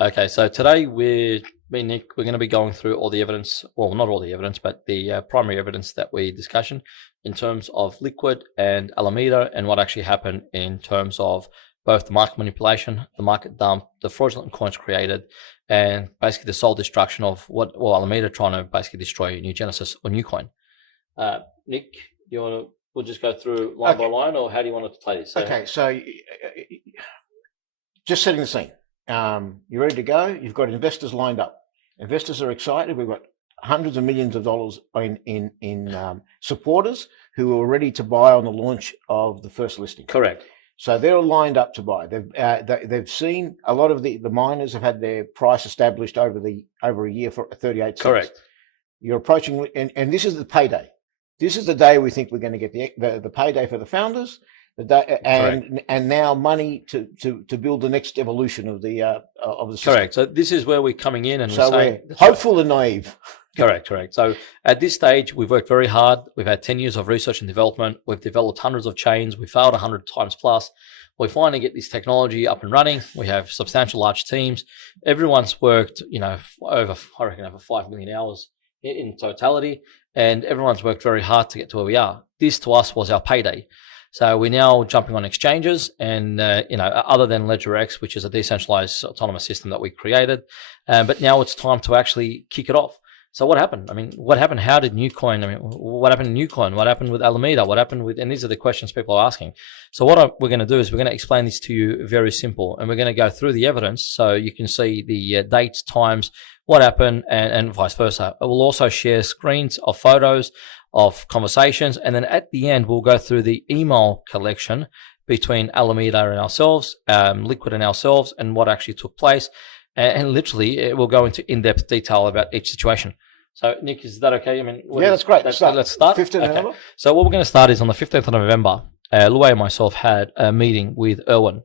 Okay, so today me and Nick, we're going to be going through all the evidence. Well, not all the evidence, but the primary evidence that we discussion in terms of liquid and alameda, and what actually happened in terms of both the market manipulation, the market dump, the fraudulent coins created, and basically the sole destruction of alameda trying to basically destroy New Genesis or New Coin. Nick, you want to? We'll just go through line by line, or how do you want to play this? So just setting the scene. You're ready to go. You've got investors lined up. Investors are excited. We've got hundreds of millions of dollars in supporters who are ready to buy on the launch of the first listing. Correct. So they're lined up to buy. They've seen a lot of the miners have had their price established over a year for 38 cents. Correct. You're approaching, and this is the payday. This is the day we think we're going to get the payday for the founders. And now money to build the next evolution of the system. Correct. So this is where we're coming in, and we're hopeful and naive. Correct. So at this stage, we've worked very hard. We've had 10 years of research and development. We've developed hundreds of chains. We failed 100 times plus. We finally get this technology up and running. We have substantial large teams. Everyone's worked, over 5 million hours in totality, and everyone's worked very hard to get to where we are. This to us was our payday. So we're now jumping on exchanges, and other than LedgerX, which is a decentralized autonomous system that we created, but now it's time to actually kick it off. So what happened? What happened? How did Newcoin? What happened to Newcoin? What happened with Alameda? What happened with? And these are the questions people are asking. So we're going to do is we're going to explain this to you very simple, and we're going to go through the evidence so you can see the dates, times, what happened, and vice versa. We'll also share screens of photos of conversations, and then at the end we'll go through the email collection between Alameda and ourselves, Liquid and ourselves, and what actually took place, and literally we'll go into in-depth detail about each situation. So Nick, is that okay? Yeah, that's great. Let's start. 15th of November. So what we're going to start is on the 15th of November. Luay and myself had a meeting with Erwin.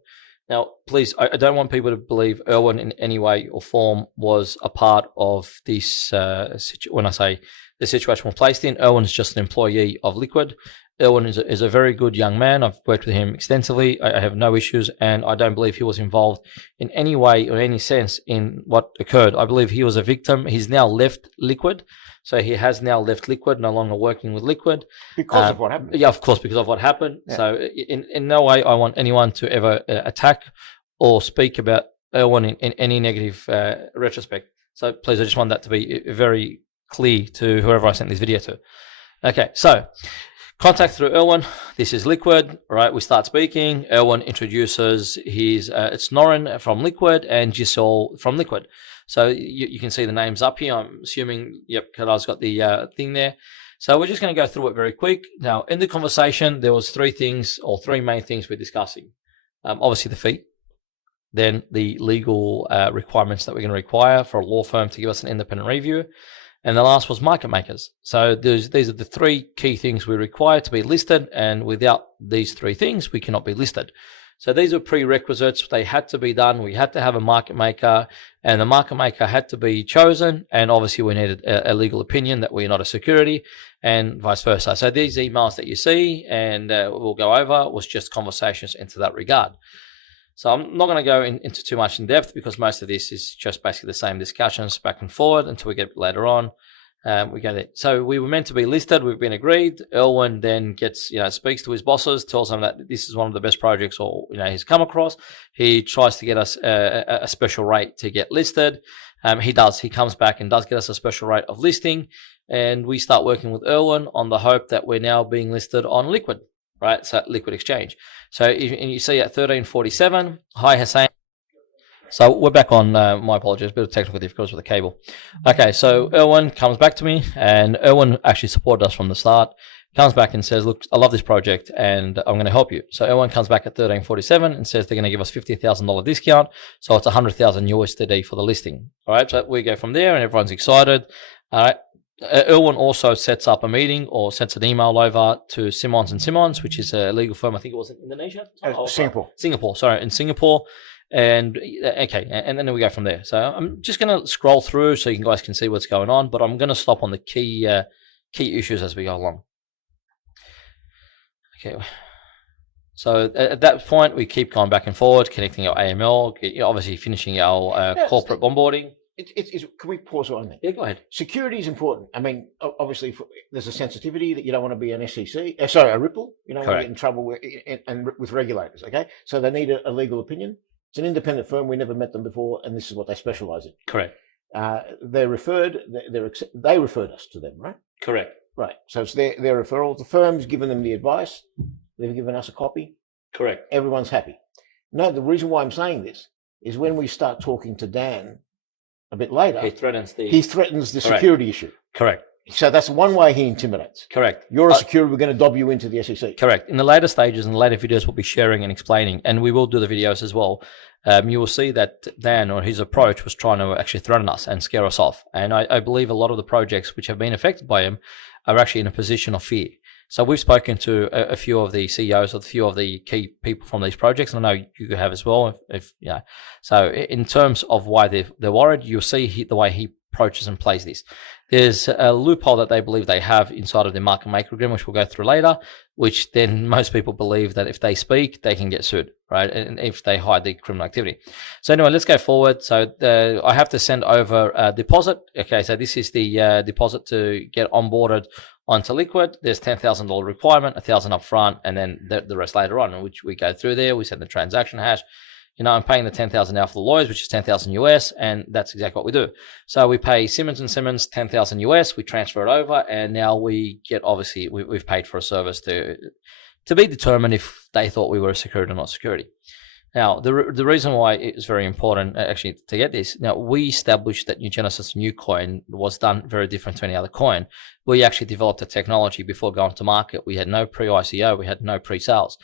Now, please, I don't want people to believe Erwin in any way or form was a part of this. When I say the situation we're placed in, Erwin is just an employee of Liquid. Erwin is a very good young man. I've worked with him extensively. I have no issues, and I don't believe he was involved in any way or any sense in what occurred. I believe he was a victim. He's now left Liquid. So he has now left Liquid, no longer working with Liquid. Because of what happened. Yeah, of course, because of what happened. Yeah. So in no way I want anyone to ever attack or speak about Erwin in any negative retrospect. So please, I just want that to be very clear to whoever I sent this video to. Okay, so contact through Erwin. This is Liquid, right? We start speaking. Erwin introduces it's Norin from Liquid and Giselle from Liquid. So you can see the names up here. I'm assuming, yep, Kadar's got the thing there. So we're just going to go through it very quick. Now, in the conversation, there was three main things we're discussing. Obviously, the fee. Then the legal requirements that we're going to require for a law firm to give us an independent review. And the last was market makers. So these are the three key things we require to be listed. And without these three things, we cannot be listed. So these are prerequisites. They had to be done. We had to have a market maker, and the market maker had to be chosen. And obviously we needed a legal opinion that we're not a security, and vice versa. So these emails that you see and we'll go over was just conversations into that regard. So I'm not going to go into too much in depth because most of this is just basically the same discussions back and forward until we get later on. We go there. So we were meant to be listed. We've been agreed. Erwin then gets, speaks to his bosses, tells them that this is one of the best projects he's come across. He tries to get us a special rate to get listed. He does. He comes back and does get us a special rate of listing. And we start working with Erwin on the hope that we're now being listed on Liquid, right? So Liquid Exchange. So and you see at 1347, hi Hassan. So we're back on, my apologies, a bit of technical difficulties with the cable. Okay, so Erwin comes back to me, and Erwin actually supported us from the start. Comes back and says, look, I love this project, and I'm going to help you. So Erwin comes back at 1347 and says they're going to give us $50,000 discount, so it's 100,000 USD for the listing. All right, so we go from there, and everyone's excited. All right. Erwin also sets up a meeting or sends an email over to Simons & Simons, which is a legal firm, I think it was in Indonesia? Singapore, in Singapore. And okay, and then we go from there. So I'm just going to scroll through so you guys can see what's going on, but I'm going to stop on the key issues as we go along. Okay, So at that point, we keep going back and forward, connecting our AML, obviously finishing our corporate onboarding. Can we pause on there? Yeah, go ahead. Security is important. I mean, obviously, there's a sensitivity that you don't want to be an SEC. A Ripple. You don't want to get in trouble with regulators. Okay, so they need a legal opinion. It's an independent firm. We never met them before, and this is what they specialize in. Correct. They referred us to them, right? Correct. Right. So it's their referral. The firm's given them the advice. They've given us a copy. Correct. Everyone's happy. No, the reason why I'm saying this is when we start talking to Dan a bit later, he threatens the security issue. Correct. So that's one way he intimidates. Correct. You're a security, we're going to dob you into the SEC. Correct. In the later stages and later videos, we'll be sharing and explaining, and we will do the videos as well. You will see that Dan, or his approach, was trying to actually threaten us and scare us off. And I believe a lot of the projects which have been affected by him are actually in a position of fear. So we've spoken to a few of the CEOs, or a few of the key people from these projects, and I know you have as well. So in terms of why they're worried, you'll see the way he approaches and plays this. There's a loophole that they believe they have inside of their market maker agreement, which we'll go through later, which then most people believe that if they speak, they can get sued, right? And if they hide the criminal activity. So anyway, let's go forward. So I have to send over a deposit. Okay, so this is the deposit to get onboarded onto Liquid. There's $10,000 requirement, $1,000 up front, and then the rest later on, which we go through there. We send the transaction hash. I'm paying the $10,000 now for the lawyers, which is $10,000 US, and that's exactly what we do. So we pay Simmons & Simmons $10,000 US, we transfer it over, and now we get, obviously, we've paid for a service to be determined if they thought we were a security or not security. Now, the reason why it is very important, actually, to get this, now, we established that New Genesis New Coin was done very different to any other coin. We actually developed a technology before going to market. We had no pre-ICO, we had no pre-sales.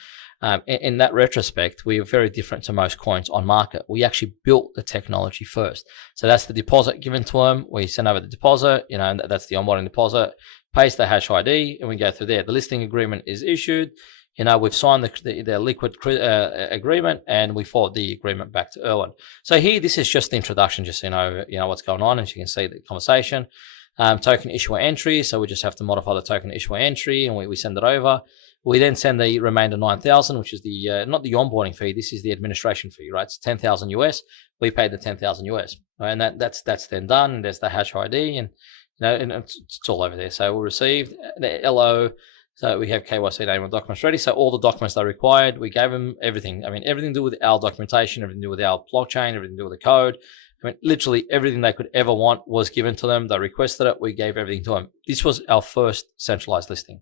In that retrospect, we are very different to most coins on market. We actually built the technology first. So that's the deposit given to them. We send over the deposit, and that's the onboarding deposit, paste the hash ID, and we go through there. The listing agreement is issued. We've signed the Liquid agreement, and we forward the agreement back to Erwin. So here, this is just the introduction, just so you know what's going on, and you can see the conversation. Token issuer entry, so we just have to modify the token issuer entry, and we send it over. We then send the remainder 9,000, which is the not the onboarding fee. This is the administration fee, right? It's 10,000 US. We pay the 10,000 US, right? And that's then done. And there's the hash ID, and and it's all over there. So we received the LO. So we have KYC name and documents ready. So all the documents they required, we gave them everything. I mean, everything to do with our documentation, everything to do with our blockchain, everything to do with the code. I mean, literally everything they could ever want was given to them. They requested it. We gave everything to them. This was our first centralized listing.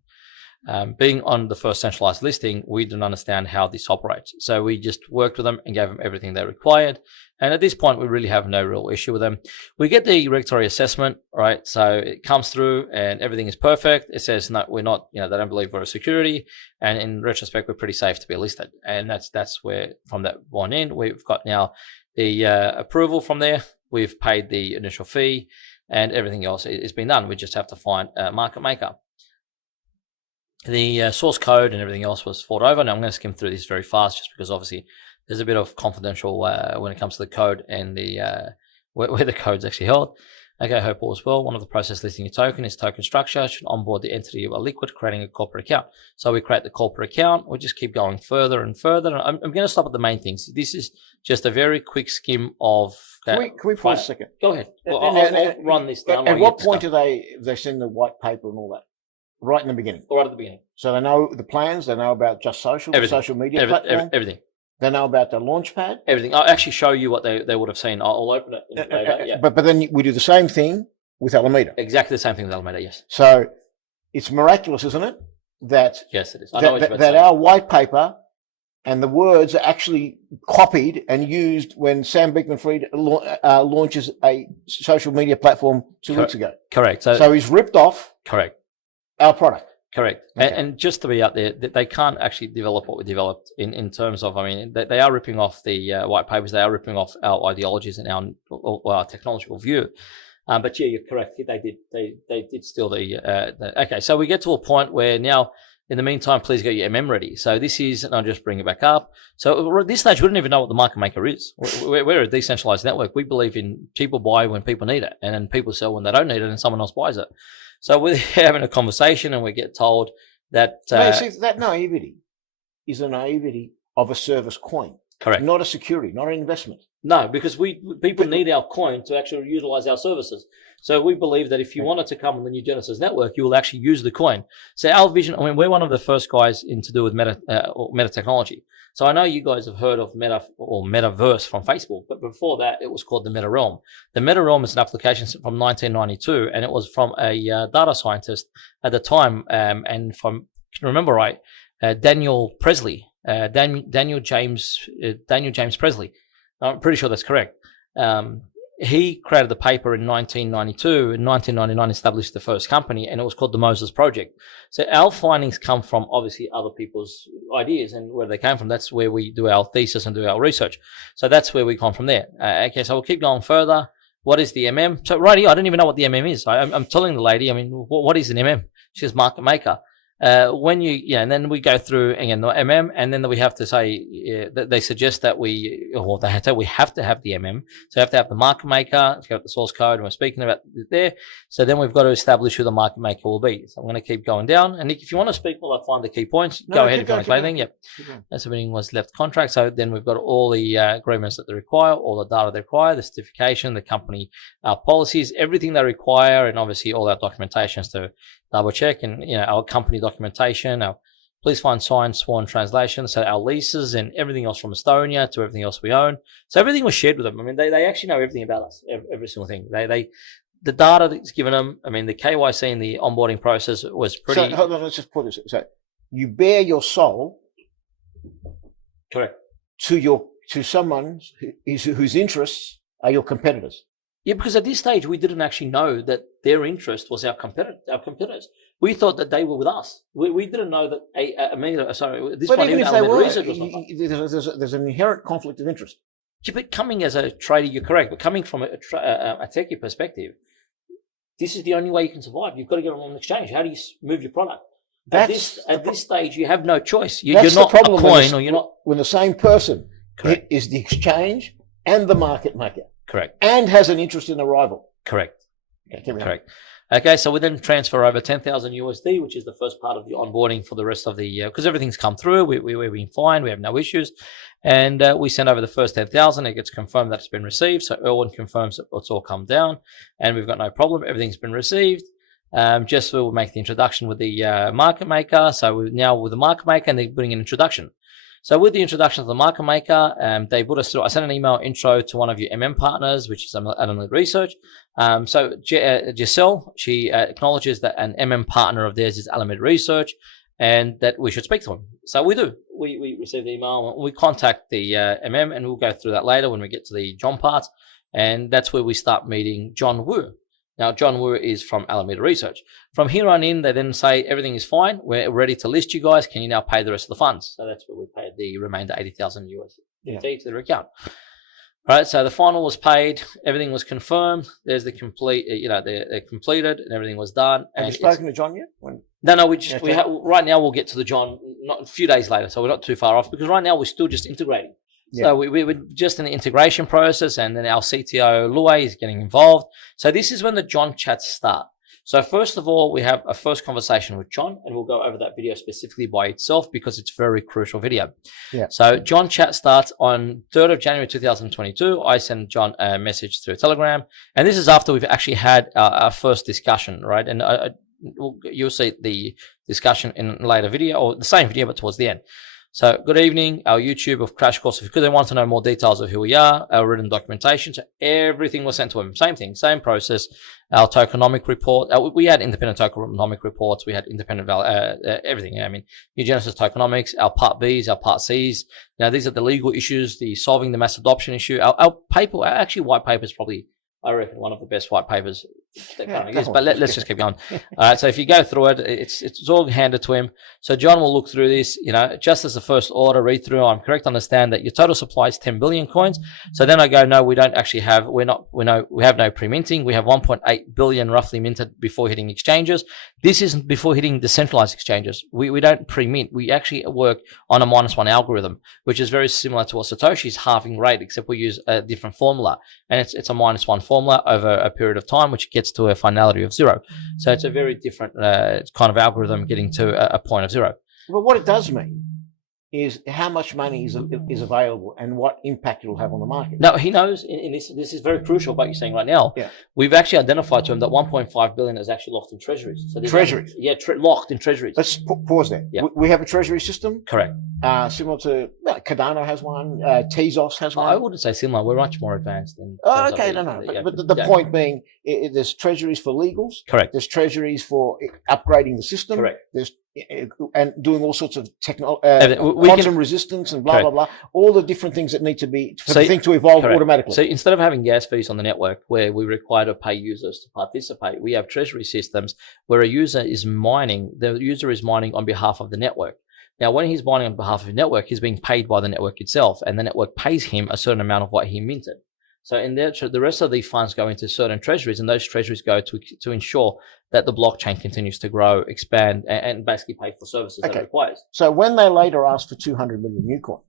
Being on the first centralized listing, we didn't understand how this operates. So we just worked with them and gave them everything they required. And at this point, we really have no real issue with them. We get the regulatory assessment, right? So it comes through and everything is perfect. It says, no, we're not, they don't believe we're a security. And in retrospect, we're pretty safe to be listed. And that's where, from that one end, we've got now the approval from there. We've paid the initial fee and everything else is been done. We just have to find a market maker. The source code and everything else was forwarded over. Now I'm going to skim through this very fast just because obviously there's a bit of confidential when it comes to the code and the where the code's actually held. Okay, hope all is well. One of the process listing a token is token structure. Should onboard the entity of a Liquid, creating a corporate account. So we create the corporate account. We just keep going further and further. And I'm going to stop at the main things. This is just a very quick skim of. Can we pause a second? Go ahead. I'll run this down. At what point do they send the white paper and all that? Right in the beginning. Right at the beginning. So they know the plans. They know about Just Social, the social media platform. Everything. They know about the launch pad. Everything. I'll actually show you what they would have seen. I'll open it. Yeah. But then we do the same thing with Alameda. Exactly the same thing with Alameda, yes. So it's miraculous, isn't it? Yes, it is. That our white paper and the words are actually copied and used when Sam Beekman-Fried launches a social media platform 2 weeks ago. Correct. So he's ripped off. Correct. Our product. Correct. Okay. And just to be out there, they can't actually develop what we developed in terms of, they are ripping off the white papers. They are ripping off our ideologies and our technological view. But yeah, you're correct. They did steal the okay. So we get to a point where now, in the meantime, please get your MM ready. So this is, and I'll just bring it back up. So at this stage, we don't even know what the market maker is. We're a decentralized network. We believe in people buy when people need it, and then people sell when they don't need it, and someone else buys it. So we're having a conversation, and we get told that that naivety is a naivety of a service coin, Correct. not a security, not an investment. No, because people need our coin to actually utilize our services. So we believe that if you wanted to come on the New Genesis network, you will actually use the coin. So our vision, I mean, we're one of the first guys to do with meta technology. So I know you guys have heard of Meta or Metaverse from Facebook, but before that, it was called the Meta Realm. The Meta Realm is an application from 1992, and it was from a data scientist at the time, and from, if you remember right, Daniel James Presley. I'm pretty sure that's correct. He created the paper in 1992. In 1999, established the first company, and it was called the Moses Project. So our findings come from obviously other people's ideas and where they came from. That's where we do our thesis and do our research. So that's where we come from there. Okay, so we'll keep going further. What is the MM? So right here, I don't even know what the MM is. I'm telling the lady, I mean, what is an MM? She's market maker. And then we go through again the MM, and then we have to say that they suggest that we have to have the MM. So we have to have the market maker, let's go with the source code, and we're speaking about it there. So then we've got to establish who the market maker will be. So I'm going to keep going down. And Nick, if you want to speak while I find the key points, go ahead if you want to explain anything. Yep. That's everything was left contract. So then we've got all the agreements that they require, all the data they require, the certification, the company policies, everything they require, and obviously all our documentations to double check, and our company documentation, our please find signed sworn translation, so our leases and everything else from Estonia to everything else we own. So everything was shared with them. I mean, they actually know everything about us, every single thing. The data that's given them. I mean, the KYC and the onboarding process was pretty. So hold on, let's just put this. So you bear your soul, correct, to someone whose interests are your competitors. Yeah, because at this stage we didn't actually know that their interest was our competitors. We thought that they were with us. We didn't know that this but one even if they were, research was not. there's an inherent conflict of interest. Yeah, but coming as a trader, you're correct. But coming from a techie perspective, this is the only way you can survive. You've got to get on an exchange. How do you move your product? At this stage, you have no choice. You're not a coin, or you're not. When the same person Correct. is the exchange and the market maker. Correct. And has an interest in the rival. Correct. Okay, correct. Okay, so we then transfer over 10,000 USD, which is the first part of the onboarding for the rest of the year, because everything's come through. We've been fine. We have no issues. And we send over the first 10,000. It gets confirmed that it's been received. So Erwin confirms that it's all come down, and we've got no problem. Everything's been received. Just we'll make the introduction with the market maker. So we're now with the market maker, and they're putting an introduction. So with the introduction of the market maker, they put us through. I sent an email intro to one of your MM partners, which is Alameda Research. So Giselle, she acknowledges that an MM partner of theirs is Alameda Research, and that we should speak to him. So we do. We receive the email. We contact the MM, and we'll go through that later when we get to the John part. And that's where we start meeting John Wu. Now, John Wu is from Alameda Research. From here on in, they then say, everything is fine. We're ready to list you guys. Can you now pay the rest of the funds? So that's where we paid the remainder 80,000 USD to their account. All right, so the final was paid. Everything was confirmed. There's the complete, they're completed, and everything was done. Have you spoken to John yet? No, right now we'll get to the John not a few days later, so we're not too far off, because right now we're still just integrating. Yeah. So we were just in the integration process, and then our CTO, Luay, is getting involved. So this is when the John chats start. So first of all, we have a first conversation with John, and we'll go over that video specifically by itself because it's a very crucial video. Yeah. So John chat starts on 3rd of January 2022. I send John a message through Telegram, and this is after we've actually had our first discussion, right? And you'll see the discussion in a later video, or the same video, but towards the end. So good evening, our YouTube of Crash Course, because they want to know more details of who we are, our written documentation. So everything was sent to him. Same thing, same process. Our tokenomic report. We had independent tokenomic reports. We had independent everything. I mean, New Genesis tokenomics, our Part Bs, our Part Cs. Now, these are the legal issues, the solving the mass adoption issue. Our paper, actually white paper is probably, I reckon, one of the best white papers that currently is. But let's just keep going. All right. So if you go through it, it's all handed to him. So John will look through this. Just as the first order read through, I'm correct to understand that your total supply is 10 billion coins. So then I go, no, we don't actually have. We have no pre-minting. We have 1.8 billion roughly minted before hitting exchanges. This isn't before hitting decentralized exchanges. We don't pre-mint. We actually work on a -1 algorithm, which is very similar to what Satoshi's halving rate, except we use a different formula, and it's a -1 formula over a period of time, which gets to a finality of 0. So it's a very different kind of algorithm getting to a point of 0. But what it does mean is how much money is available and what impact it'll have on the market. No, he knows, and this is very crucial what you're saying right now. Yeah. We've actually identified to him that 1.5 billion is actually locked in treasuries. So Treasuries? Locked in treasuries. Let's pause there. Yeah. We have a treasury system. Correct. Similar to Cardano has one, Tezos has one. I wouldn't say similar. We're much more advanced than. Oh, okay, But the point being, there's treasuries for legals. Correct. There's treasuries for upgrading the system. Correct. There's and doing all sorts of quantum resistance and blah, blah, blah. All the different things that need to be for the thing to evolve automatically. So instead of having gas fees on the network where we require to pay users to participate, we have treasury systems where a user is mining. The user is mining on behalf of the network. Now, when he's mining on behalf of the network, he's being paid by the network itself, and the network pays him a certain amount of what he minted. So in there, the rest of the funds go into certain treasuries, and those treasuries go to ensure that the blockchain continues to grow, expand, and basically pay for services that it requires. So when they later asked for 200 million new coin,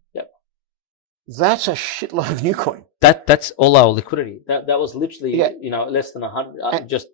that's a shitload of new coin. That's all our liquidity. That was literally less than 100, just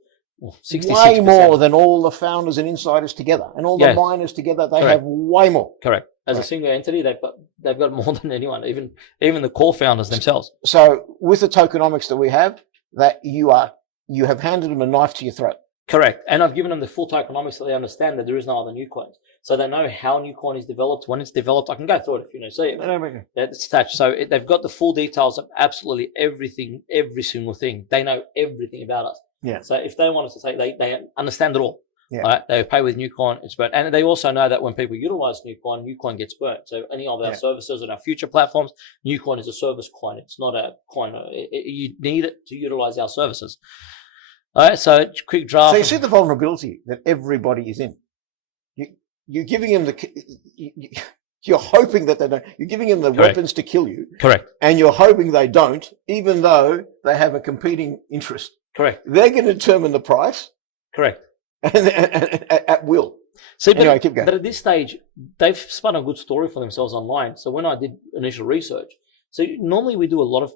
66%. Way more than all the founders and insiders together, and all the miners together. They have way more. Correct. As a single entity, they've got more than anyone, even the core founders themselves. So with the tokenomics that we have, that you have handed them a knife to your throat. Correct. And I've given them the full tokenomics so they understand that there is no other new coins. So they know how new coin is developed, when it's developed. I can go through it if you want to see it. It's attached. So they've got the full details of absolutely everything, every single thing. They know everything about us. Yeah. So if they wanted to say, they understand it all. Yeah. Right? They pay with new coin, it's burnt. And they also know that when people utilize new coin gets burnt. So any of our services and our future platforms, new coin is a service coin. It's not a coin. You need it to utilize our services. All right. So quick draft. So you see the vulnerability that everybody is in. You're giving them you're hoping that they don't. You're giving them the weapons to kill you. Correct. And you're hoping they don't, even though they have a competing interest. Correct. They're going to determine the price. Correct. And at will. See, anyway, keep going. But at this stage, they've spun a good story for themselves online. So when I did initial research, so normally we do a lot of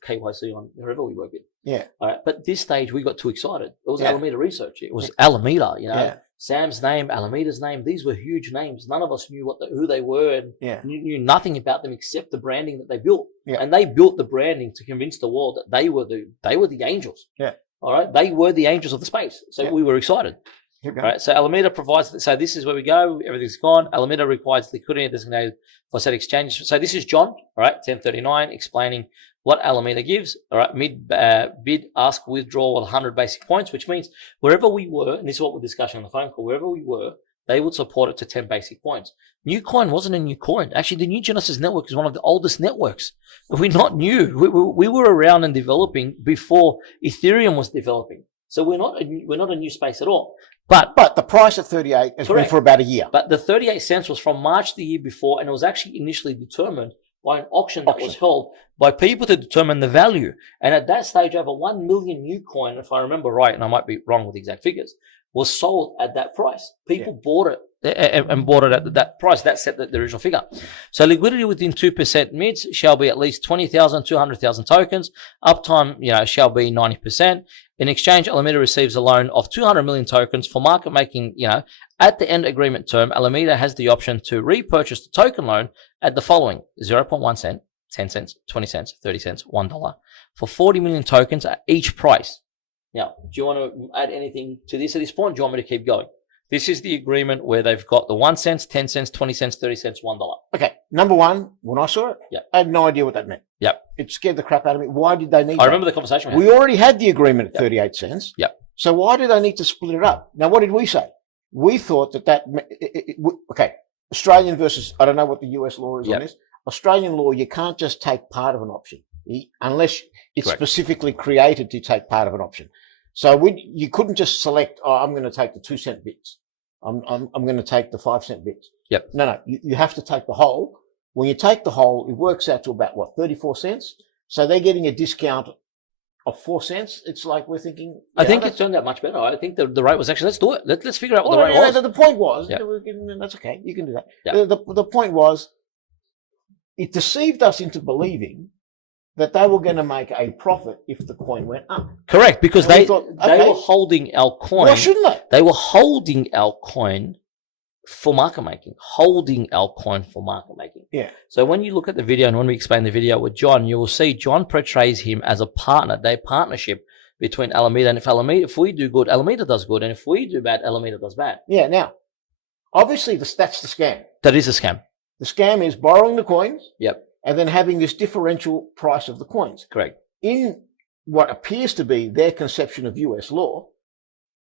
KYC on wherever we work in. Yeah. All right. But this stage we got too excited. It was Alameda research. It was Alameda. Sam's name, Alameda's name. These were huge names. None of us knew who they were, and knew nothing about them except the branding that they built. Yeah. And they built the branding to convince the world that they were the angels. Yeah. All right. They were the angels of the space. So we were excited. Right. So Alameda provides, so this is where we go. Everything's gone. Alameda requires liquidity designated for said exchanges. So this is John, all right, 1039, explaining what Alameda gives. All right. Bid, ask, withdrawal of 100 basic points, which means wherever we were, and this is what we're discussing on the phone call, wherever we were, they would support it to 10 basic points. New coin wasn't a new coin. Actually, the New Genesis network is one of the oldest networks. We're not new. We were around and developing before Ethereum was developing. So we're not a new space at all. But the price at 38 has been for about a year. But the 38 cents was from March the year before, and it was actually initially determined by an auction that was held by people to determine the value. And at that stage, over 1 million new coin, if I remember right, and I might be wrong with the exact figures, was sold at that price. People bought it and bought it at that price. That set the original figure. So liquidity within 2% mids shall be at least 20,000, 200,000 tokens. Uptime, shall be 90%. In exchange, Alameda receives a loan of 200 million tokens for market making, at the end agreement term. Alameda has the option to repurchase the token loan at the following: 0.1 cent, 10 cents, 20 cents, 30 cents, $1 for 40 million tokens at each price. Now, do you want to add anything to this at this point? Do you want me to keep going? This is the agreement where they've got the 1 cent, 10 cents, 20 cents, 30 cents, $1. Okay. Number one, when I saw it, I had no idea what that meant. Yep. It scared the crap out of me. Why did they need I remember the conversation we already had the agreement at 38 cents. Yep. So why do they need to split it up? Now, what did we say? We thought that Australian versus, I don't know what the US law is on this. Australian law, you can't just take part of an option unless it's specifically created to take part of an option. So you couldn't just select, I'm going to take the 2 cent bits. I'm going to take the 5 cent bits. Yep. No, you have to take the whole. When you take the whole, it works out to about 34 cents. So they're getting a discount of 4 cents. It's like we're thinking. I think it turned out much better. I think the rate was actually, let's do it. Let's figure out what the rate was. The point was, that's okay. You can do that. Yep. The point was, it deceived us into believing that they were going to make a profit if the coin went up. Correct, because they were holding our coin. Why shouldn't they? They were holding our coin for market making, holding our coin for market making. Yeah. So when you look at the video and when we explain the video with John, you will see John portrays him as a partner. They're partnership between Alameda, and if we do good, Alameda does good, and if we do bad, Alameda does bad. Yeah. Now, obviously, that's the scam. That is a scam. The scam is borrowing the coins. Yep. And then having this differential price of the coins. Correct. In what appears to be their conception of US law,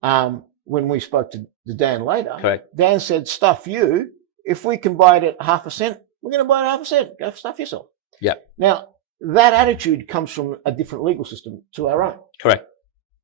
when we spoke to Dan later, correct, Dan said, stuff you. If we can buy it at 0.5 cent, we're going to buy it at 0.5 cent. Go stuff yourself. Yeah. Now, that attitude comes from a different legal system to our own. Correct.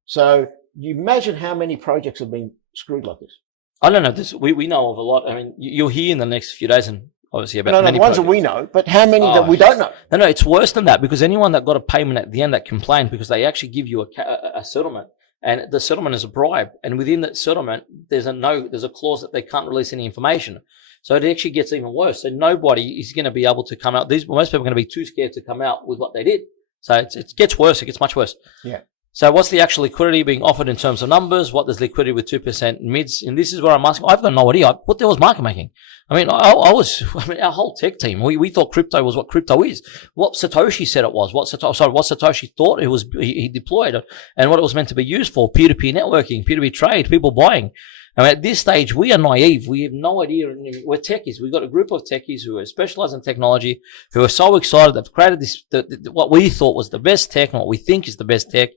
So you imagine how many projects have been screwed like this. I don't know. This we know of a lot. I mean, you'll hear in the next few days, and obviously about many the ones projects that we know, but how many that we don't know? No, it's worse than that, because anyone that got a payment at the end that complained, because they actually give you a settlement, and the settlement is a bribe, and within that settlement there's a clause that they can't release any information. So it actually gets even worse. So nobody is going to be able to come out. Most people are going to be too scared to come out with what they did. So it gets worse. It gets much worse. Yeah. So what's the actual liquidity being offered in terms of numbers? What does liquidity with 2% mids? And this is where I'm asking. I've got no idea. What the hell was market making? I mean, our whole tech team, we thought crypto was what crypto is. What Satoshi said it was. What Satoshi thought it was. He deployed, and what it was meant to be used for: peer-to-peer networking, peer-to-peer trade, people buying. I mean, at this stage, we are naive. We have no idea. We're techies. We've got a group of techies who are specialized in technology, who are so excited. They've created this, what we thought was the best tech, and what we think is the best tech.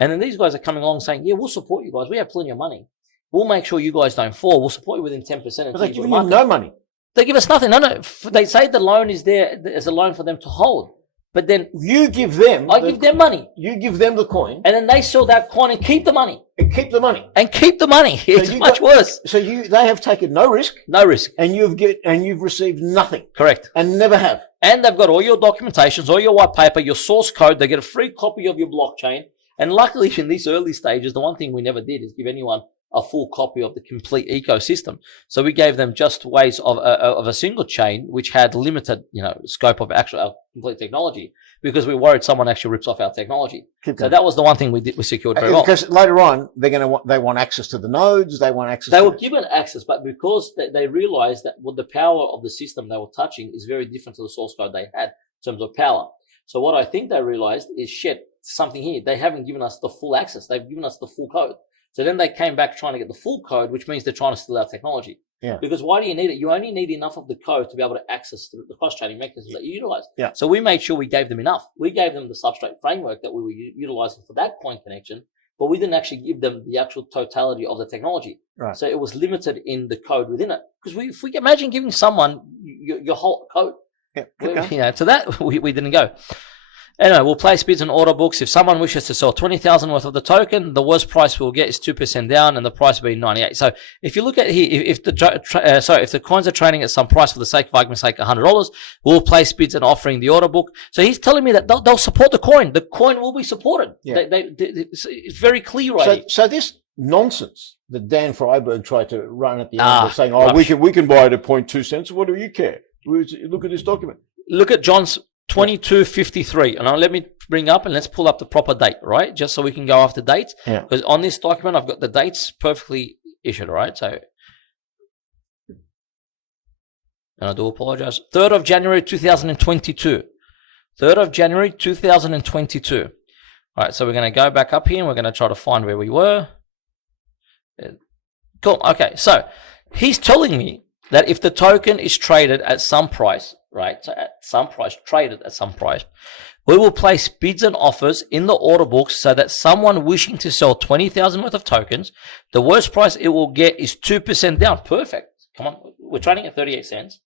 And then these guys are coming along saying, yeah, we'll support you guys. We have plenty of money. We'll make sure you guys don't fall. We'll support you within 10%. But they're giving you no money. They give us nothing. No. They say the loan is there as a loan for them to hold. But then you give them. I give them money. You give them the coin. And then they sell that coin and keep the money. And keep the money. It's much worse. So they have taken no risk. No risk. And you've received nothing. Correct. And never have. And they've got all your documentations, all your white paper, your source code. They get a free copy of your blockchain. And luckily, in these early stages, the one thing we never did is give anyone a full copy of the complete ecosystem. So we gave them just ways of a single chain, which had limited, scope of actual complete technology, because we worried someone actually rips off our technology. So that was the one thing we secured very well. Because later on, they want access to the nodes. They want access. They were given access, but because they realized that the power of the system they were touching is very different to the source code they had in terms of power. So what I think they realized is, something here. They haven't given us the full access. They've given us the full code. So then they came back trying to get the full code, which means they're trying to steal our technology. Yeah. Because why do you need it? You only need enough of the code to be able to access the cross-chaining mechanism that you utilize. Yeah. So we made sure we gave them enough. We gave them the substrate framework that we were utilizing for that coin connection, but we didn't actually give them the actual totality of the technology. Right. So it was limited in the code within it. Because if we imagine giving someone your whole code, to that we didn't go. Anyway, we'll place bids and order books. If someone wishes to sell 20,000 worth of the token, the worst price we'll get is 2% down, and the price will be 98. So if you look at here, if the coins are trading at some price, for the sake of argument's sake, $100, we'll place bids and offering the order book. So he's telling me that they'll support the coin. The coin will be supported. Yeah. It's very clear, right? So this nonsense that Dan Freiberg tried to run at the end of saying, we can buy it at 0.2 cents. What do you care? Look at this document. Look at John's 2253, and let me bring up and let's pull up the proper date, right? Just so we can go after dates. Yeah. Because on this document, I've got the dates perfectly issued, right? So, and I do apologize. 3rd of January 2022. 3rd of January 2022. All right, so we're going to go back up here and we're going to try to find where we were. Cool. Okay, so he's telling me that if the token is traded at some price, right? So at some price, traded at some price, we will place bids and offers in the order books so that someone wishing to sell 20,000 worth of tokens, the worst price it will get is 2% down. Perfect. Come on. We're trading at 38 cents.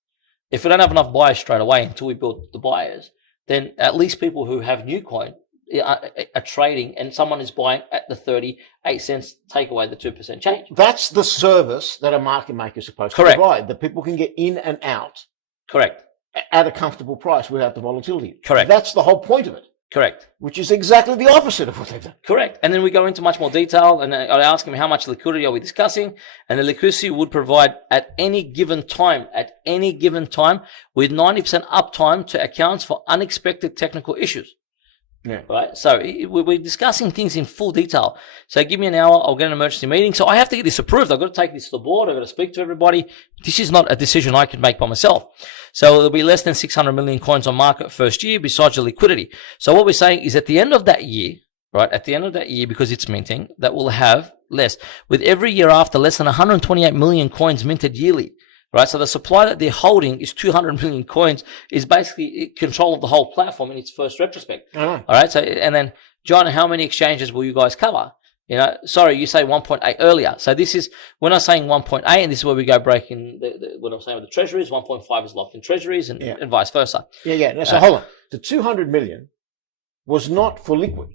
If we don't have enough buyers straight away until we build the buyers, then at least people who have new coin are trading, and someone is buying at the 38 cents, take away the 2% change. That's the service that a market maker is supposed to provide, that people can get in and out. Correct. At a comfortable price without the volatility. Correct. That's the whole point of it. Correct. Which is exactly the opposite of what they've done. Correct. And then we go into much more detail, and I ask him how much liquidity are we discussing, and the liquidity would provide at any given time with 90% uptime to accounts for unexpected technical issues. Yeah. Right. So we're discussing things in full detail. So give me an hour. I'll get an emergency meeting. So I have to get this approved. I've got to take this to the board. I've got to speak to everybody. This is not a decision I can make by myself. So there'll be less than 600 million coins on market first year besides the liquidity. So what we're saying is at the end of that year, right, at the end of that year, because it's minting, that will have less. With every year after, less than 128 million coins minted yearly. Right, so the supply that they're holding is 200 million coins, is basically control of the whole platform in its first retrospect. All right, so and then John, how many exchanges will you guys cover? You know, sorry, you say 1.8 earlier. So this is, we're not saying 1.8, and this is where we go breaking what I'm saying with the treasuries. 1.5 is locked in treasuries, and vice versa. Yeah. So hold on, the 200 million was not for liquid.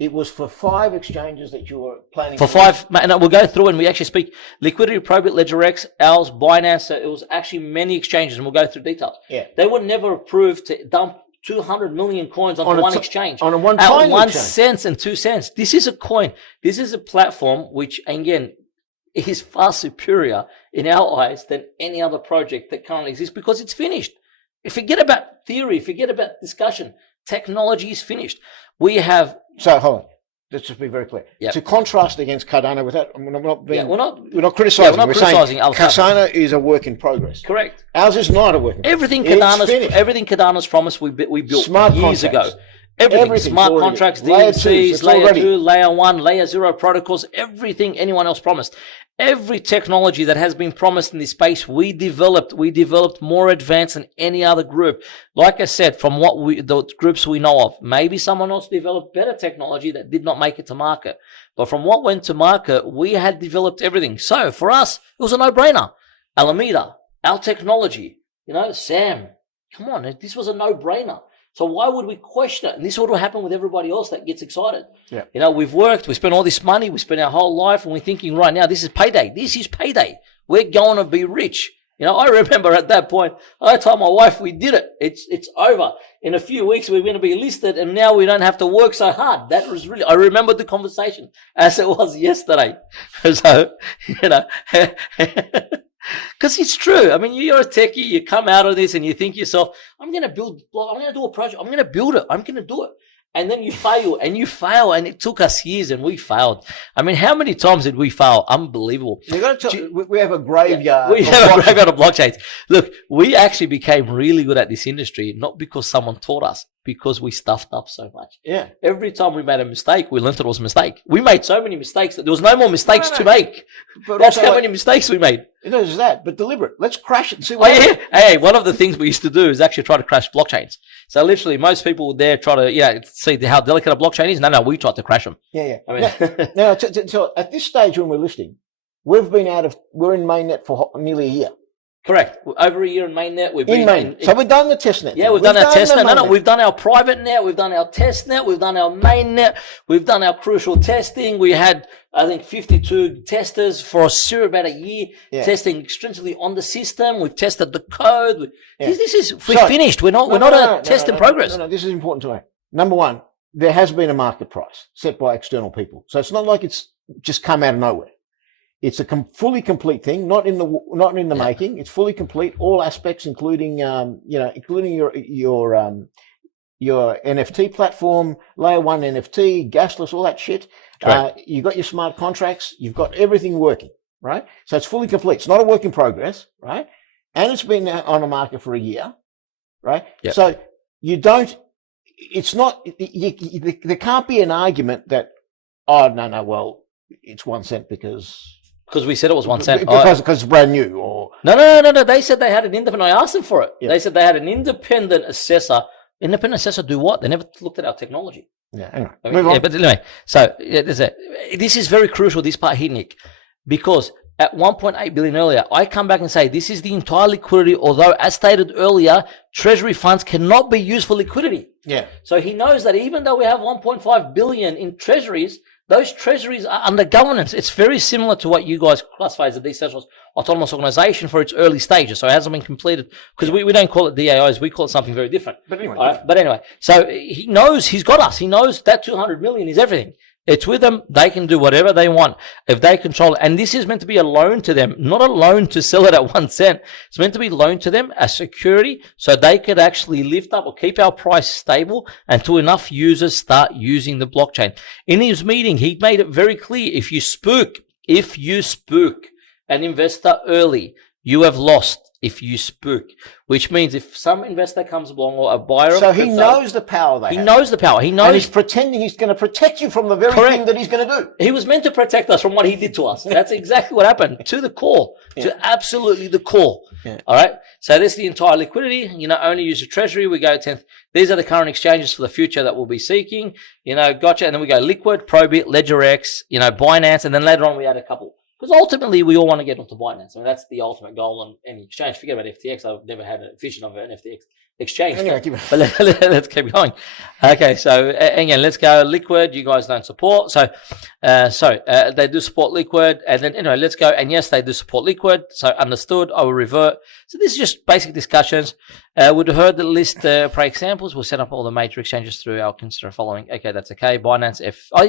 It was for 5 exchanges that you were planning for 5. And we'll go through and we actually speak liquidity, Probit, LedgerX, ours, Binance. So it was actually many exchanges, and we'll go through details. Yeah. They were never approved to dump 200 million coins onto one exchange. On a one at tiny 1 exchange. cent and 2 cents. This is a coin. This is a platform which, again, is far superior in our eyes than any other project that currently exists because it's finished. Forget about theory. Forget about discussion. Technology is finished. We have. So hold on. Let's just be very clear. Yep. To contrast against Cardano, we're not criticizing. We're not criticizing. Cardano is a work in progress. Correct. Ours is not a work in progress. Everything Cardano's promised, we built smart years contracts. ago. Everything smart contracts, DNCs, layer 2, layer 1, layer 0 protocols, everything anyone else promised. Every technology that has been promised in this space, we developed more advanced than any other group. Like I said, from the groups we know of, maybe someone else developed better technology that did not make it to market. But from what went to market, we had developed everything. So for us, it was a no-brainer. Alameda, our technology, Sam, come on, this was a no-brainer. So why would we question it? And this is what will happen with everybody else that gets excited. Yeah. We've worked, we spent all this money, we spent our whole life, and we're thinking right now, this is payday. This is payday. We're going to be rich. I remember at that point, I told my wife we did it. It's over. In a few weeks, we're going to be listed, and now we don't have to work so hard. That was really, I remember the conversation as it was yesterday. So, because it's true. I mean, you're a techie, you come out of this and you think to yourself, I'm going to do a project, I'm going to build it, I'm going to do it. And then you fail, and it took us years, and we failed. I mean, how many times did we fail? Unbelievable. We have a graveyard. We have a graveyard of blockchains. Look, we actually became really good at this industry, not because someone taught us, because we stuffed up so much. Yeah. Every time we made a mistake, we learned it was a mistake. We made so many mistakes that there was no more mistakes to make. But that's how many mistakes we made. It is that, but deliberate. Let's crash it and see what happens. Hey, one of the things we used to do is actually try to crash blockchains. So literally, most people would there try to, see how delicate a blockchain is. No, we tried to crash them. Yeah. I mean, now, so at this stage when we're listing, we're in mainnet for nearly a year. Correct. Over a year in mainnet. We've been in mainnet. So we've done the test net. Yeah, we've done our test net. No, we've done our private net. We've done our test net. We've done our mainnet. We've done our crucial testing. We had, I think, 52 testers for about a year testing extensively on the system. We've tested the code. We're finished. We're not a test in progress. No, this is important to know. Number one, there has been a market price set by external people. So it's not like it's just come out of nowhere. It's a fully complete thing, not in the making. It's fully complete, all aspects, including including your NFT platform, layer 1 NFT, gasless, all that shit. You've got your smart contracts. You've got everything working, right? So it's fully complete. It's not a work in progress, right? And it's been on the market for a year, right? Yep. So you don't. It's not. There can't be an argument that, well, it's 1 cent because we said it was 1 cent. Because it's brand new, or no. They said they had an independent. I asked them for it. They said they had an independent assessor. Independent assessor do what? They never looked at our technology. Yeah. Anyway, move on. But anyway, so this is very crucial. This part here, Nick, because at 1.8 billion earlier, I come back and say this is the entire liquidity. Although, as stated earlier, treasury funds cannot be used for liquidity. Yeah. So he knows that even though we have 1.5 billion in treasuries, those treasuries are under governance. It's very similar to what you guys classify as a decentralized autonomous organization for its early stages. So it hasn't been completed because we don't call it DAOs. We call it something very different. But anyway, so he knows he's got us. He knows that 200 million is everything. It's with them. They can do whatever they want if they control it. And this is meant to be a loan to them, not a loan to sell it at 1 cent. It's meant to be loaned to them as security so they could actually lift up or keep our price stable until enough users start using the blockchain. In his meeting, he made it very clear, if you spook an investor early, you have lost. If you spook, which means if some investor comes along or a buyer, so he knows the power they have. He knows the power. He knows, and he's pretending he's going to protect you from the very thing that he's going to do. He was meant to protect us from what he did to us. That's exactly what happened, to the core, to absolutely the core. All right. So this is the entire liquidity. Only use your treasury. We go 10th. These are the current exchanges for the future that we'll be seeking. Gotcha. And then we go Liquid, Probit, LedgerX, Binance, and then later on we add a couple. Because ultimately, we all want to get onto Binance. I mean, that's the ultimate goal on any exchange. Forget about FTX. I've never had a vision of an FTX exchange. Anyway, but let's keep going. Okay, so again, let's go Liquid. You guys don't support. So they do support Liquid. And then, anyway, let's go. And yes, they do support Liquid. So understood. I will revert. So this is just basic discussions. Would have heard the list for examples. We'll set up all the major exchanges through our consider following. Okay, that's okay. Binance,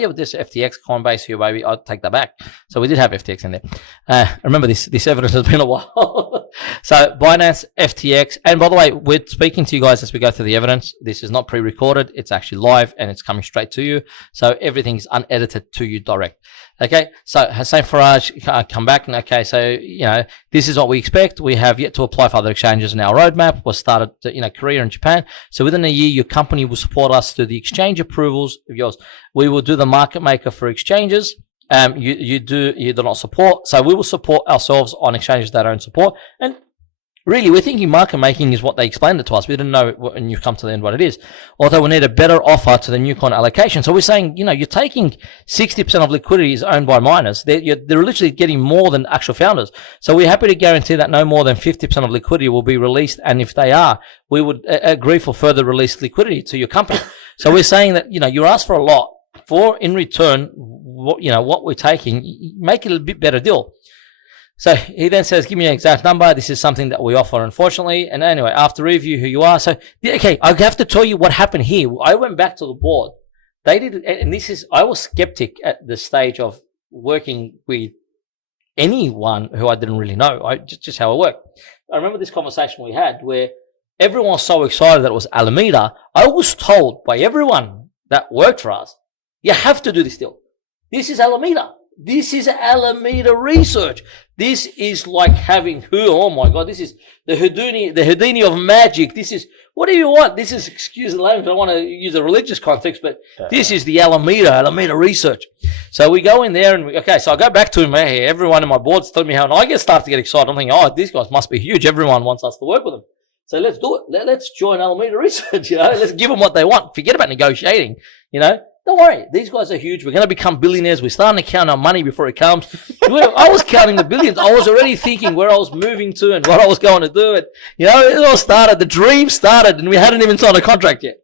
with this FTX, Coinbase here, baby. I'll take that back. So we did have FTX in there. Remember this evidence has been a while. So Binance, FTX, and by the way, we're speaking to you guys as we go through the evidence. This is not pre-recorded. It's actually live and it's coming straight to you. So everything's unedited to you direct. Okay, so Hussein Faraj, come back. And okay, so, this is what we expect. We have yet to apply for other exchanges in our roadmap. Was started, Korea and Japan. So within a year, your company will support us through the exchange approvals of yours. We will do the market maker for exchanges. You do not support. So we will support ourselves on exchanges that don't support. And really, we're thinking market making is what they explained it to us. We didn't know when you come to the end what it is. Although we need a better offer to the new coin allocation. So we're saying, you're taking 60% of liquidity is owned by miners. They're literally getting more than actual founders. So we're happy to guarantee that no more than 50% of liquidity will be released. And if they are, we would agree for further released liquidity to your company. So we're saying that, you ask for a lot. For in return, what we're taking, make it a bit better deal. So he then says, give me an exact number. This is something that we offer, unfortunately. And anyway, after review who you are. So, okay, I have to tell you what happened here. I went back to the board. They did, and I was skeptic at the stage of working with anyone who I didn't really know. Just how it worked. I remember this conversation we had where everyone was so excited that it was Alameda. I was told by everyone that worked for us, you have to do this deal. This is Alameda. This is Alameda research. This is like having oh my God, this is the Houdini of magic. This is, what do you want? This is, excuse the language, I don't want to use a religious context, but this is the Alameda research. So we go in there and so I go back to him. Hey, everyone in my board's telling me how, and I start to get excited. I'm thinking, these guys must be huge. Everyone wants us to work with them. So let's do it. Let's join Alameda research, let's give them what they want. Forget about negotiating, Don't worry, these guys are huge. We're going to become billionaires. We're starting to count our money before it comes. I was counting the billions. I was already thinking where I was moving to and what I was going to do. And, it all started. The dream started, and we hadn't even signed a contract yet.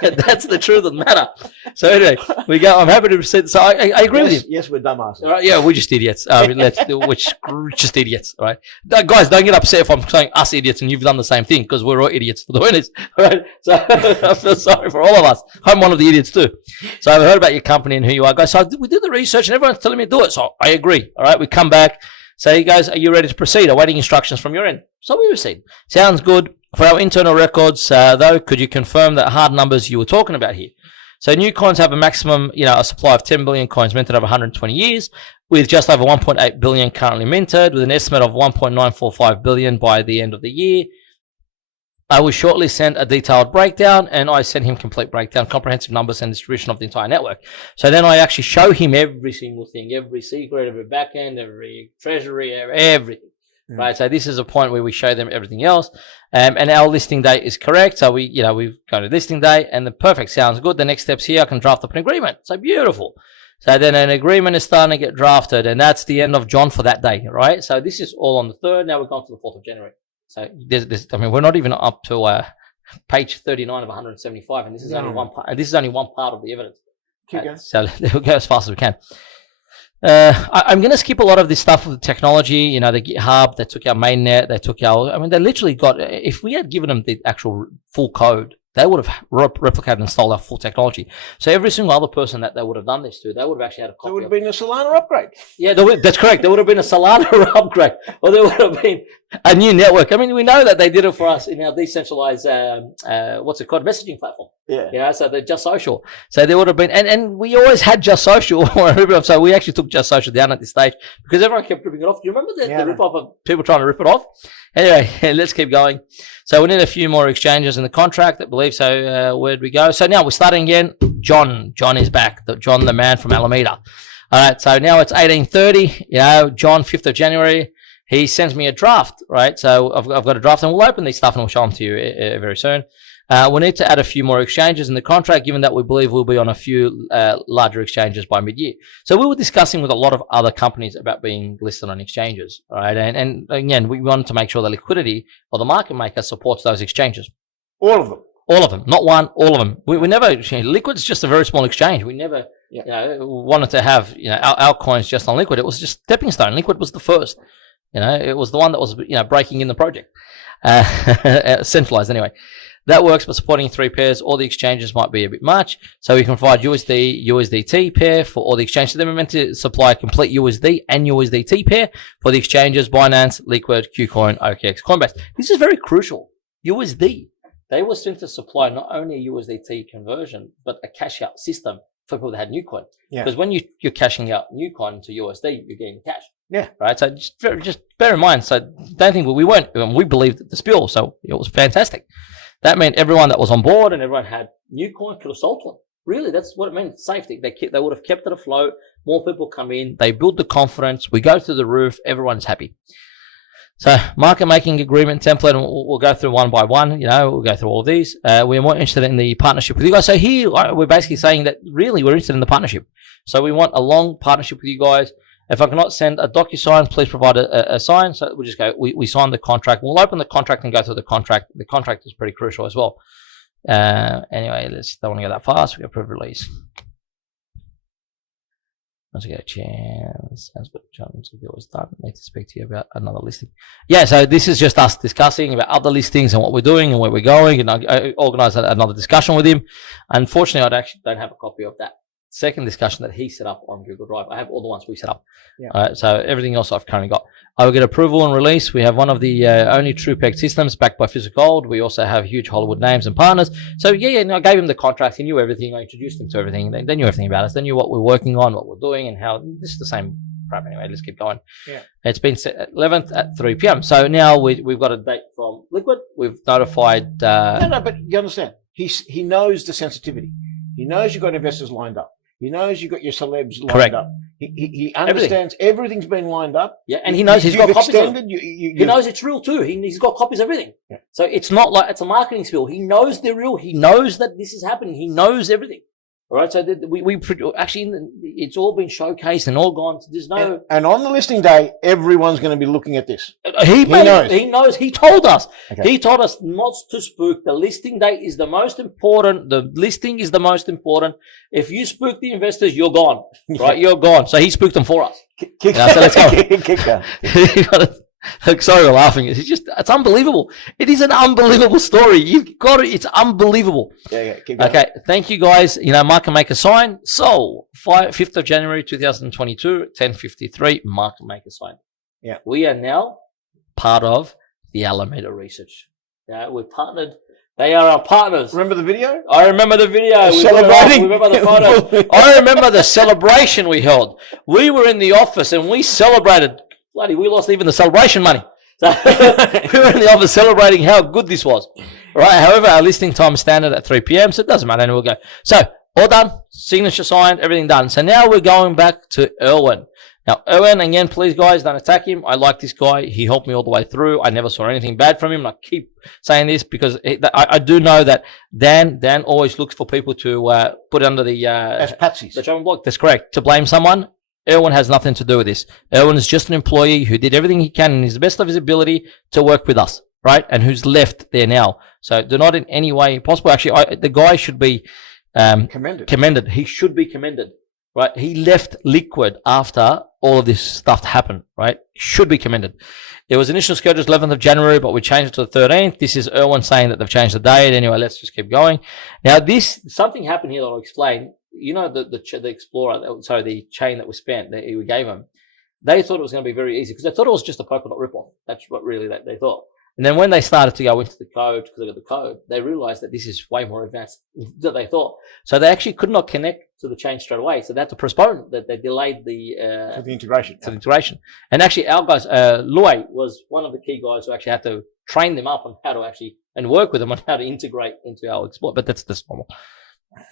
That's the truth of the matter. So anyway, we go. I'm happy to proceed. So I agree with you. Yes, we're dumbasses. All right, yeah, we're just idiots. We're just idiots. All right, guys, don't get upset if I'm saying us idiots and you've done the same thing, because we're all idiots for doing this. All right, so I feel sorry for all of us. I'm one of the idiots too. So I've heard about your company and who you are, guys. So we did the research and everyone's telling me to do it. So I agree. All right. We come back. Say, guys, are you ready to proceed? Awaiting instructions from your end. So we proceed. Sounds good. For our internal records, though, could you confirm that hard numbers you were talking about here? So new coins have a maximum, a supply of 10 billion coins minted over 120 years, with just over 1.8 billion currently minted, with an estimate of 1.945 billion by the end of the year. I will shortly send a detailed breakdown, and I send him complete breakdown, comprehensive numbers and distribution of the entire network. So then I actually show him every single thing, every secret, every backend, every treasury, everything. Right. So this is a point where we show them everything else. And our listing date is correct. So we go to listing date, and the perfect sounds good. The next steps here, I can draft up an agreement. So beautiful. So then an agreement is starting to get drafted, and that's the end of John for that day. Right. So this is all on the 3rd. Now we're going to the 4th of January. So we're not even up to page 39 of 175, and this is only one part. This is only one part of the evidence. Keep going. So we'll go as fast as we can. I'm going to skip a lot of this stuff with the technology. The GitHub, they took our mainnet, they literally got. If we had given them the actual full code, they would have replicated and stole our full technology. So every single other person that they would have done this to, they would have actually had a copy. So it would have been a Solana upgrade. Yeah, that's correct. There would have been a Solana upgrade, or there would have been a new network. I mean, we know that they did it for us in our decentralized, what's it called, messaging platform. Yeah. You know, so they're Just Social. So there would have been, and we always had Just Social. So we actually took Just Social down at this stage because everyone kept ripping it off. Do you remember the rip-off of people trying to rip it off? Anyway, let's keep going. So we need a few more exchanges in the contract, I believe. So where'd we go? So now we're starting again. John is back. John, the man from Alameda. All right. So now it's 18:30. You know, John, 5th of January. He sends me a draft, right? So I've got a draft, and we'll open these stuff and we'll show them to you very soon. We need to add a few more exchanges in the contract, given that we believe we'll be on a few larger exchanges by mid-year. So we were discussing with a lot of other companies about being listed on exchanges, right? And again, we wanted to make sure the liquidity or the market maker supports those exchanges. All of them. All of them, not one, all of them. We never, Liquid's just a very small exchange. We never wanted to have our coins just on Liquid. It was just stepping stone. Liquid was the first. It was the one that was breaking in the project. Centralized anyway. That works, but supporting 3 pairs, all the exchanges might be a bit much. So we can provide USD, USDT pair for all the exchanges. So then we're meant to supply a complete USD and USDT pair for the exchanges, Binance, Liquid, KuCoin, OKX, Coinbase. This is very crucial. USD. They were sent to supply not only a USDT conversion, but a cash out system for people that had new coin. Yeah. Because when you're cashing out new coin into USD, you're getting cash. Yeah. Right. So just bear in mind. So don't think we weren't. We believed the spill. So it was fantastic. That meant everyone that was on board and everyone had new coin could have sold to them. Really, that's what it meant. Safety. They would have kept it afloat. More people come in. They build the confidence. We go through the roof. Everyone's happy. So market making agreement template, and we'll go through one by one. We'll go through all of these. We're more interested in the partnership with you guys. So here we're basically saying that really we're interested in the partnership. So we want a long partnership with you guys. If I cannot send a DocuSign, please provide a sign. So we'll just go, we sign the contract. We'll open the contract and go through the contract. The contract is pretty crucial as well. Anyway, don't want to go that fast. We got proof release. Once we get a chance, as but John was done, I need to speak to you about another listing. Yeah, so this is just us discussing about other listings and what we're doing and where we're going. And I organized another discussion with him. Unfortunately, I actually don't have a copy of that second discussion that he set up on Google Drive. I have all the ones we set up. Yeah. So everything else I've currently got. I will get approval and release. We have one of the only true peg systems backed by physical gold. We also have huge Hollywood names and partners. So I gave him the contract. He knew everything. I introduced him to everything. They knew everything about us. They knew what we're working on, what we're doing, and how. This is the same crap anyway. Let's keep going. Yeah. It's been set 11th at 3 p.m. So now we've got a date from Liquid. We've notified. No, but you understand. He knows the sensitivity. He knows you've got investors lined up. He knows you've got your celebs lined up. He understands everything's been lined up. Yeah, and he knows he's got copies of it. He knows it's real too. He's got copies of everything. Yeah. So it's not like it's a marketing spill. He knows they're real. He knows that this is happening. He knows everything. All right, so we actually it's all been showcased and all gone. There's no and on the listing day, everyone's going to be looking at this. He knows. He told us. Okay. He told us not to spook. The listing day is the most important. The listing is the most important. If you spook the investors, you're gone. Right, you're gone. So he spooked them for us. So let's go. Sorry, we're laughing. It's unbelievable. It is an unbelievable story. You've got it. It's unbelievable. Yeah, keep going. Okay, thank you guys. Market maker sign. So, 5th of January 2022, 10:53. Market maker sign. Yeah, we are now part of the Alameda Research. Yeah, we're partnered. They are our partners. Remember the video? I remember the video. Celebrating. We remember the photo. I remember the celebration we held. We were in the office and we celebrated. Bloody, we lost even the celebration money. So we were in the office celebrating how good this was. Right. However, our listing time is standard at 3 p.m. So it doesn't matter. And we'll go. So all done. Signature signed. Everything done. So now we're going back to Erwin. Now, Erwin, again, please, guys, don't attack him. I like this guy. He helped me all the way through. I never saw anything bad from him. And I keep saying this because I do know that Dan always looks for people to put under the as patsies. The chopping block. That's correct. To blame someone. Erwin has nothing to do with this. Erwin is just an employee who did everything he can in his best of his ability to work with us, right? And who's left there now. So do not in any way possible. Actually, the guy should be commended. He should be commended. right? He left Liquid after all of this stuff happened, right? Should be commended. It was initially scheduled 11th of January, but we changed it to the 13th. This is Erwin saying that they've changed the date. Anyway, let's just keep going. Now, something happened here that I'll explain. You know, the Explorer, sorry, the chain that was spent, that we gave them, they thought it was going to be very easy because they thought it was just a Polkadot ripoff. That's what really they thought. And then when they started to go into the code, because they got the code, they realized that this is way more advanced than they thought. So they actually could not connect to the chain straight away. So they had to postpone that. They delayed the integration. To the integration. And actually our guys, Louis was one of the key guys who actually had to train them up on how to actually, and work with them on how to integrate into our Explorer. But that's normal.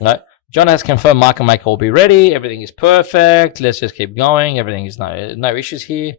No. John has confirmed market maker will be ready. Everything is perfect. Let's just keep going. Everything is no issues here.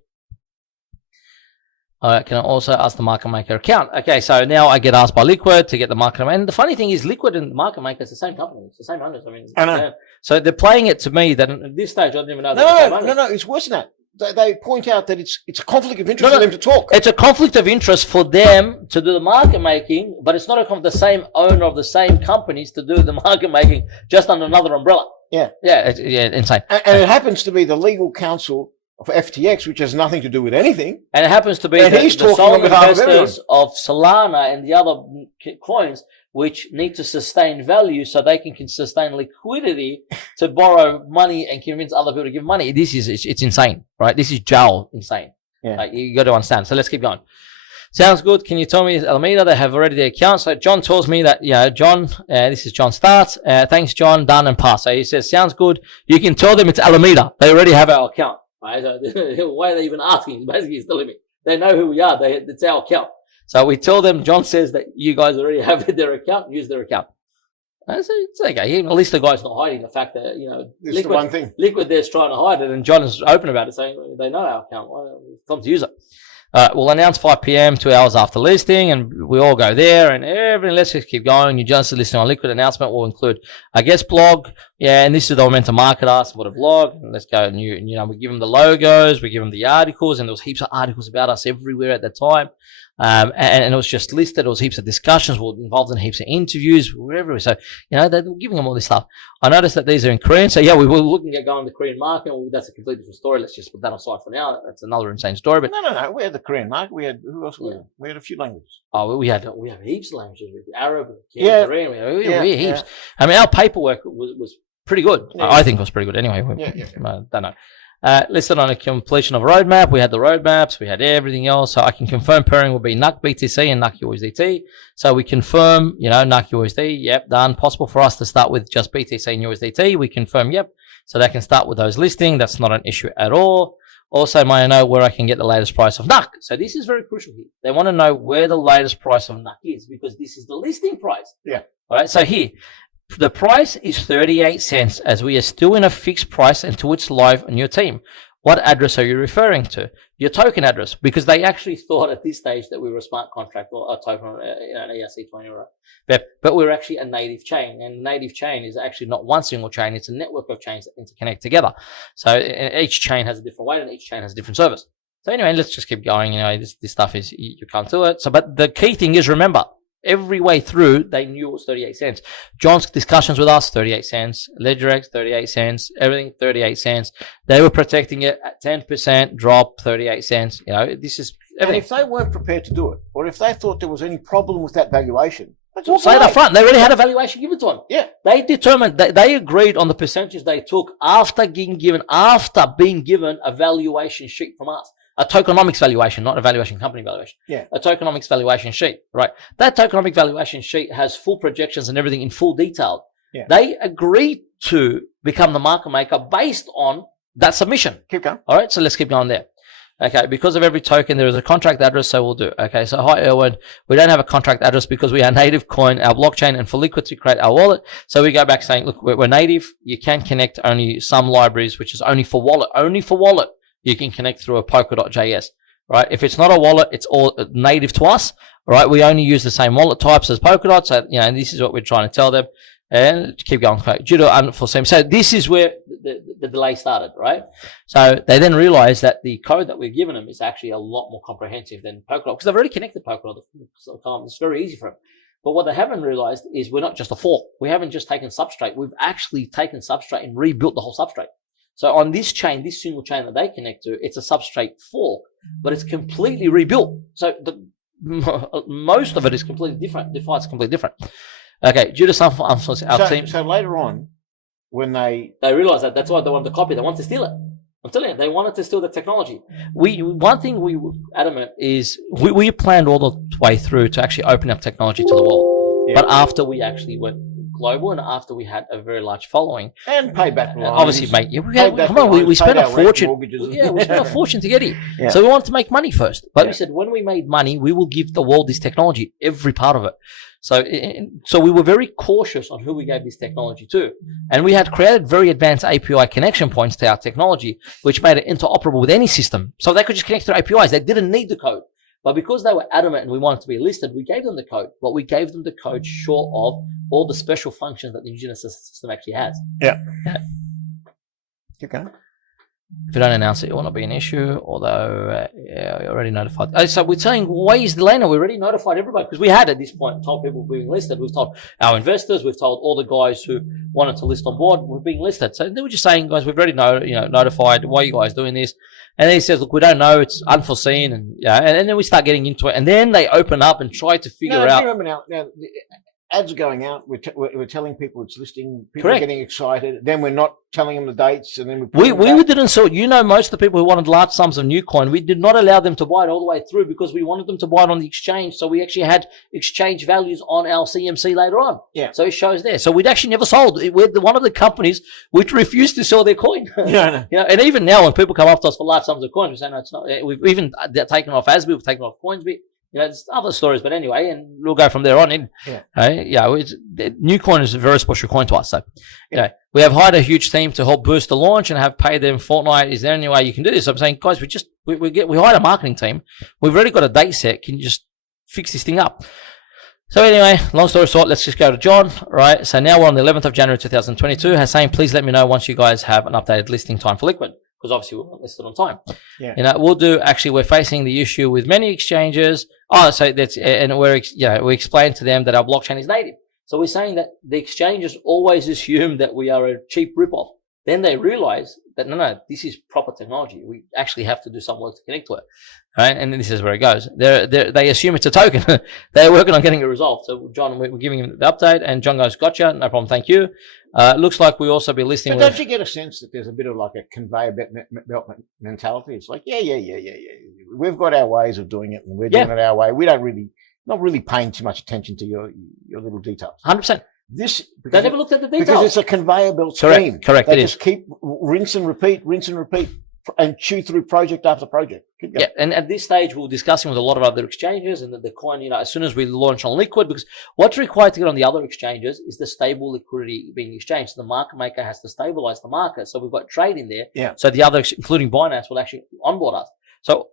Can I also ask the market maker account? Okay, so now I get asked by Liquid to get the market maker. And the funny thing is, Liquid and the market maker is the same company. It's the same owners. I mean, I know. So they're playing it to me that at this stage I don't even know. No. It's worse than that. They point out that it's a conflict of interest for them to talk. It's a conflict of interest for them to do the market making, but it's not the same owner of the same companies to do the market making just under another umbrella. Yeah. Yeah, insane. And it happens to be the legal counsel for FTX, which has nothing to do with anything. And it happens to be the sole investors of Solana and the other coins, which need to sustain value so they can sustain liquidity to borrow money and convince other people to give money. It's insane, right? This is jail insane. Yeah. Like, you got to understand. So let's keep going. Sounds good. Can you tell me, Alameda, they have already their account? So John tells me that, John, this is John Starts. Thanks, John, done and passed. So he says, sounds good. You can tell them it's Alameda. They already have our account. Right? So why are they even asking? Basically, he's telling me they know who we are. It's our account. So we tell them, John says that you guys already have their account, use their account. So it's okay. At least the guy's not hiding the fact that, it's the one thing. Liquid there's trying to hide it, and John is open about it, saying they know our account. Come to use it. We'll announce 5 p.m., 2 hours after listing, and we all go there, and everything. Let's just keep going. You just listen on Liquid announcement will include a guest blog. Yeah, and this is all meant to market us. What a blog. And let's go. And we give them the logos, we give them the articles, and there was heaps of articles about us everywhere at the time. And it was just listed. There was heaps of discussions. We're involved in heaps of interviews, wherever. So, they were giving them all this stuff. I noticed that these are in Korean. So, we were looking at going to the Korean market. Well, that's a completely different story. Let's just put that aside for now. That's another insane story. But no. We had the Korean market. Who else we had? We had a few languages. Oh, we have heaps of languages. We had Arab, Korean. We had heaps. I mean, our paperwork was pretty good. Yeah. I think it was pretty good. Anyway, I don't know. Listed on a completion of roadmap. We had the roadmaps. We had everything else. So I can confirm pairing will be NUC BTC and NUC USDT. So we confirm, NUC USD. Yep, done. Possible for us to start with just BTC and USDT. We confirm, yep. So they can start with those listing. That's not an issue at all. Also, may I know where I can get the latest price of NUC? So this is very crucial here. They want to know where the latest price of NUC is because this is the listing price. Yeah. All right. So here. The price is 38 cents as we are still in a fixed price until it's live on your team. What address are you referring to? Your token address, because they actually thought at this stage that we were a smart contract or a token, an ERC20 or but we're actually a native chain, and native chain is actually not one single chain. It's a network of chains that interconnect together. So each chain has a different weight and each chain has a different service. So anyway, let's just keep going. This stuff is, you can't do it. So, but the key thing is, remember, every way through, they knew it was 38 cents. John's discussions with us, 38 cents. LedgerX, 38 cents. Everything, 38 cents. They were protecting it at 10% drop, 38 cents. This is everything. And if they weren't prepared to do it, or if they thought there was any problem with that valuation, we'll say it up front. They already had a valuation given to them. Yeah. They determined, they agreed on the percentages they took after being given a valuation sheet from us. A tokenomics valuation, not a valuation company valuation. Yeah. A tokenomics valuation sheet, right? That tokenomic valuation sheet has full projections and everything in full detail. Yeah. They agreed to become the market maker based on that submission. Keep going. All right, so let's keep going there. Okay, because of every token, there is a contract address, so we'll do. Okay, so hi, Erwin. We don't have a contract address because we are native coin, our blockchain, and for Liquid to create our wallet. So we go back saying, look, we're native. You can connect only some libraries, which is only for wallet. Only for wallet. You can connect through a Polkadot.js, right? If it's not a wallet, it's all native to us, right? We only use the same wallet types as Polkadot. So, this is what we're trying to tell them. And keep going. Due to unforeseen. So this is where the delay started, right? So they then realized that the code that we've given them is actually a lot more comprehensive than Polkadot because they've already connected Polkadot. It's very easy for them. But what they haven't realized is we're not just a fork. We haven't just taken substrate. We've actually taken substrate and rebuilt the whole substrate. So on this chain, this single chain that they connect to, it's a substrate fork, but it's completely rebuilt. So most of it is completely different. DeFi is completely different. Okay, due to some team. So later on, when they realized that that's why they wanted to copy. They wanted to steal it. I'm telling you, they wanted to steal the technology. One thing we were adamant is we planned all the way through to actually open up technology to the world. Yeah. But after we actually went global and after we had a very large following and paid back loans, obviously, mate, we spent a fortune. Yeah, we spent a fortune to get here. Yeah. So we wanted to make money first. But we said when we made money, we will give the world this technology, every part of it. So we were very cautious on who we gave this technology to. And we had created very advanced API connection points to our technology, which made it interoperable with any system. So they could just connect to APIs. They didn't need the code. But because they were adamant and we wanted to be listed, we gave them the code. But we gave them the code short of all the special functions that the Genesis system actually has. Yeah. Keep going. If you don't announce it, it will not be an issue, although you're already notified. So we're saying, why is the delayed? We already notified everybody, because we had at this point told people we're being listed. We've told our investors, we've told all the guys who wanted to list on board, we're being listed. So they were just saying, guys, we've already notified. Why are you guys doing this? And then he says, look, we don't know, it's unforeseen, and and then we start getting into it, and then they open up and try to figure out. Remember now, ads are going out. We're telling people it's listing. People are getting excited. Then we're not telling them the dates, and then we didn't sort. Most of the people who wanted large sums of new coin, we did not allow them to buy it all the way through because we wanted them to buy it on the exchange. So we actually had exchange values on our CMC later on. Yeah. So it shows there. So we'd actually never sold. We're one of the companies which refused to sell their coin. Yeah. And even now, when people come up to us for large sums of coins, we say no, it's not. We've even taken off SBF, we've taken off Coinsbit. There's other stories, but anyway, and we'll go from there on in. New coin is a very special coin to us. So, we have hired a huge team to help boost the launch and have paid them fortnight. Is there any way you can do this? I'm saying, guys, we hired a marketing team. We've already got a date set. Can you just fix this thing up? So anyway, long story short, let's just go to John, right? So now we're on the 11th of January 2022. Saying, please let me know once you guys have an updated listing time for Liquid. Because obviously we're not listed on time. Yeah. We're facing the issue with many exchanges. We explained to them that our blockchain is native. So we're saying that the exchanges always assume that we are a cheap ripoff. Then they realize that no, this is proper technology. We actually have to do some work to connect to it. Right? And then this is where it goes. They assume it's a token. They're working on getting it resolved. So John, we're giving him the update, and John goes, gotcha, no problem, thank you. Looks like we also be listing. But don't you get a sense that there's a bit of like a conveyor belt mentality? It's like, yeah. We've got our ways of doing it, and we're doing it our way. We don't not really paying too much attention to your little details. 100%. They never looked at the details. Because it's a conveyor belt scheme. Correct. They just keep rinse and repeat, and chew through project after project. Keep going. Yeah, and at this stage, we're discussing with a lot of other exchanges and the coin, as soon as we launch on Liquid, because what's required to get on the other exchanges is the stable liquidity being exchanged. So the market maker has to stabilize the market. So we've got trade in there. Yeah. So the other, including Binance, will actually onboard us. So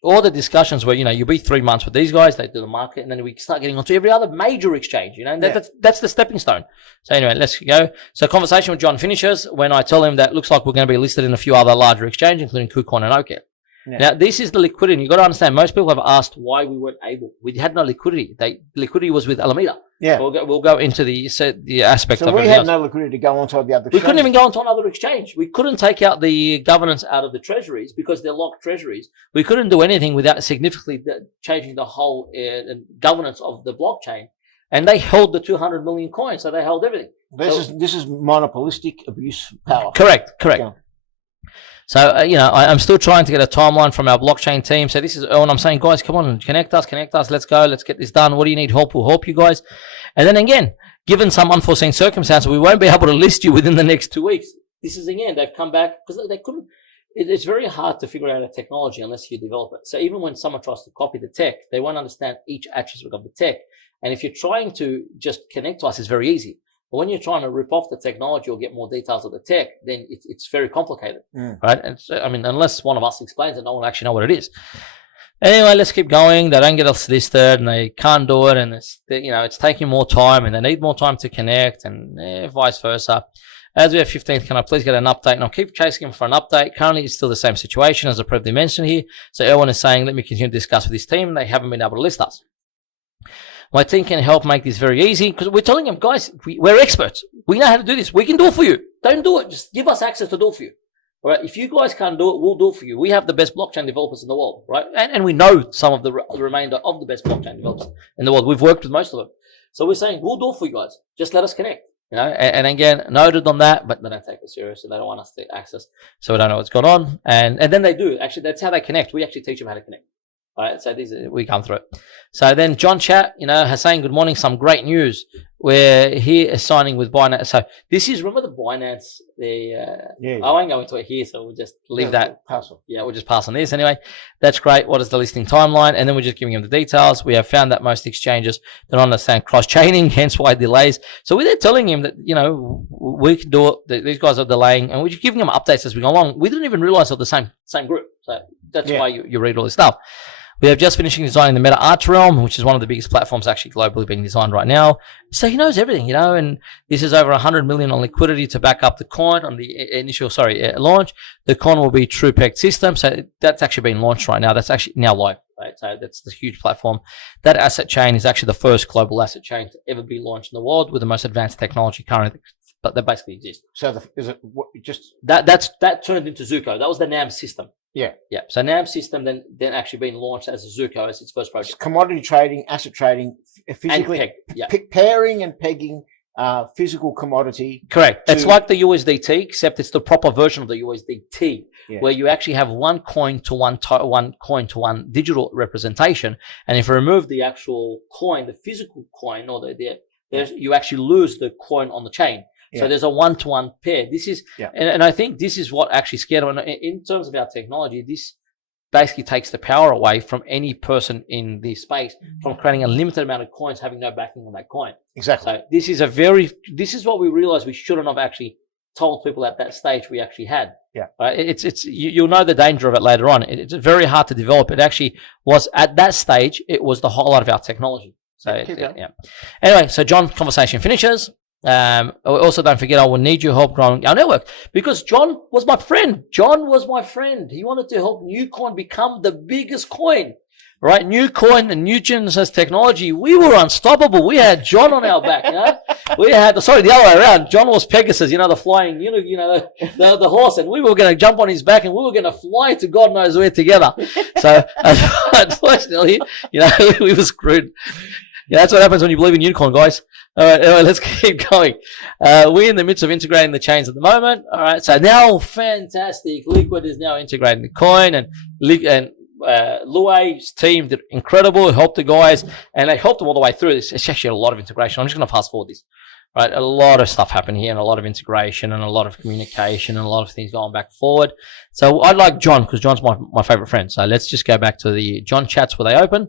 all the discussions where, you'll be 3 months with these guys, they do the market, and then we start getting onto every other major exchange, and that's the stepping stone. So anyway, let's go. So conversation with John finishes when I tell him that looks like we're going to be listed in a few other larger exchanges, including KuCoin and OKED. Yeah. Now, this is the liquidity. You've got to understand, most people have asked why we weren't able. We had no liquidity. Liquidity was with Alameda. Yeah. We'll go into the aspect of it. So we had no liquidity to go onto the other exchange. We couldn't even go onto another exchange. We couldn't take out the governance out of the treasuries because they're locked treasuries. We couldn't do anything without significantly changing the whole governance of the blockchain. And they held the 200 million coins, so they held everything. This is monopolistic abuse of power. Correct. Yeah. So, I'm still trying to get a timeline from our blockchain team. So this is Erwin. I'm saying, guys, come on, connect us. Let's go. Let's get this done. What do you need help? We'll help you guys. And then again, given some unforeseen circumstances, we won't be able to list you within the next 2 weeks. This is again, they've come back because they couldn't. It's very hard to figure out a technology unless you develop it. So even when someone tries to copy the tech, they won't understand each attribute of the tech. And if you're trying to just connect to us, it's very easy. But when you're trying to rip off the technology or get more details of the tech, then it's very complicated, right? And so, unless one of us explains it, no one actually know what it is. Anyway, let's keep going. They don't get us listed, and they can't do it, and it's taking more time, and they need more time to connect, and vice versa. As we have 15th, can I please get an update? And I'll keep chasing him for an update. Currently, it's still the same situation as I previously mentioned here. So everyone is saying, let me continue to discuss with this team. They haven't been able to list us. My team can help make this very easy because we're telling them, guys, we're experts. We know how to do this. We can do it for you. Don't do it. Just give us access to do it for you. All right, if you guys can't do it, we'll do it for you. We have the best blockchain developers in the world, right? And we know some of the remainder of the best blockchain developers in the world. We've worked with most of them. So we're saying, we'll do it for you guys. Just let us connect. And again, noted on that, but they don't take it serious, and they don't want us to access, so we don't know what's going on. And then they do. Actually, that's how they connect. We actually teach them how to connect. Right, so we come through it. So then John Chat, Hussein, good morning. Some great news. We're here signing with Binance. So this is, remember the Binance, I won't go into it here, so we'll just leave that. Pass on. Yeah, we'll just pass on this anyway. That's great. What is the listing timeline? And then we're just giving them the details. We have found that most exchanges don't understand cross-chaining, hence why delays. So we're there telling him that, we can do it. These guys are delaying, and we're just giving them updates as we go along. We didn't even realize they're the same group. So that's why you read all this stuff. We have just finished designing the Meta Art Realm, which is one of the biggest platforms actually globally being designed right now. So he knows everything, and this is over 100 million on liquidity to back up the coin on the initial, launch. The coin will be true pegged system. So that's actually been launched right now. That's actually now live, right? So that's the huge platform. That asset chain is actually the first global asset chain to ever be launched in the world with the most advanced technology currently, but they basically exist. So is it just that turned into Zuko? That was the NAM system. Yeah. So NAM system then actually being launched as a Zuko as its first project. It's commodity trading, asset trading, physically and peg. Pairing and pegging physical commodity. Correct. It's like the USDT, except it's the proper version of the USDT, where you actually have one coin to one digital representation, and if you remove the actual coin, the physical coin, or you actually lose the coin on the chain. So there's a one-to-one pair. This is, and I think this is what actually scared them. In terms of our technology, this basically takes the power away from any person in this space from creating a limited amount of coins, having no backing on that coin. Exactly. So this is what we realized we shouldn't have actually told people at that stage we actually had. Yeah. You'll know the danger of it later on. It's very hard to develop. It actually was at that stage. It was the highlight of our technology. So Anyway, so John, conversation finishes. Also, don't forget, I will need your help growing our network, because John was my friend. He wanted to help Newcoin become the biggest coin, right? Newcoin and New Genesis technology. We were unstoppable. We had John on our back. We had the other way around. John was Pegasus, the flying, the horse, and we were going to jump on his back and we were going to fly to God knows where together. So unfortunately, we were screwed. Yeah, that's what happens when you believe in unicorn, guys. All right, anyway, let's keep going. We're in the midst of integrating the chains at the moment. All right, so now, fantastic. Liquid is now integrating the coin, and Luay's team did incredible, helped the guys, and they helped them all the way through this. It's actually a lot of integration. I'm just going to fast forward this. Right, a lot of stuff happened here, and a lot of integration, and a lot of communication, and a lot of things going back and forward. So I'd like John, because John's my favorite friend. So let's just go back to the John chats where they open.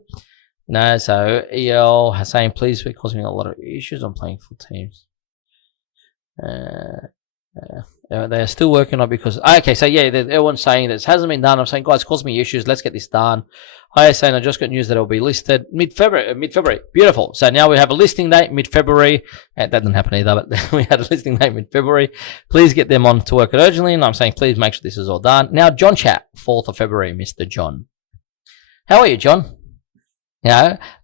So EL Hussein, please, it causing me a lot of issues. I'm playing full teams. They're still working on it because so everyone's saying this hasn't been done. I'm saying, guys, cause me issues. Let's get this done. Hi, saying I just got news that it'll be listed mid-February. Beautiful. So now we have a listing date mid-February. That didn't happen either, but we had a listing date mid-February. Please get them on to work it urgently. And I'm saying, please make sure this is all done. Now, John chat, 4th of February, Mr. John. How are you, John?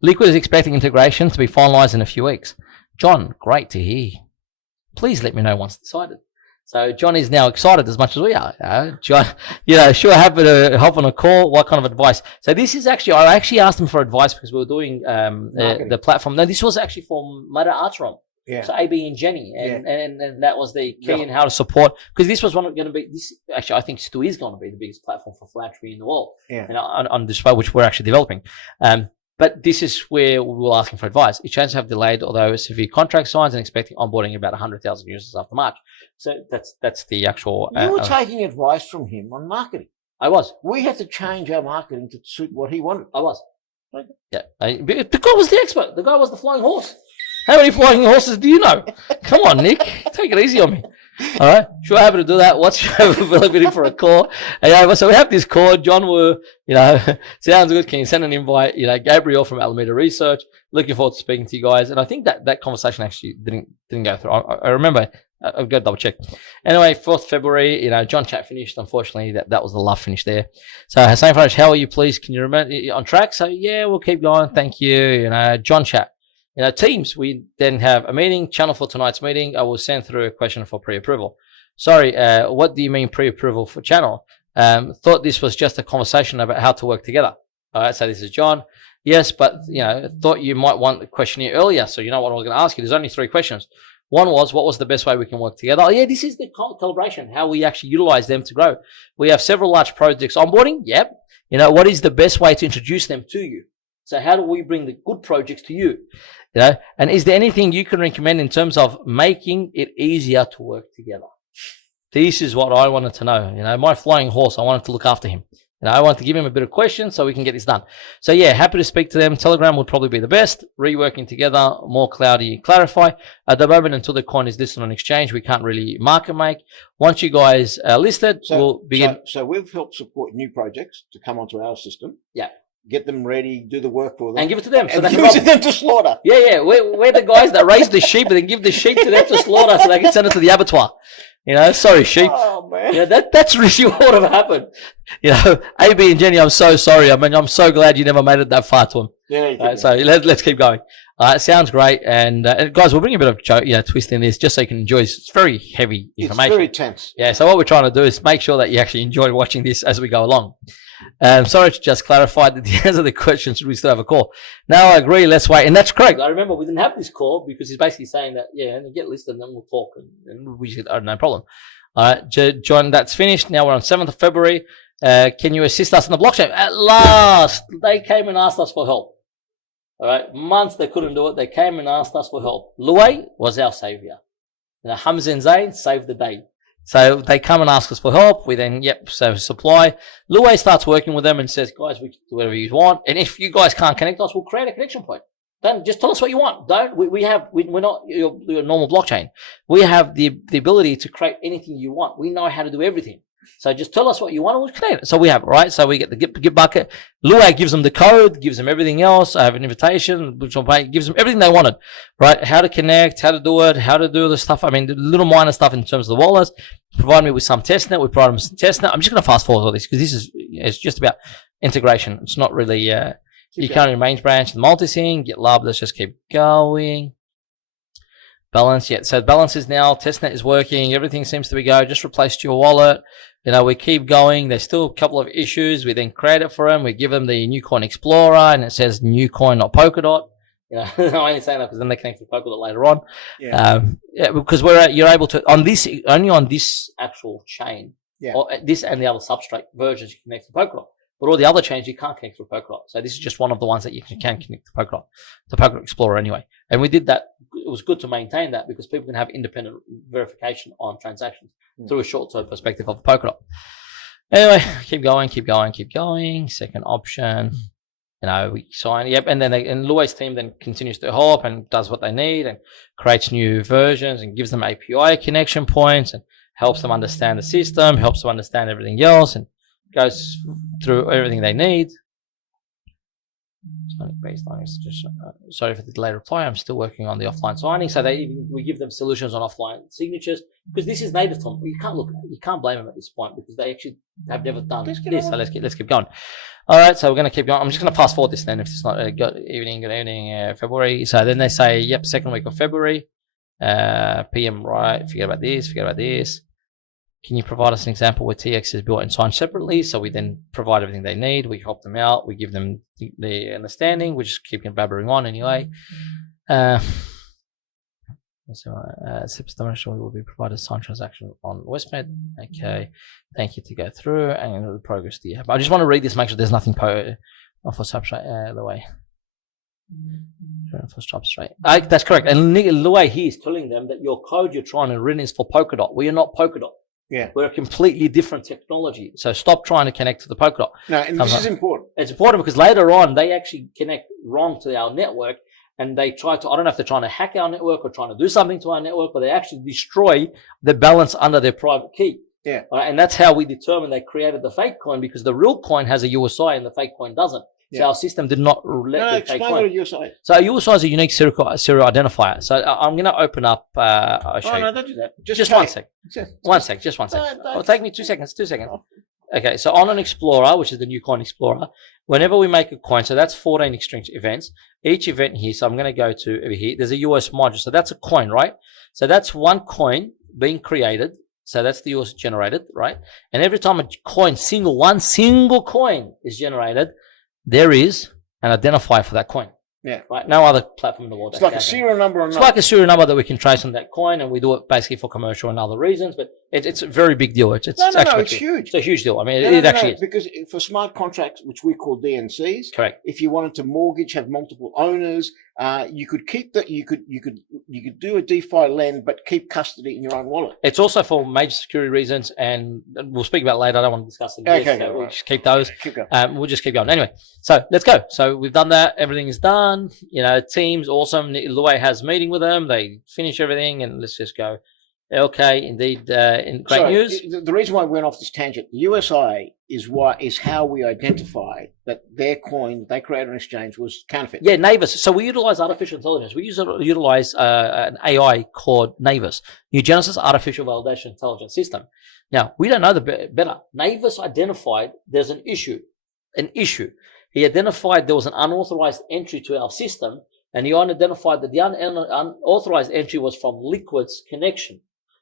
Liquid is expecting integration to be finalized in a few weeks. John, great to hear. Please let me know once decided. So John is now excited as much as we are. John, sure, happy to hop on a call. What kind of advice? So this is actually, I actually asked him for advice because we were doing the platform. No, this was actually for Meta Art Realm. Yeah. So AB and Jenny, and that was the key in how to support, because this was going to be actually I think still is going to be the biggest platform for philanthropy in the world. Yeah. And on display, which we're actually developing. But this is where we were asking for advice. Exchanges have delayed, although severe contract signs, and expecting onboarding about 100,000 users after March. So that's the actual. You were taking advice from him on marketing. I was. We had to change our marketing to suit what he wanted. I was. Yeah. The guy was the expert. The guy was the flying horse. How many flying horses do you know? Come on, Nick. Take it easy on me. All right. Sure, happy to do that. What's your availability for a call? So we have this call. John were, sounds good. Can you send an invite? Gabriel from Alameda Research. Looking forward to speaking to you guys. And I think that conversation actually didn't go through. I remember. I've got to double check. Anyway, 4th February, John chat finished. Unfortunately, that was the last finish there. So Hussein Faraj, how are you, please? Can you remember on track? So yeah, we'll keep going. Thank you. John chat. Teams, we then have a meeting, channel for tonight's meeting. I will send through a question for pre-approval. Sorry, what do you mean pre-approval for channel? Thought this was just a conversation about how to work together. All right, so this is John. Yes, but thought you might want the questionnaire earlier. So you know what I was going to ask you. There's only 3 questions. One was, what was the best way we can work together? Oh, yeah, this is the collaboration, how we actually utilize them to grow. We have several large projects onboarding. Yep. What is the best way to introduce them to you? So how do we bring the good projects to you? And is there anything you can recommend in terms of making it easier to work together? This is what I wanted to know. My flying horse, I wanted to look after him. I want to give him a bit of questions so we can get this done. So yeah, happy to speak to them. Telegram would probably be the best. Reworking together, more cloudy, clarify. At the moment, until the coin is listed on exchange, we can't really market make. Once you guys are listed, we'll begin. So we've helped support new projects to come onto our system. Yeah. Get them ready, do the work for them. And give it to them. So and give it to them to slaughter. Yeah. We're the guys that raise the sheep and then give the sheep to them to slaughter so they can send it to the abattoir. Sorry, sheep. Oh, man. That's really what would have happened. AB and Jenny, I'm so sorry. I mean, I'm so glad you never made it that far to him. Yeah. So let's keep going. It sounds great. And guys, we'll bring a bit of joke, twist in this just so you can enjoy this. It's very heavy information. It's very tense. Yeah. So what we're trying to do is make sure that you actually enjoy watching this as we go along. Sorry to just clarify that the answer to the question, should we still have a call? No, I agree. Let's wait. And that's correct. I remember we didn't have this call because he's basically saying that, and get listed and then we'll talk. And we said, no problem. All right, John, that's finished. Now we're on 7th of February. Can you assist us in the blockchain? At last, they came and asked us for help. All right, months they couldn't do it. They came and asked us for help. Luay was our savior. Hamza and Zain saved the day. So they come and ask us for help. We then, so supply. Luay starts working with them and says, guys, we can do whatever you want. And if you guys can't connect us, we'll create a connection point. Don't just tell us what you want. We're not your normal blockchain. We have the ability to create anything you want. We know how to do everything. So just tell us what you want and we'll connect it. So we have it, right? So we get the Git bucket. Luay gives them the code, gives them everything else. I have an invitation, which gives them everything they wanted, right? How to connect, how to do it, how to do the stuff. I mean, the little minor stuff in terms of the wallets. Provide me with some testnet. We provide them some testnet. I'm just going to fast forward all this because it's just about integration. It's not really, you can't range branch and multi-sig, get lab. Let's just keep going. Balance, so balance is now, testnet is working, everything seems to be go, just replaced your wallet. We keep going. There's still a couple of issues. We then create it for them. We give them the new coin explorer and it says new coin, not Polkadot. I'm only saying that because then they connect to Polkadot later on. Because you're able to, only on this actual chain, or this and the other substrate versions you connect to Polkadot. But all the other chains you can't connect to Polkadot. So this is just one of the ones that you can connect to Polkadot, the Polkadot Explorer anyway. And we did that. It was good to maintain that because people can have independent verification on transactions through a short-term perspective of Polkadot. Anyway, keep going. Second option, we sign. And then and Luay's team then continues to help and does what they need and creates new versions and gives them API connection points and helps them understand the system, helps them understand everything else, and goes through everything they need. Sorry for the delayed reply. I'm still working on the offline signing. So we give them solutions on offline signatures because this is native to them. You can't blame them at this point because they actually have never done this. So let's keep going. All right, so we're going to keep going. I'm just going to fast forward this then if it's not good evening, February. So then they say, second week of February, PM, right? Forget about this. Can you provide us an example where TX is built and signed separately? So we then provide everything they need. We help them out. We give them the understanding. We're just keeping babbling on anyway. Steps demonstration will be provided signed transaction on Westmed. Okay. Thank you to go through and the progress do you have. I just want to read this, make sure there's nothing for substrate the way. For substrate. That's correct. And Luay here is telling them that your code you're trying to run is for Polkadot. We are not Polkadot. Yeah. We're a completely different technology. So stop trying to connect to the Polkadot. No, and this is important. It's important because later on they actually connect wrong to our network and they try to, I don't know if they're trying to hack our network or trying to do something to our network, but they actually destroy the balance under their private key. Yeah. And that's how we determined they created the fake coin because the real coin has a USI and the fake coin doesn't. So our system did not let the fake coin. What a USI. So a USI is a unique serial identifier. So I'm going to open up. I'll show you. No, don't do that. Just 1 sec. Just one sec. It'll take me 2 seconds. Okay, so on an Explorer, which is the new coin Explorer, whenever we make a coin, so that's 14 exchange events. Each event here, so I'm going to go to over here. There's a US module. So that's a coin, right? So that's one coin being created So that's the US generated, right? And every time a coin, one single coin is generated, there is an identifier for that coin. Yeah. Right. No other platform in the world. It's like a serial number on It's like a serial number that we can trace on that coin, and we do it basically for commercial and other reasons. But it's a very big deal. It's huge. It's a huge deal. I mean, it actually is. Because for smart contracts, which we call DNCs, Correct. If you wanted to mortgage, have multiple owners, you could keep that. You could do a DeFi lend, but keep custody in your own wallet. It's also for major security reasons, and we'll speak about it later. I don't want to discuss them. Okay, so we'll right. just keep those. Keep going. We'll just keep going. Anyway, so let's go. So we've done that. Everything is done. Teams awesome. Luay has a meeting with them. They finish everything, and let's just go. Okay, indeed. In great news. The reason why we went off this tangent, the USI is how we identify that their coin they created on exchange was counterfeit. Yeah, Navis. So we utilize artificial intelligence. We utilize an AI called Navis, New Genesis Artificial Validation Intelligence System. Now we don't know the better. Navis identified there's an issue. He identified there was an unauthorized entry to our system, and he identified that the unauthorized entry was from Liquid's connection.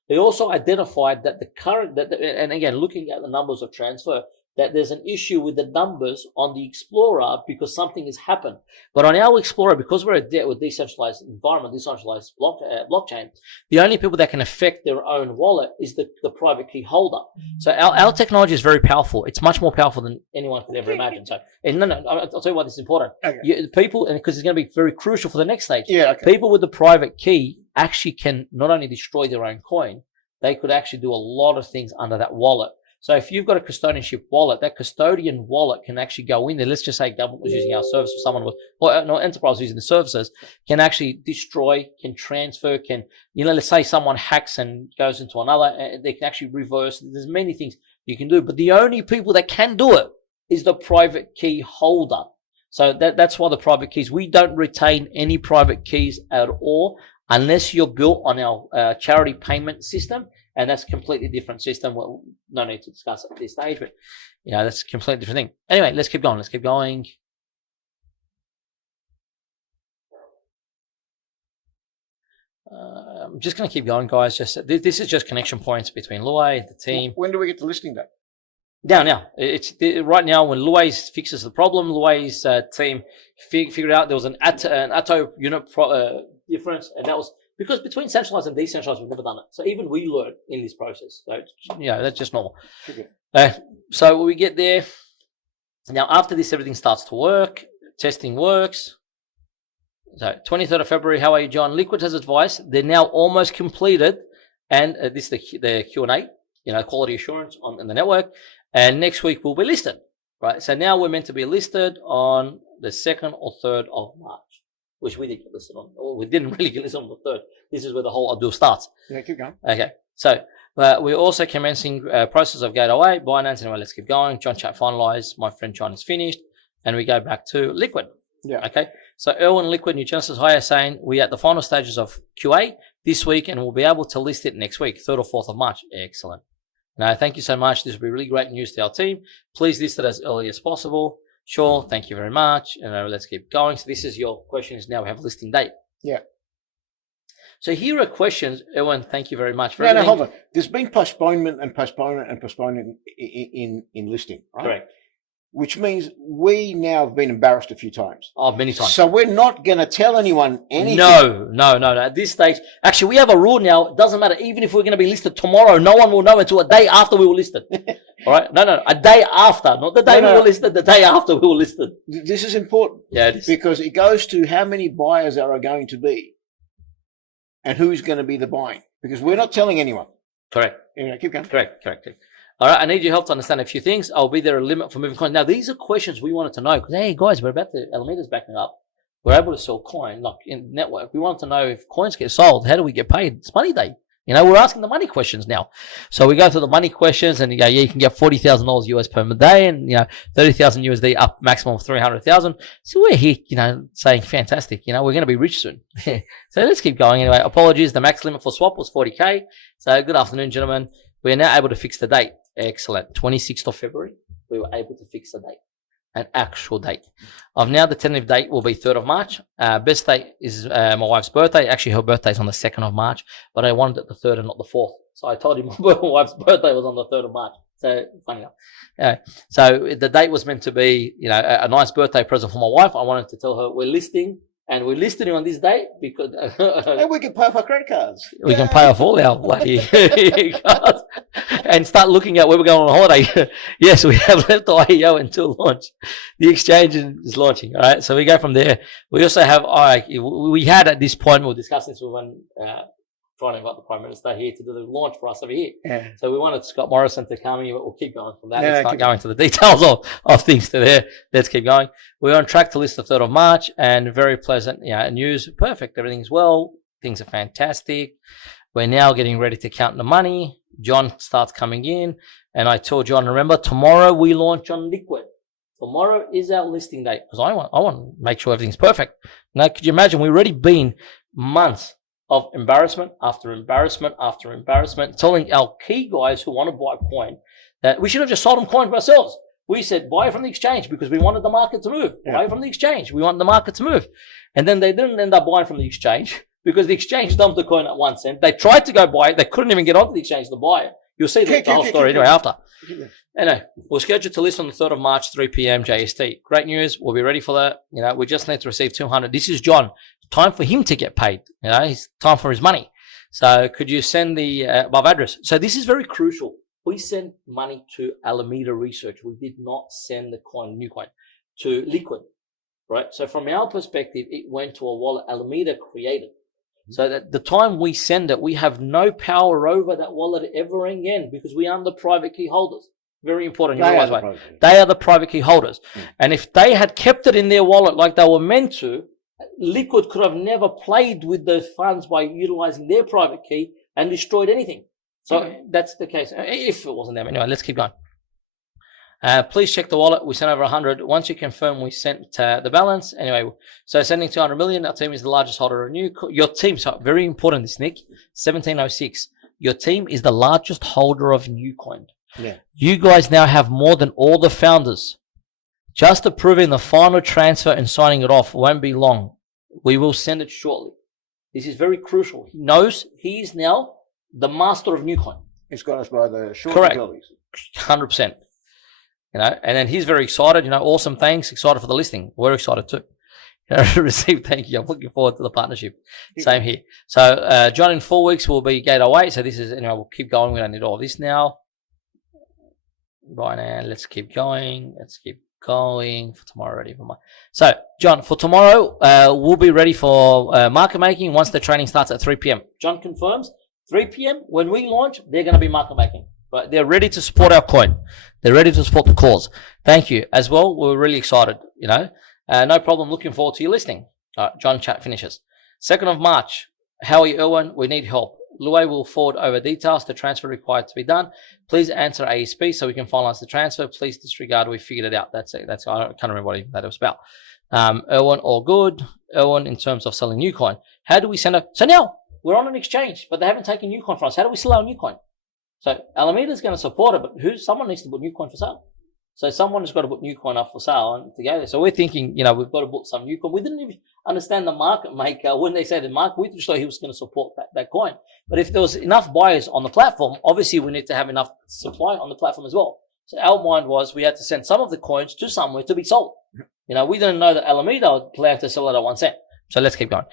They also identified that and again, looking at the numbers of transfer, that there's an issue with the numbers on the Explorer because something has happened. But on our Explorer, because we're a decentralized environment, decentralized blockchain, the only people that can affect their own wallet is the private key holder. So our technology is very powerful. It's much more powerful than anyone could ever imagine. So, I'll tell you why this is important. Okay. People, and because it's going to be very crucial for the next stage. Yeah. Okay. People with the private key actually can not only destroy their own coin, they could actually do a lot of things under that wallet. So if you've got a custodianship wallet, that custodian wallet can actually go in there. Let's just say government was using our service, or someone was, or no, enterprise using the services, can actually destroy, can transfer, let's say someone hacks and goes into another, they can actually reverse. There's many things you can do, but the only people that can do it is the private key holder. So that's why the private keys, we don't retain any private keys at all unless you're built on our charity payment system. And that's a completely different system. Well, no need to discuss it at this stage, but that's a completely different thing. Anyway, let's keep going. I'm just going to keep going, guys. This is just connection points between Luay, the team. When do we get the listing date? Now. It's right now when Luay fixes the problem. Luay's team figured out there was an ATO unit difference, and that was because between centralized and decentralized, we've never done it. So even we learn in this process. So, that's just normal. Okay. So we get there. Now, after this, everything starts to work. Testing works. So 23rd of February, how are you, John? Liquid has advice. They're now almost completed. And this is the Q&A, quality assurance in the network. And next week, we'll be listed. Right. So now we're meant to be listed on the 2nd or 3rd of March. Which we didn't get listed on, or we didn't really get listed on the 3rd. This is where the whole ordeal starts. Yeah, keep going. Okay, so we're also commencing process of gate away, Binance. Anyway, let's keep going. John chat finalized. My friend John is finished, and we go back to Liquid. Yeah. Okay. So Erwin, Liquid, New Genesis, Hire saying we're at the final stages of QA this week, and we'll be able to list it next week, 3rd or 4th of March. Excellent. Now, thank you so much. This will be really great news to our team. Please list it as early as possible. Sure, thank you very much. Let's keep going. So this is your questions. Now we have a listing date. Yeah. So here are questions. Erwin, thank you very much for everything. No, hold on. There's been postponement in listing, right? Correct. Which means we now have been embarrassed a few times. Oh, many times. So we're not going to tell anyone anything. No. At this stage, actually, we have a rule now. It doesn't matter. Even if we're going to be listed tomorrow, no one will know until a day after we were listed. All right? No. A day after. Not the day we were listed, the day after we were listed. This is important. Yeah, it is. Because it goes to how many buyers there are going to be and who's going to be the buying. Because we're not telling anyone. Correct. Keep going. Correct. All right, I need your help to understand a few things. I'll be there a limit for moving coins. Now, these are questions we wanted to know because, hey, guys, Alameda's backing up. We're able to sell coin, like in network. We wanted to know if coins get sold, how do we get paid? It's money day. We're asking the money questions now. So we go through the money questions and you go, you can get $40,000 US per day and, 30,000 USD up maximum of 300,000. So we're here, saying fantastic, we're going to be rich soon. So let's keep going anyway. Apologies. The max limit for swap was 40K. So good afternoon, gentlemen. We are now able to fix the date. Excellent. 26th of February, we were able to fix the date, an actual date. Now the tentative date will be 3rd of March. Best date is my wife's birthday. Actually, her birthday is on the 2nd of March, but I wanted it the 3rd and not the 4th. So I told him my wife's birthday was on the 3rd of March. So funny enough. Yeah. So the date was meant to be, a nice birthday present for my wife. I wanted to tell her we're listing, and we're listing on this date because and we can pay off our credit cards. We can pay off all our bloody cards and start looking at where we're going on holiday. Yes, we have left the IEO until launch. The exchange is launching. All right. So we go from there. We also have, we had at this point, we'll discuss this when trying to invite the Prime Minister here to do the launch for us over here. Yeah. So we wanted Scott Morrison to come here, but we'll keep going from that. Let's not go into the details of things to there. Let's keep going. We're on track to list the 3rd of March, and very pleasant news. Perfect. Everything's well. Things are fantastic. We're now getting ready to count the money. John starts coming in, and I told John, remember, tomorrow we launch on Liquid. Tomorrow is our listing date because I want to make sure everything's perfect. Now, could you imagine? We've already been months of embarrassment after embarrassment after embarrassment, telling our key guys who want to buy coin that we should have just sold them coin for ourselves. We said, buy from the exchange because we wanted the market to move. Yeah. Buy from the exchange. We want the market to move. And then they didn't end up buying from the exchange because the exchange dumped the coin at 1 cent. They tried to go buy it. They couldn't even get onto the exchange to buy it. You'll see the whole story anyway after. Anyway, we're scheduled to list on the 3rd of March, 3 p.m. JST. Great news. We'll be ready for that. We just need to receive 200. This is John. Time for him to get paid. It's time for his money. So could you send the above address? So this is very crucial. We sent money to Alameda Research. We did not send the new coin, to Liquid, right? So from our perspective, it went to a wallet Alameda created. So that the time we send it, we have no power over that wallet ever again because we are the private key holders. Very important. They are the private key holders. And if they had kept it in their wallet like they were meant to, Liquid could have never played with those funds by utilizing their private key and destroyed anything. So that's the case. If it wasn't them. Anyway, let's keep going. Please check the wallet. We sent over 100. Once you confirm, we sent the balance. Anyway, so sending 200 million. Our team is the largest holder of new. Your team, so very important, this Nick, 1706. Your team is the largest holder of new coin. Yeah. You guys now have more than all the founders. Just approving the final transfer and signing it off won't be long. We will send it shortly. This is very crucial. He knows he is now the master of Newcoin. He's got us by the short Correct. abilities. 100%. And then he's very excited. Awesome. Thanks. Excited for the listing. We're excited too. Receive. Thank you. I'm looking forward to the partnership. Yeah. Same here. So John, in 4 weeks will be gate 08. So this is we'll keep going. We don't need all this now. Right now, let's keep going. Let's keep going for tomorrow. Ready for So, John, for tomorrow, we'll be ready for market making once the training starts at 3 p.m. John confirms 3 p.m. when we launch, they're going to be market making. But they're ready to support our coin. They're ready to support the cause. Thank you. As well, we're really excited. No problem. Looking forward to your listing. John, chat finishes. 2nd of March. How are you, Erwin? We need help. Luay will forward over details. The transfer required to be done. Please answer ASP so we can finalize the transfer. Please disregard. We figured it out. That's it. I can't remember what that was about. Erwin, all good. Erwin, in terms of selling new coin, how do we send a? So now we're on an exchange, but they haven't taken new coin from us. How do we sell our new coin? So Alameda is going to support it, but someone needs to put new coin for sale. So someone has got to put new coin up for sale and together. So we're thinking, we've got to put some new coin. We didn't even understand the market maker when they say the market. We just thought he was going to support that coin. But if there was enough buyers on the platform, obviously we need to have enough supply on the platform as well. So our mind was we had to send some of the coins to somewhere to be sold. We didn't know that Alameda would plan to sell it at 1 cent. So let's keep going.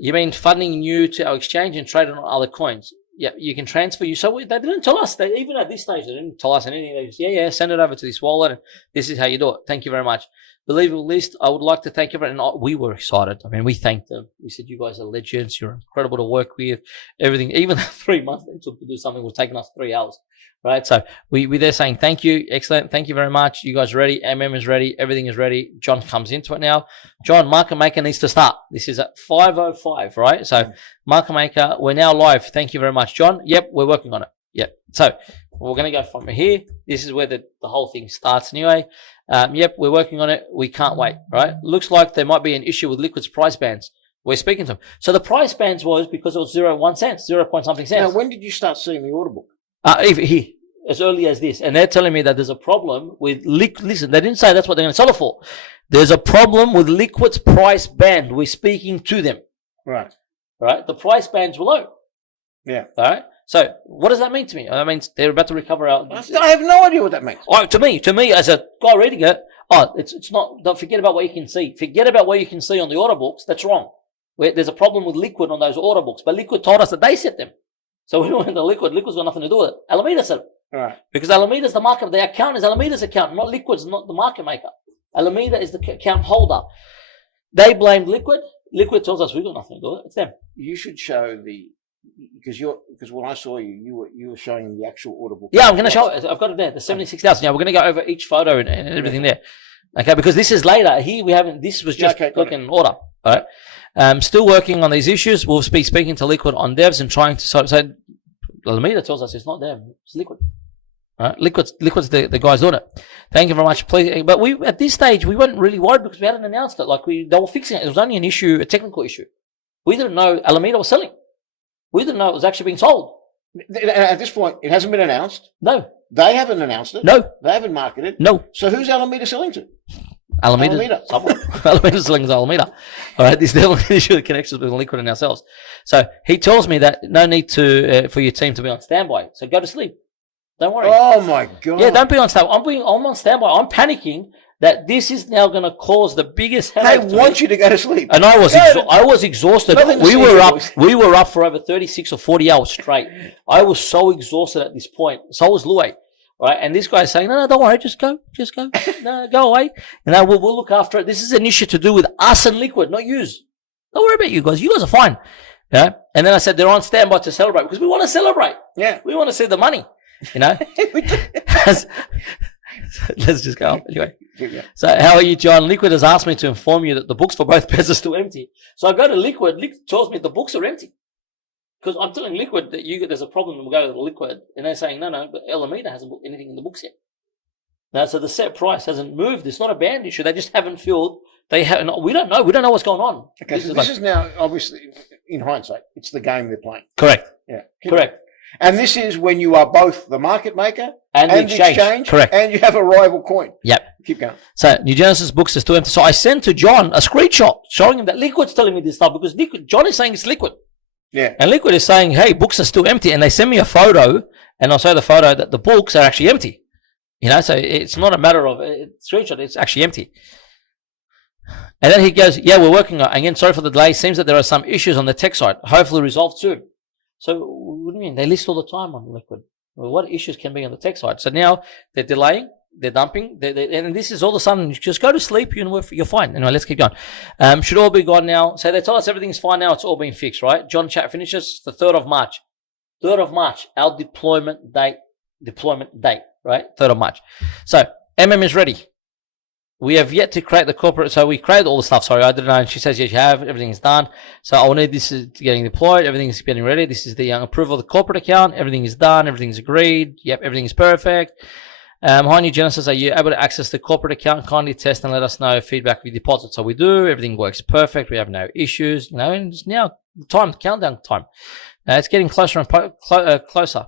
You mean funding new to our exchange and trading on other coins? Yeah, you can transfer you. So they didn't tell us. Even at this stage, they didn't tell us anything. They just, send it over to this wallet. And this is how you do it. Thank you very much. Believable list. I would like to thank everyone. And we were excited. We thanked them. We said, you guys are legends. You're incredible to work with. Everything, even the 3 months they took to do something was taking us 3 hours. Right? So we're there saying thank you. Excellent. Thank you very much. You guys are ready. is ready. Everything is ready. John comes into it now. John, market maker needs to start. This is at 5:05, right? So market maker, we're now live. Thank you very much, John. Yep, we're working on it. Yep. So we're going to go from here. This is where the whole thing starts anyway. Yep, we're working on it. We can't wait, right? Looks like there might be an issue with Liquid's price bands. We're speaking to them. So the price bands was because it was 0.1 cents, 0 point something cents. Now, when did you start seeing the order book? As early as this. And they're telling me that there's a problem with listen, they didn't say that's what they're going to sell it for. There's a problem with Liquid's price band. We're speaking to them. Right. The price bands were low. Yeah. All right. So what does that mean to me? That means they're about to recover our. I have no idea what that means. Oh, to me, as a guy reading it, it's not. Don't forget about what you can see. Forget about what you can see on the order books. That's wrong. There's a problem with Liquid on those order books, but Liquid told us that they set them. So we went to Liquid. Liquid's got nothing to do with it. Alameda said it. All right. Because Alameda's the market. The account is Alameda's account, not Liquid's, not the market maker. Alameda is the account holder. They blamed Liquid. Liquid tells us we've got nothing to do with it. It's them. You should show because when I saw you were showing the actual order book. Yeah, I'm going to show it. I've got it there. The 76,000. Yeah, we're going to go over each photo and everything there. Okay, because this is later. Here we haven't. This was just looking order. All right. Still working on these issues. We'll be speaking to Liquid on devs and trying to so Alameda tells us it's not them. It's Liquid. All right. Liquid's the guys doing it. Thank you very much. Please, but we at this stage we weren't really worried because we hadn't announced it. Like they were fixing it. It was only an issue, a technical issue. We didn't know Alameda was selling. We didn't know it was actually being sold. At this point, it hasn't been announced. No. They haven't announced it. No. They haven't marketed it. No. So who's Alameda selling to? Alameda. Alameda's selling to Alameda. All right. This is the only issue that connects us with Liquid and ourselves. So he tells me that no need to for your team to be on standby. So go to sleep. Don't worry. Oh my God. Yeah, don't be on standby. I'm on standby. I'm panicking that this is now going to cause the biggest headache. They want you to go to sleep. And I was exhausted. We were up for over 36 or 40 hours straight. I was so exhausted at this point. So was Louis. Right? And this guy's saying, no, don't worry, just go. No, go away. And we'll look after it. This is an issue to do with us and Liquid, not yous. Don't worry about you guys. You guys are fine. Yeah. And then I said, they're on standby to celebrate because we want to celebrate. Yeah. We want to see the money. You know? Let's just go on. Anyway. Yeah. So how are you, John? Liquid has asked me to inform you that the books for both pairs are still empty. So I go to Liquid. Liquid tells me the books are empty. Because I'm telling Liquid that there's a problem and we'll go to Liquid. And they're saying, no, but Alameda hasn't put anything in the books yet. Now, so the set price hasn't moved. It's not a band issue. They just haven't filled. We don't know. We don't know what's going on. Okay, this is now, obviously, in hindsight, it's the game they're playing. Correct. Yeah. Correct. And this is when you are both the market maker and the exchange. Correct. And you have a rival coin. Yep. Keep going. So New Genesis books are still empty. So I sent to John a screenshot showing him that Liquid's telling me this stuff because John is saying it's Liquid. Yeah. And Liquid is saying, hey, books are still empty. And they send me a photo and I'll show the photo that the books are actually empty. You know, so it's not a matter of screenshot. It's actually empty. And then he goes, yeah, we're working on it. Again, sorry for the delay. Seems that there are some issues on the tech side. Hopefully resolved soon. So what do you mean? They list all the time on Liquid. Well, what issues can be on the tech side? So now they're delaying, they're dumping, and this is all of a sudden, you just go to sleep, you're fine. Anyway, let's keep going. Should all be gone now. So they tell us everything's fine now, it's all been fixed, right? John chat finishes the 3rd of March. 3rd of March, our deployment date, right? 3rd of March. So MM is ready. We have yet to create the corporate, so we created all the stuff. Sorry, I didn't know. And she says, yes, you have. Everything's done. So I need this is getting deployed. Everything's getting ready. This is the approval of the corporate account. Everything is done. Everything's agreed. Yep, everything is perfect. Hi, New Genesis. Are you able to access the corporate account? Kindly test and let us know feedback with deposit. So we do. Everything works perfect. We have no issues. And it's now countdown time. It's getting closer and closer.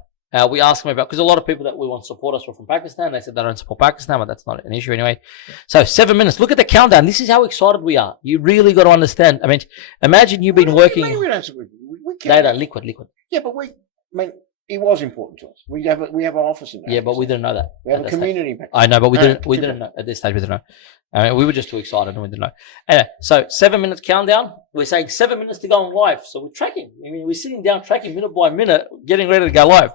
We asked them about, because a lot of people that we want to support us were from Pakistan. They said they don't support Pakistan, but that's not an issue anyway. So 7 minutes. Look at the countdown. This is how excited we are. You really got to understand. I mean, imagine you've been working. We Data, liquid. Yeah, but it was important to us. We have an office in there. Yeah, but we didn't know that. We have a community. I know, but we didn't know at this stage. We didn't know. I mean, we were just too excited and we didn't know. Anyway, so 7 minutes countdown. We're saying 7 minutes to go on live. So we're tracking. I mean, we're sitting down tracking minute by minute, getting ready to go live.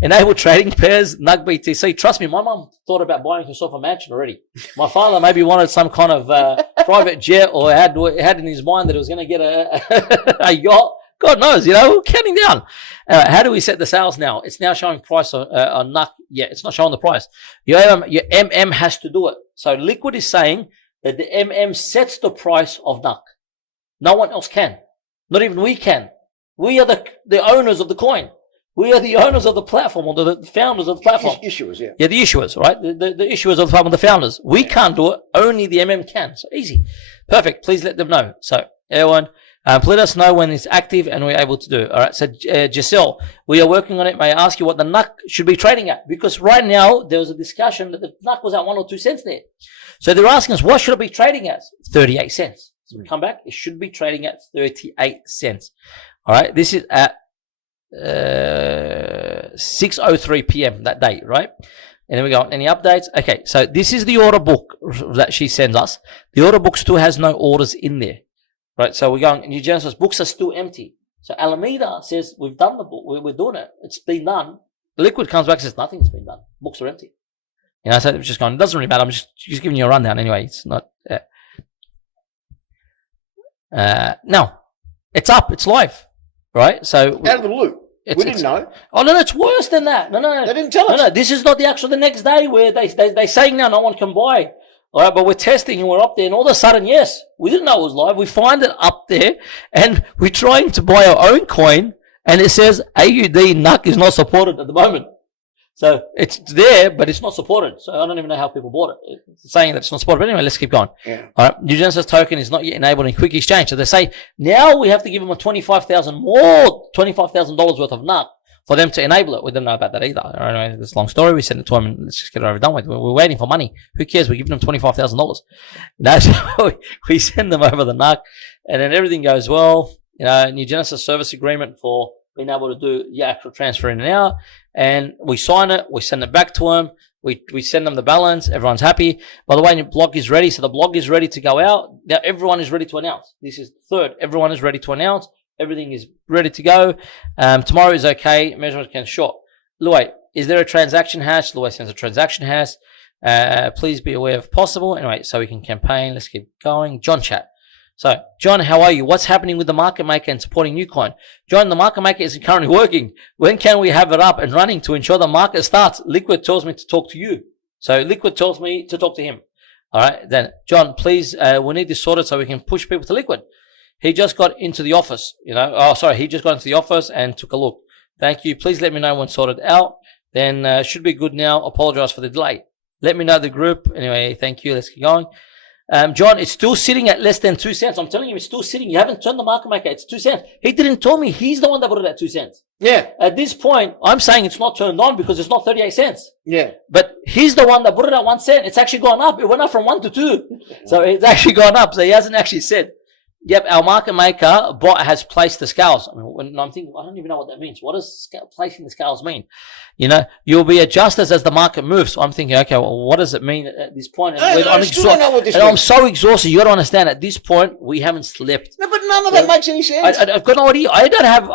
Enable trading pairs, NUG BTC. Trust me, my mum thought about buying herself a mansion already. My father maybe wanted some kind of private jet or had in his mind that he was going to get a yacht. God knows, we're counting down. How do we set the sales now? It's now showing price on NUG. Yeah, it's not showing the price. Your MM has to do it. So Liquid is saying that the MM sets the price of NUG. No one else can. Not even we can. We are the owners of the coin. We are the owners of the platform, or the founders of the platform. Issuers, yeah. Yeah, the issuers, right? The issuers of the platform, the founders. We can't do it. Only the MM can. So easy. Perfect. Please let them know. So everyone, let us know when it's active and we're able to do it. All right. So Giselle, we are working on it. May I ask you what the NUG should be trading at? Because right now there was a discussion that the NUG was at 1 or 2 cents there. So they're asking us, what should it be trading at? 38 cents. So we come back. It should be trading at 38 cents. All right. This is at 6:03 p.m. that day, right? And then we go, any updates? Okay, so this is the order book that she sends us. The order book still has no orders in there, right? So we're going, New Genesis books are still empty. So Alameda says, we've done the book, we're doing it. It's been done. The Liquid comes back and says, nothing's been done. Books are empty. You know, so it's just going, it doesn't really matter. I'm just giving you a rundown anyway. It's not, no, it's up, it's live, right? So out of the loop. We didn't know. Oh no, it's worse than that. No. They didn't tell us. No, this is not the actual the next day where they saying now no one can buy. All right, but we're testing and we're up there, and all of a sudden, yes, we didn't know it was live. We find it up there, and we're trying to buy our own coin, and it says AUD NUC is not supported at the moment. So it's there, but it's not supported. So I don't even know how people bought it. It's saying that it's not supported. But anyway, let's keep going. Yeah. All right. New Genesis token is not yet enabled in quick exchange. So they say now we have to give them a $25,000 worth of NUC for them to enable it. We didn't know about that either. All right, anyway, this long story. We sent it to them and let's just get it over done with. We're waiting for money. Who cares? We're giving them $25,000. So we send them over the NUC, and then everything goes well. You know, New Genesis service agreement for being able to do your actual transfer in and out. And we sign it, we send it back to them, we send them the balance, everyone's happy. By the way, your blog is ready, so the blog is ready to go out. Now everyone is ready to announce. This is the third. Everyone is ready to announce. Everything is ready to go. Tomorrow is okay. Measurement can short. Louis, is there a transaction hash? Louis sends a transaction hash. Please be aware if possible. Anyway, so we can campaign. Let's keep going. John chat. So, John, how are you? What's happening with the market maker and supporting Ucoin? John, the market maker isn't currently working. When can we have it up and running to ensure the market starts? Liquid tells me to talk to you. So, Liquid tells me to talk to him. All right, then, John, please, we need this sorted so we can push people to Liquid. He just got into the office, he just got into the office and took a look. Thank you. Please let me know when sorted out. Then, should be good now. Apologize for the delay. Let me know the group. Anyway, thank you. Let's keep going. John, it's still sitting at less than 2 cents. I'm telling you, it's still sitting. You haven't turned the market maker. It's 2 cents. He didn't tell me. He's the one that put it at 2 cents. Yeah. At this point, I'm saying it's not turned on because it's not 38 cents. Yeah. But he's the one that put it at 1 cent. It's actually gone up. It went up from 1 to 2. So it's actually gone up. So he hasn't actually said, yep, our market maker bot has placed the scales. I mean, when I'm thinking, I don't even know what that means. What does placing the scales mean? You know, you'll be adjusted as the market moves. So I'm thinking, okay, well, what does it mean at this point? And I still don't know what this means. I'm so exhausted. You got to understand, at this point, we haven't slept. No, but none of that makes any sense. I've got no idea. I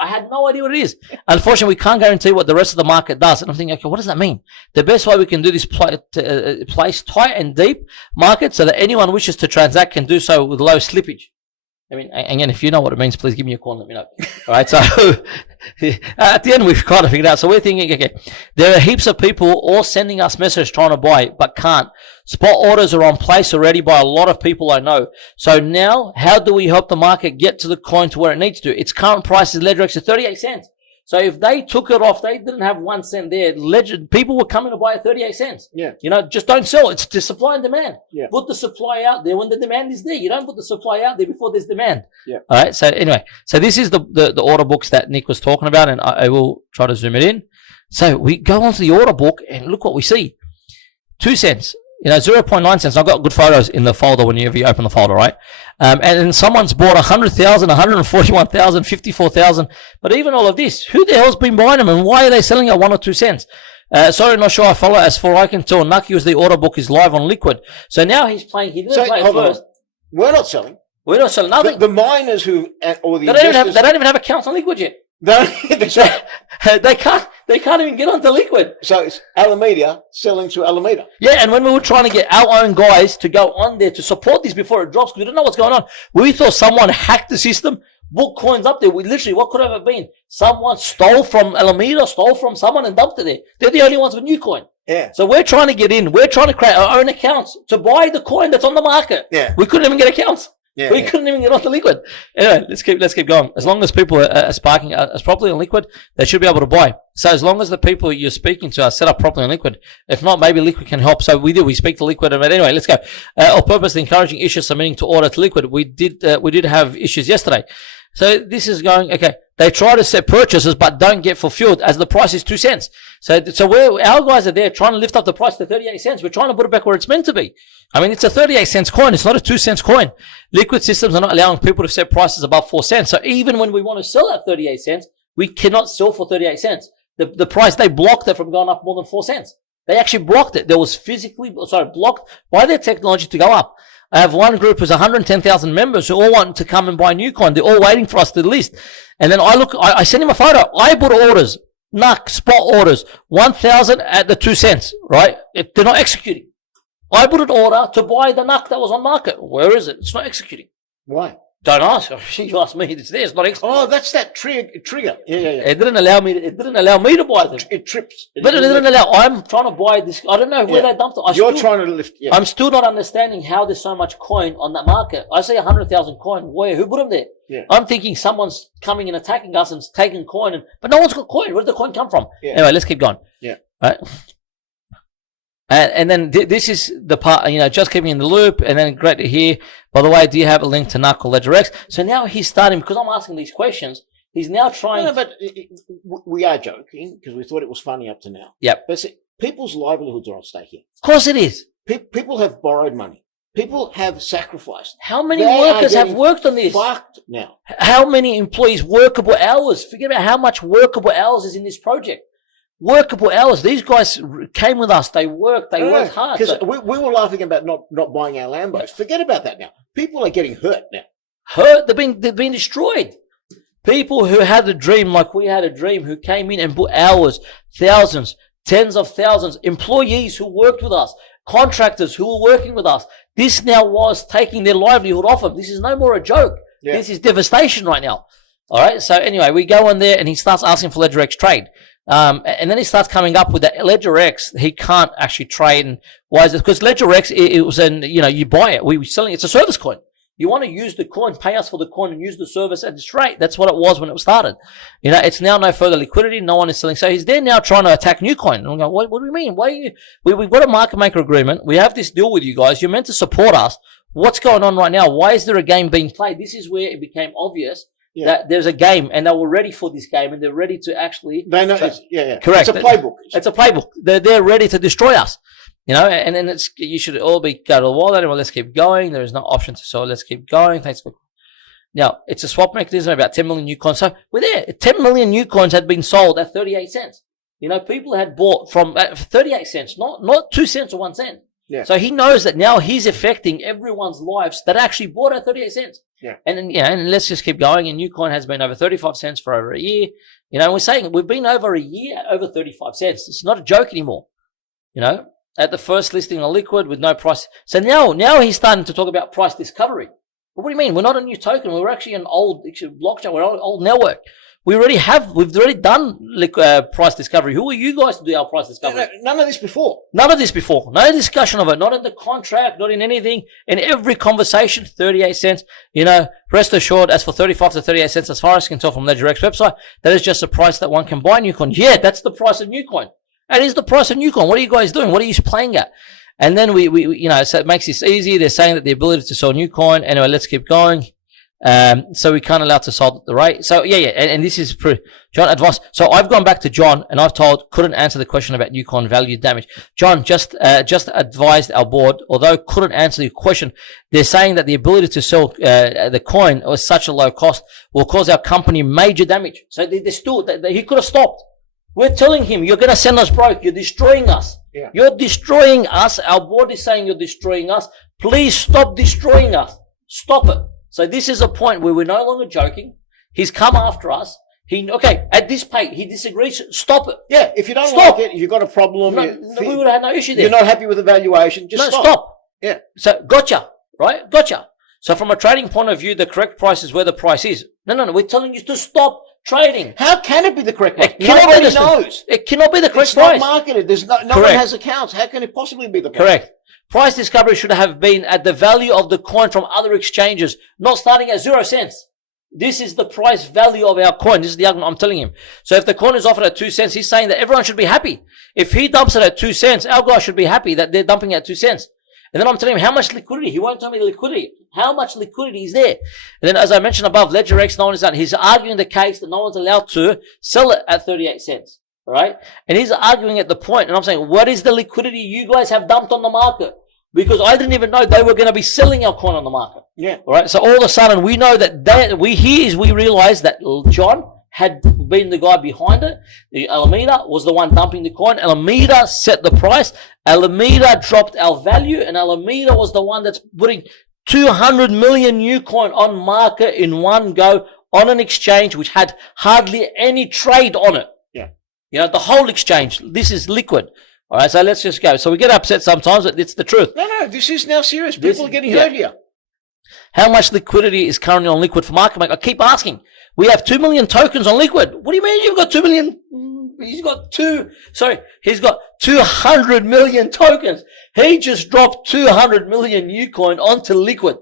had no idea what it is. Unfortunately, we can't guarantee what the rest of the market does. And I'm thinking, okay, what does that mean? The best way we can do this place tight and deep market so that anyone wishes to transact can do so with low slippage. I mean, again, if you know what it means, please give me a call and let me know. All right, so at the end, we've kind of figured out. So we're thinking, okay, there are heaps of people all sending us messages trying to buy, but can't. Spot orders are on place already by a lot of people I know. So now, how do we help the market get to the coin to where it needs to? Its current price is LedgerX at 38 cents. So if they took it off, they didn't have 1 cent there. People were coming to buy at 38 cents. Yeah. You know, just don't sell. It's the supply and demand. Yeah. Put the supply out there when the demand is there. You don't put the supply out there before there's demand. Yeah. All right. So anyway, so this is the order books that Nick was talking about, and I will try to zoom it in. So we go onto the order book and look what we see. 2 cents. 0.9 cents. I've got good photos in the folder whenever you open the folder, right? And then someone's bought 100,000, 141,000, 54,000. But even all of this, who the hell's been buying them and why are they selling at 1 or 2 cents? Sorry, not sure I follow. As far as I can tell, Nucky was the order book is live on Liquid. So now he's playing. He didn't play first. We're not selling. We're not selling nothing. The miners or the they don't even have accounts on Liquid yet. They can't even get onto Liquid. So it's Alameda selling to Alameda. Yeah, and when we were trying to get our own guys to go on there to support this before it drops, because we didn't know what's going on. We thought someone hacked the system, booked coins up there. We literally, what could it have been? Someone stole from Alameda, stole from someone and dumped it there. They're the only ones with new coin. Yeah. So we're trying to get in. We're trying to create our own accounts to buy the coin that's on the market. Yeah. We couldn't even get accounts. Yeah, we couldn't even get onto Liquid. Anyway, let's keep going. As long as people are sparking as properly on Liquid, they should be able to buy. So as long as the people you're speaking to are set up properly on Liquid, if not, maybe Liquid can help. So we speak to Liquid. But anyway, let's go. Our purpose, encouraging issues submitting to order to Liquid. We did have issues yesterday. So this is going, okay, they try to set purchases but don't get fulfilled as the price is 2 cents. So our guys are there trying to lift up the price to 38 cents. We're trying to put it back where it's meant to be. I mean, it's a 38 cents coin. It's not a 2 cents coin. Liquid systems are not allowing people to set prices above 4 cents. So even when we want to sell at 38 cents, we cannot sell for 38 cents. The price, they blocked it from going up more than 4 cents. They actually blocked it. There was blocked by their technology to go up. I have one group who's 110,000 members who all want to come and buy new coin. They're all waiting for us to list. And then I sent him a photo. I bought orders, spot orders, 1,000 at the 2 cents, right? They're not executing. I put an order to buy the NUC that was on market. Where is it? It's not executing. Why? Don't ask. You ask me. It's there. It's not executing. Oh, that's that trigger. Yeah. It didn't allow me to buy them. It trips. But it didn't allow. I'm trying to buy this. I don't know where they dumped it. You're trying to lift. Yeah. I'm still not understanding how there's so much coin on that market. I say 100,000 coin. Where? Who put them there? Yeah. I'm thinking someone's coming and attacking us and taking coin, but no one's got coin. Where did the coin come from? Yeah. Anyway, let's keep going. Yeah. Right. And then this is the part, just keeping in the loop. And then great to hear. By the way, do you have a link to NUC or LedgerX? So now he's starting, because I'm asking these questions, he's now trying. No, but we are joking because we thought it was funny up to now. Yep. But see, people's livelihoods are on stake here. Of course it is. People have borrowed money. People have sacrificed. How many workers have worked on this? Fucked now. How many employees, workable hours? Forget about how much workable hours is in this project. Workable hours. These guys came with us. They worked hard. Because we were laughing about not buying our Lambos. Forget about that now. People are getting hurt now. Hurt? They've been destroyed. People who had a dream, like we had a dream, who came in and put hours, thousands, tens of thousands, employees who worked with us, contractors who were working with us. This now was taking their livelihood off them. This is no more a joke. Yeah. This is devastation right now. All right. So anyway, we go on there and he starts asking for LedgerX trade. And then he starts coming up with that LedgerX. He can't actually trade. And why is it? Because LedgerX, it was you buy it. We were selling. It's a service coin. You want to use the coin, pay us for the coin and use the service at this rate. That's what it was when it started. It's now no further liquidity. No one is selling. So he's there now trying to attack new coin. And I'm going, what do we mean? Why are you, we've got a market maker agreement. We have this deal with you guys. You're meant to support us. What's going on right now? Why is there a game being played? This is where it became obvious. Yeah. That there's a game and they were ready for this game and they're ready to actually. They know. Correct. It's a playbook. It's a playbook. They're ready to destroy us. And then you should all go to the wallet. Well, let's keep going. There is no option to sell. Let's keep going. Thanks for. Now, it's a swap mechanism, about 10 million new coins. So we're there. 10 million new coins had been sold at 38 cents. People had bought from 38 cents, not 2 cents or 1 cent. Yeah. So he knows that now he's affecting everyone's lives that actually bought at 38 cents. Yeah. And then, and let's just keep going. And new coin has been over 35 cents for over a year. We're saying we've been over a year at over 35 cents. It's not a joke anymore. At the first listing on Liquid with no price. So now he's starting to talk about price discovery. But what do you mean? We're not a new token. We're actually an old blockchain. We're an old network. We've already done price discovery. Who are you guys to do our price discovery? None of this before. None of this before. No discussion of it. Not in the contract, not in anything. In every conversation, 38 cents. Rest assured, as for 35 to 38 cents, as far as I can tell from LedgerX website, that is just the price that one can buy new coin. Yeah, that's the price of new coin. That is the price of new coin. What are you guys doing? What are you playing at? And then so it makes this easy. They're saying that the ability to sell new coin. Anyway, let's keep going. So we can't allow to sell at the rate. So and this is John advice. So I've gone back to John and I've couldn't answer the question about new coin value damage. John just advised our board, although couldn't answer the question, they're saying that the ability to sell the coin was such a low cost will cause our company major damage. So he could have stopped. We're telling him, you're going to send us broke. You're destroying us. Yeah. You're destroying us. Our board is saying you're destroying us. Please stop destroying us. Stop it. So this is a point where we're no longer joking. He's come after us. At this pay, he disagrees. Stop it. Yeah, if you don't like it, you've got a problem. We would have had no issue there. You're not happy with the valuation, just stop. Yeah. So gotcha, right? Gotcha. So from a trading point of view, the correct price is where the price is. No. We're telling you to stop trading. How can it be the correct price? Nobody knows. It cannot be the correct price. It's not marketed. There's no one has accounts. How can it possibly be the price? Correct. Price discovery should have been at the value of the coin from other exchanges, not starting at 0 cents. This is the price value of our coin. This is the argument I'm telling him. So if the coin is offered at 2 cents, he's saying that everyone should be happy. If he dumps it at 2 cents, our guys should be happy that they're dumping at 2 cents. And then I'm telling him how much liquidity. He won't tell me the liquidity. How much liquidity is there? And then as I mentioned above, LedgerX, no one is done. He's arguing the case that no one's allowed to sell it at 38 cents. All right. And he's arguing at the point. And I'm saying, what is the liquidity you guys have dumped on the market? Because I didn't even know they were going to be selling our coin on the market. Yeah. All right. So all of a sudden we know that we realize that John had been the guy behind it. The Alameda was the one dumping the coin. Alameda set the price. Alameda dropped our value, and Alameda was the one that's putting 200 million new coin on market in one go on an exchange which had hardly any trade on it. Yeah. You know, the whole exchange. This is liquid. All right, so let's just go. So we get upset sometimes, but it's the truth. No, this is now serious. People are getting hurt here. How much liquidity is currently on Liquid for market maker? I keep asking. We have 2 million tokens on Liquid. What do you mean you've got 2 million? He's got 200 million tokens. He just dropped 200 million new coin onto Liquid.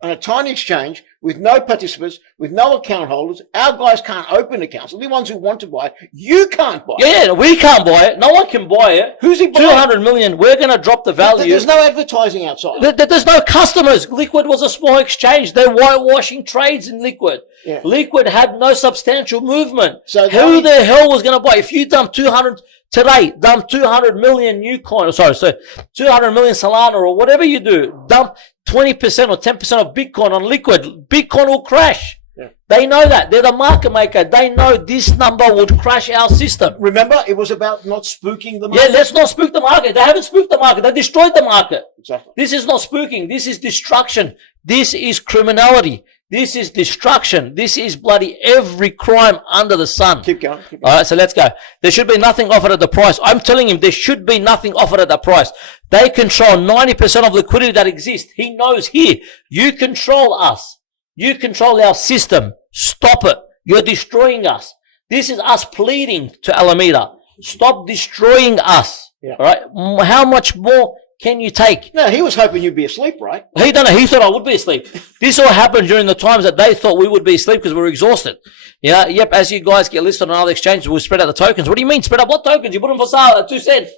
On a tiny exchange with no participants, with no account holders, our guys can't open accounts. They're the ones who want to buy it. You can't buy it. Yeah, we can't buy it. No one can buy it. Who's he buying? 200 million. We're going to drop the value. There's no advertising outside. There's no customers. Liquid was a small exchange. They're whitewashing trades in Liquid. Yeah. Liquid had no substantial movement. So who the hell was going to buy? If you dump 200 today, dump 200 million new coin, 200 million Solana or whatever you do, dump 20% or 10% of Bitcoin on Liquid, Bitcoin will crash. Yeah. They know that. They're the market maker. They know this number would crash our system. Remember, it was about not spooking the market. Yeah, let's not spook the market. They haven't spooked the market. They destroyed the market. Exactly. This is not spooking. This is destruction. This is criminality. This is destruction. This is bloody every crime under the sun. Keep going. All right, so let's go. There should be nothing offered at the price. I'm telling him there should be nothing offered at the price. They control 90% of liquidity that exists. He knows here. You control us. You control our system. Stop it. You're destroying us. This is us pleading to Alameda. Stop destroying us. Yeah. All right. How much more can you take? No, he was hoping you'd be asleep, right? He don't know. He thought I would be asleep. This all happened during the times that they thought we would be asleep because we were exhausted. Yeah, yep. As you guys get listed on other exchanges, we'll spread out the tokens. What do you mean spread out? What tokens? You put them for sale at 2 cents.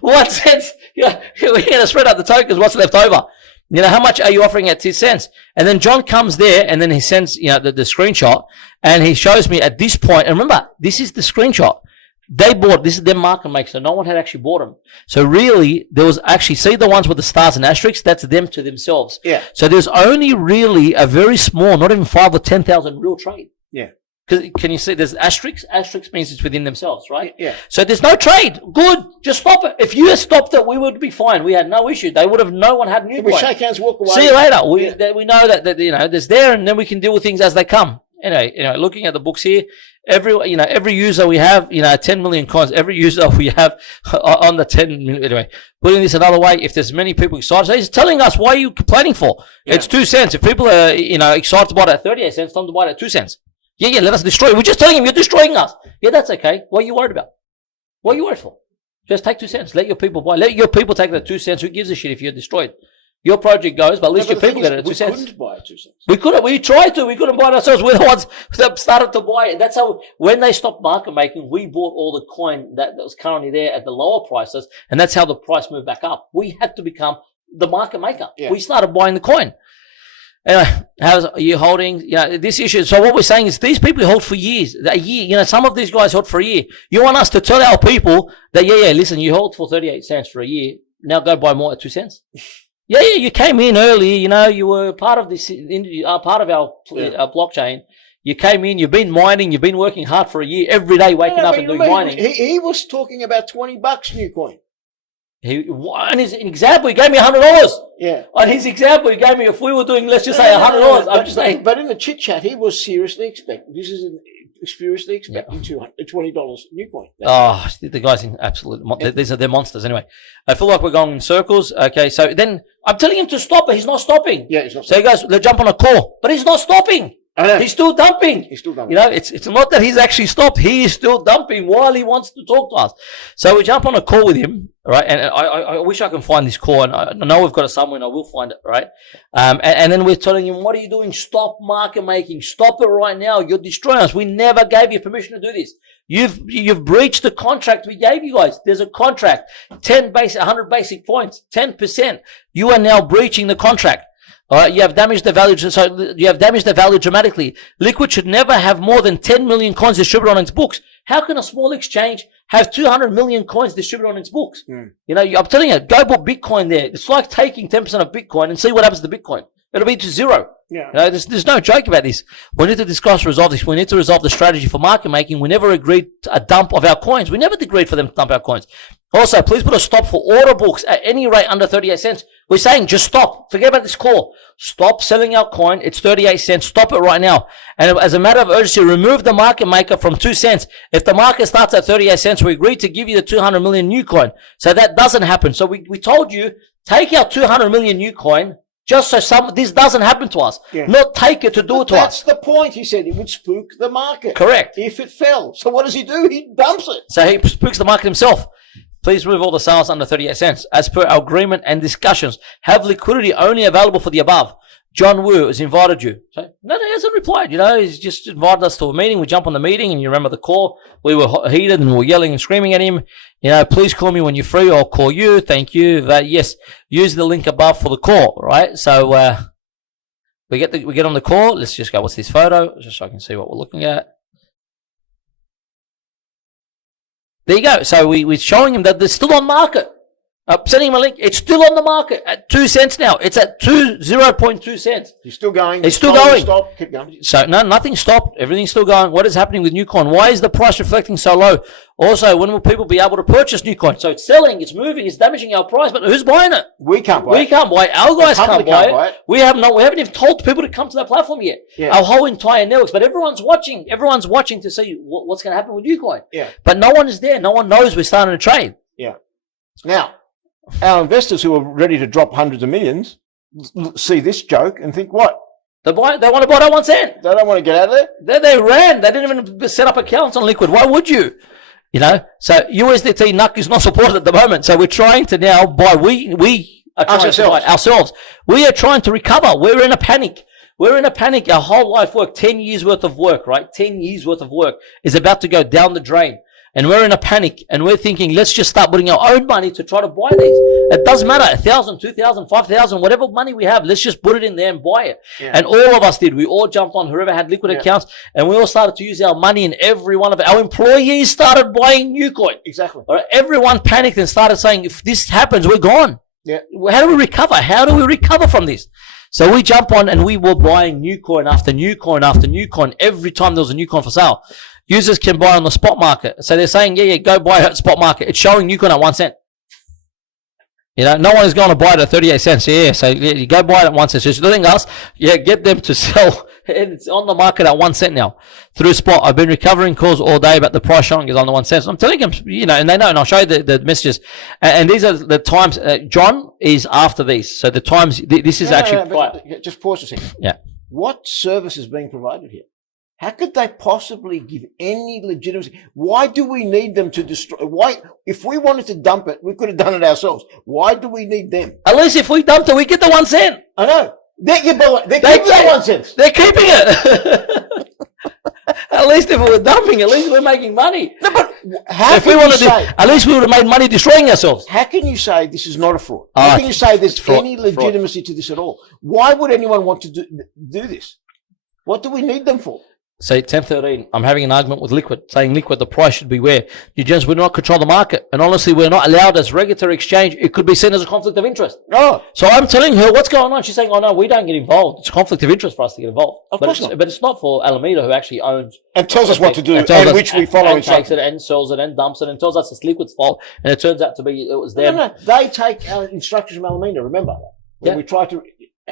1 cent? Yeah, we're going to spread out the tokens. What's left over? You know, how much are you offering at 2 cents? And then John comes there and then he sends, you know, the screenshot and he shows me at this point. And remember, this is the screenshot. They bought, this is their market maker, so no one had actually bought them. So really, there was actually, see the ones with the stars and asterisks? That's them to themselves. Yeah. So there's only really a very small, not even 5 or 10,000 real trade. Yeah. Can you see there's asterisks? Asterisks means it's within themselves, right? Yeah. So there's no trade. Good. Just stop it. If you had stopped it, we would be fine. We had no issue. They would have, no one had new We coin. shake hands, walk away. See you later. We know that, you know, there's there and then we can deal with things as they come. Anyway, looking at the books here, every user we have, 10 million coins, every user we have on the 10 million. Anyway, putting this another way, if there's many people excited, so he's telling us, why are you complaining for? Yeah. It's 2 cents. If people are, excited to buy it at 38 cents, tell them to buy it at 2 cents. Yeah, let us destroy it. We're just telling him you're destroying us. Yeah, that's okay. What are you worried about? What are you worried for? Just take 2 cents. Let your people buy. Let your people take it at 2 cents. Who gives a shit if you're destroyed? Your project goes, but at least your people get it at 2 cents. We couldn't buy it at 2 cents. We couldn't. We tried to. We couldn't buy it ourselves. We're the ones that started to buy it. That's how, when they stopped market making, we bought all the coin that was currently there at the lower prices, and that's how the price moved back up. We had to become the market maker. Yeah. We started buying the coin. Anyway, are you holding, this issue? So what we're saying is these people hold for years, a year. Some of these guys hold for a year. You want us to tell our people that, listen, you hold for 38 cents for a year. Now go buy more at 2 cents. Yeah, you came in early, you were part of this, part of our blockchain. You came in, you've been mining, you've been working hard for a year, every day waking up and doing mining. He was talking about $20 new coin. On his example, he gave me $100. Yeah. On his example, he gave me, if we were doing, let's just say $100. I'm just saying. But in the chit chat, he was seriously expecting, $20 new coin. The guys in absolute, these are their monsters anyway. I feel like we're going in circles. Okay, so then I'm telling him to stop, but he's not stopping. Yeah, he's not stopping. So he goes, let's jump on a call, but he's not stopping. He's still dumping. It's not that he's actually stopped. He is still dumping while he wants to talk to us. So we jump on a call with him, right? And I wish I can find this call, and I know we've got it somewhere, and I will find it, right? And then we're telling him, what are you doing? Stop market making. Stop it right now. You're destroying us. We never gave you permission to do this. You've breached the contract we gave you guys. There's a contract, 100 basic points, 10%. You are now breaching the contract. All right, you have damaged the value. So you have damaged the value dramatically. Liquid should never have more than 10 million coins distributed on its books. How can a small exchange have 200 million coins distributed on its books? I'm telling you, go put Bitcoin there. It's like taking 10% of Bitcoin and see what happens to Bitcoin. It'll be to zero. Yeah. You know, there's no joke about this. We need to resolve this. We need to resolve the strategy for market making. We never agreed to a dump of our coins. We never agreed for them to dump our coins. Also, please put a stop for order books at any rate under 38 cents. We're saying just stop. Forget about this call. Stop selling our coin. It's 38 cents. Stop it right now. And as a matter of urgency, remove the market maker from 2 cents. If the market starts at 38 cents, we agreed to give you the 200 million new coin. So that doesn't happen. So we told you, take our 200 million new coin, just so this doesn't happen to us. Yeah. Not take it to do it to us. That's the point. He said it would spook the market. Correct. If it fell. So what does he do? He dumps it. So he spooks the market himself. Please remove all the sales under 38 cents. As per our agreement and discussions, have liquidity only available for the above. John Woo has invited you. So, no, he hasn't replied. You know, he's just invited us to a meeting. We jump on the meeting, and you remember the call. We were heated, and we were yelling and screaming at him. You know, please call me when you're free. I'll call you. Thank you. Yes, use the link above for the call. Right. So we get on the call. Let's just go. What's this photo? Just so I can see what we're looking at. There you go. So we're showing him that they're still on market. Sending him a link. It's still on the market at 2 cents now. It's at 0.2 cents. It's still going. It's still going. Stop. Keep going. So no, nothing stopped. Everything's still going. What is happening with new coin? Why is the price reflecting so low? Also, when will people be able to purchase new coin? So it's selling, it's moving, it's damaging our price, but who's buying it? We can't buy it. We can't buy it. Our guys can't buy it. We haven't even told people to come to that platform yet. Yeah. Our whole entire networks, but everyone's watching. Everyone's watching to see what's going to happen with new coin. Yeah. But no one is there. No one knows we're starting to trade. Yeah. Now, our investors who are ready to drop hundreds of millions see this joke and think, what? They want to buy that 1 cent. They don't want to get out of there? They ran. They didn't even set up accounts on Liquid. Why would you? You know? So USDT NUC is not supported at the moment. So we're trying to now buy. We are trying to buy ourselves. We are trying to recover. We're in a panic. We're in a panic. Our whole life work, 10 years worth of work, right? 10 years worth of work is about to go down the drain. And we're in a panic, and we're thinking, let's just start putting our own money to try to buy these. It doesn't matter, 1,000, 2,000, 5,000, whatever money we have, let's just put it in there and buy it. Yeah. And all of us did. We all jumped on, whoever had liquid accounts, and we all started to use our money, and every one of our employees started buying new coin. Exactly. All right? Everyone panicked and started saying, if this happens, we're gone. Yeah. How do we recover? How do we recover from this? So we jump on, and we were buying new coin after new coin after new coin every time there was a new coin for sale. Users can buy on the spot market. So they're saying, yeah, go buy it at spot market. It's showing new coin at 1 cent. You know, no one is going to buy it at 38 cents. Yeah, so you go buy it at 1 cent. So it's telling us, get them to sell. It's on the market at 1 cent now through spot. I've been recovering calls all day, but the price showing is on the 1 cent. So I'm telling them, you know, and they know, and I'll show you the messages. And these are the times. John is after these. So the times, this is just pause a second. Yeah. What service is being provided here? How could they possibly give any legitimacy? Why do we need them to destroy? Why, if we wanted to dump it, we could have done it ourselves. Why do we need them? At least if we dumped it, we get the 1 cent. I know. They're keeping the 1 cent. They're keeping it. At least if we were dumping, at least we're making money. No, but how can you say? At least we would have made money destroying ourselves. How can you say this is not a fraud? How can you say there's any legitimacy to this at all? Why would anyone want to do this? What do we need them for? Say 10:13, I'm having an argument with Liquid, saying Liquid, the price should be where you just would not control the market. And honestly, we're not allowed as regulatory exchange. It could be seen as a conflict of interest. Oh. So I'm telling her what's going on. She's saying, oh no, we don't get involved. It's a conflict of interest for us to get involved. Of course not. But it's not for Alameda, who actually owns. And tells us what to do, and which we follow. And takes it and sells it and dumps it and tells us it's Liquid's fault. And it turns out to be, it was them. No. They take our instructions from Alameda, remember that. When we try to,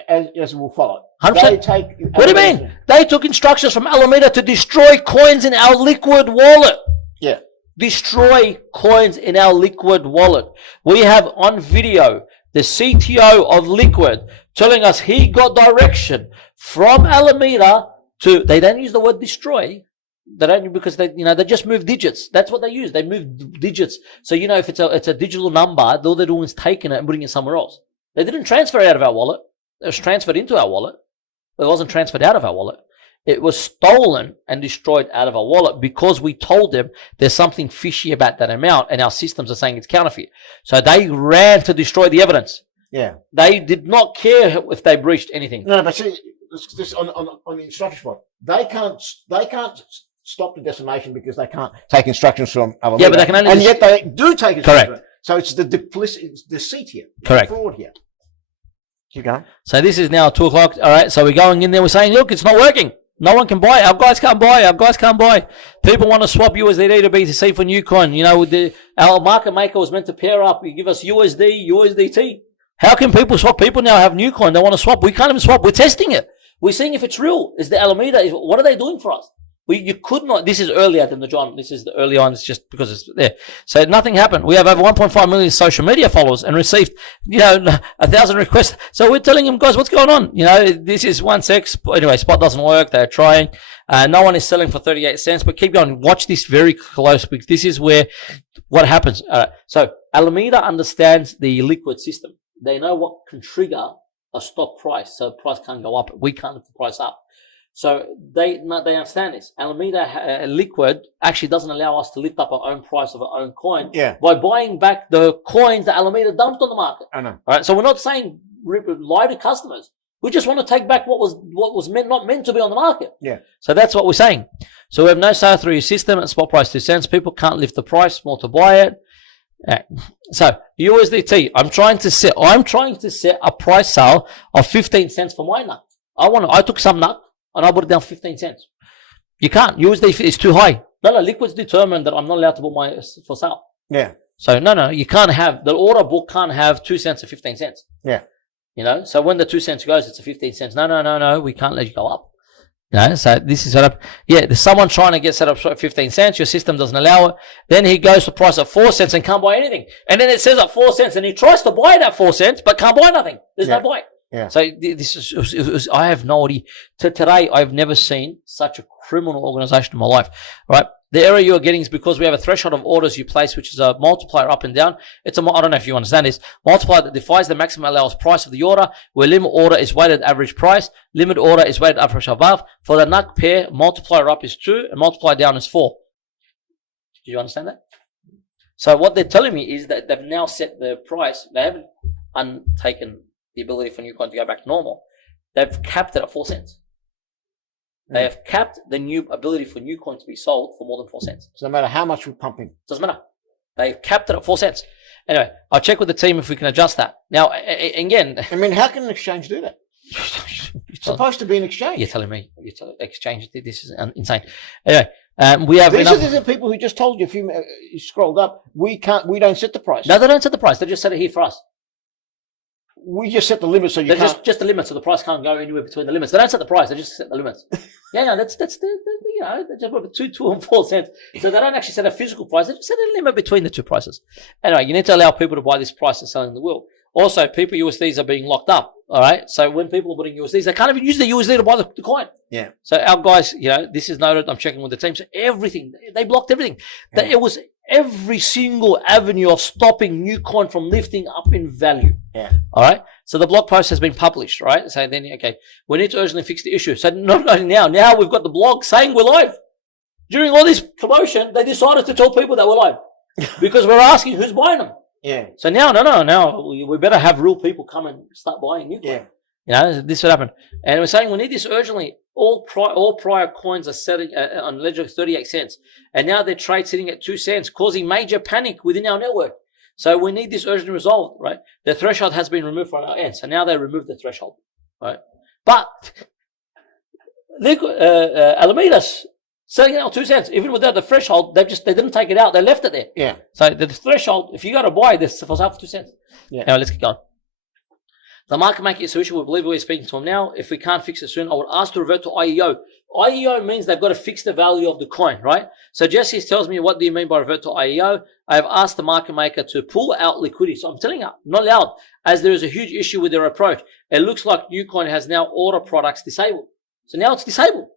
as we'll follow. 100%. What do you mean? They took instructions from Alameda to destroy coins in our Liquid wallet. Yeah. Destroy coins in our Liquid wallet. We have on video the CTO of Liquid telling us he got direction from Alameda to, they don't use the word destroy. They don't, because they just move digits. That's what they use. They move digits. So, if it's a digital number, all they're doing is taking it and putting it somewhere else. They didn't transfer it out of our wallet. It was transferred into our wallet. It wasn't transferred out of our wallet. It was stolen and destroyed out of our wallet because we told them there's something fishy about that amount and our systems are saying it's counterfeit. So they ran to destroy the evidence. Yeah. They did not care if they breached anything. No, but see, this on the instruction point, they can't stop the decimation because they can't take instructions from Alameda. Yeah, but they can only... And yet they do take instructions. Correct. So it's the deceit here. Correct. Fraud here. Keep going. So this is now 2 o'clock. All right. So we're going in there. We're saying, look, it's not working. No one can buy. Our guys can't buy. Our guys can't buy. People want to swap USDT to BTC for new coin. You know, our market maker was meant to pair up. You give us USD, USDT. How can people swap? People now have new coin. They want to swap. We can't even swap. We're testing it. We're seeing if it's real. Is the Alameda? What are they doing for us? You could not. This is earlier than the John. This is the early on. It's just because it's there. So nothing happened. We have over 1.5 million social media followers and received, 1,000 requests. So we're telling them, guys, what's going on? This is 1 sec. Anyway, spot doesn't work. They're trying. No one is selling for 38 cents. But keep going. Watch this very close because this is where what happens. All right. So Alameda understands the liquid system. They know what can trigger a stop price. So the price can't go up. We can't lift the price up. So they understand this. Alameda Liquid actually doesn't allow us to lift up our own price of our own coin by buying back the coins that Alameda dumped on the market. I know. All right. So we're not saying lie to customers. We just want to take back what was not meant to be on the market. Yeah. So that's what we're saying. So we have no sale through your system at spot price 2 cents. People can't lift the price more to buy it. So USDT. I'm trying to set a price sale of 15 cents for my nut. I took some nut. And I put it down 15 cents. You can't. USD is too high. No, Liquid's determined that I'm not allowed to put my for sale. Yeah. So no, you can't have, the order book can't have 2 cents or 15 cents. Yeah. So when the 2 cents goes, it's a 15 cents. No, we can't let you go up. So this is set up. Yeah, there's someone trying to get set up for 15 cents. Your system doesn't allow it. Then he goes to price at 4 cents and can't buy anything. And then it says at 4 cents and he tries to buy it at 4 cents, but can't buy nothing. There's no buy. Yeah. So this is I have no idea. Today, I've never seen such a criminal organization in my life. Right? The error you're getting is because we have a threshold of orders you place, which is a multiplier up and down. I don't know if you understand this. Multiplier that defies the maximum allowance price of the order, where limit order is weighted average price, limit order is weighted average above. For the nut pair, multiplier up is 2 and multiplier down is 4. Do you understand that? So what they're telling me is that they've now set the price. They haven't untaken the ability for new coin to go back to normal. They've capped it at 4 cents. They have capped the new ability for new coin to be sold for more than 4 cents. So no matter how much we're pumping. Doesn't matter. They've capped it at 4 cents. Anyway, I'll check with the team if we can adjust that. Now, again. I mean, how can an exchange do that? It's supposed to be an exchange. You're telling me. Exchange. This is insane. Anyway, we have These are the people who just told you if you scrolled up, we don't set the price. No, they don't set the price. They just set it here for us. We just set the limit so you can't. Just the limit, so the price can't go anywhere between the limits. They don't set the price; they just set the limits. That's they just put 2 and 4 cents. So they don't actually set a physical price; they just set a limit between the two prices. Anyway, you need to allow people to buy this price and selling the will. Also, people USDs are being locked up. All right, so when people are putting USDs, they can't even use the USD to buy the coin. Yeah. So our guys, this is noted. I'm checking with the team. So everything they blocked everything. Yeah. It was every single avenue of stopping new coin from lifting up in value. Yeah. All right. So the blog post has been published, right? So then, okay, we need to urgently fix the issue. So not only now we've got the blog saying we're live. During all this commotion, they decided to tell people that we're live because we're asking who's buying them. Yeah. So now we better have real people come and start buying new coin. Yeah. This would happen. And we're saying we need this urgently. All prior coins are selling on ledger 38 cents. And now their trade sitting at 2 cents, causing major panic within our network. So we need this urgently resolved, right? The threshold has been removed from our end. So now they removed the threshold, right? But Alameda's selling it out 2 cents. Even without the threshold, they didn't take it out. They left it there. Yeah. So the threshold, if you got to buy this for sale for 2 cents. Yeah. Now let's get going. The market making solution, we believe we're speaking to them now. If we can't fix it soon, I would ask to revert to IEO. IEO means they've got to fix the value of the coin, right? So Jesse tells me, what do you mean by revert to IEO? I have asked the market maker to pull out liquidity. So I'm telling you, not allowed, as there is a huge issue with their approach. It looks like Newcoin has now order products disabled. So now it's disabled.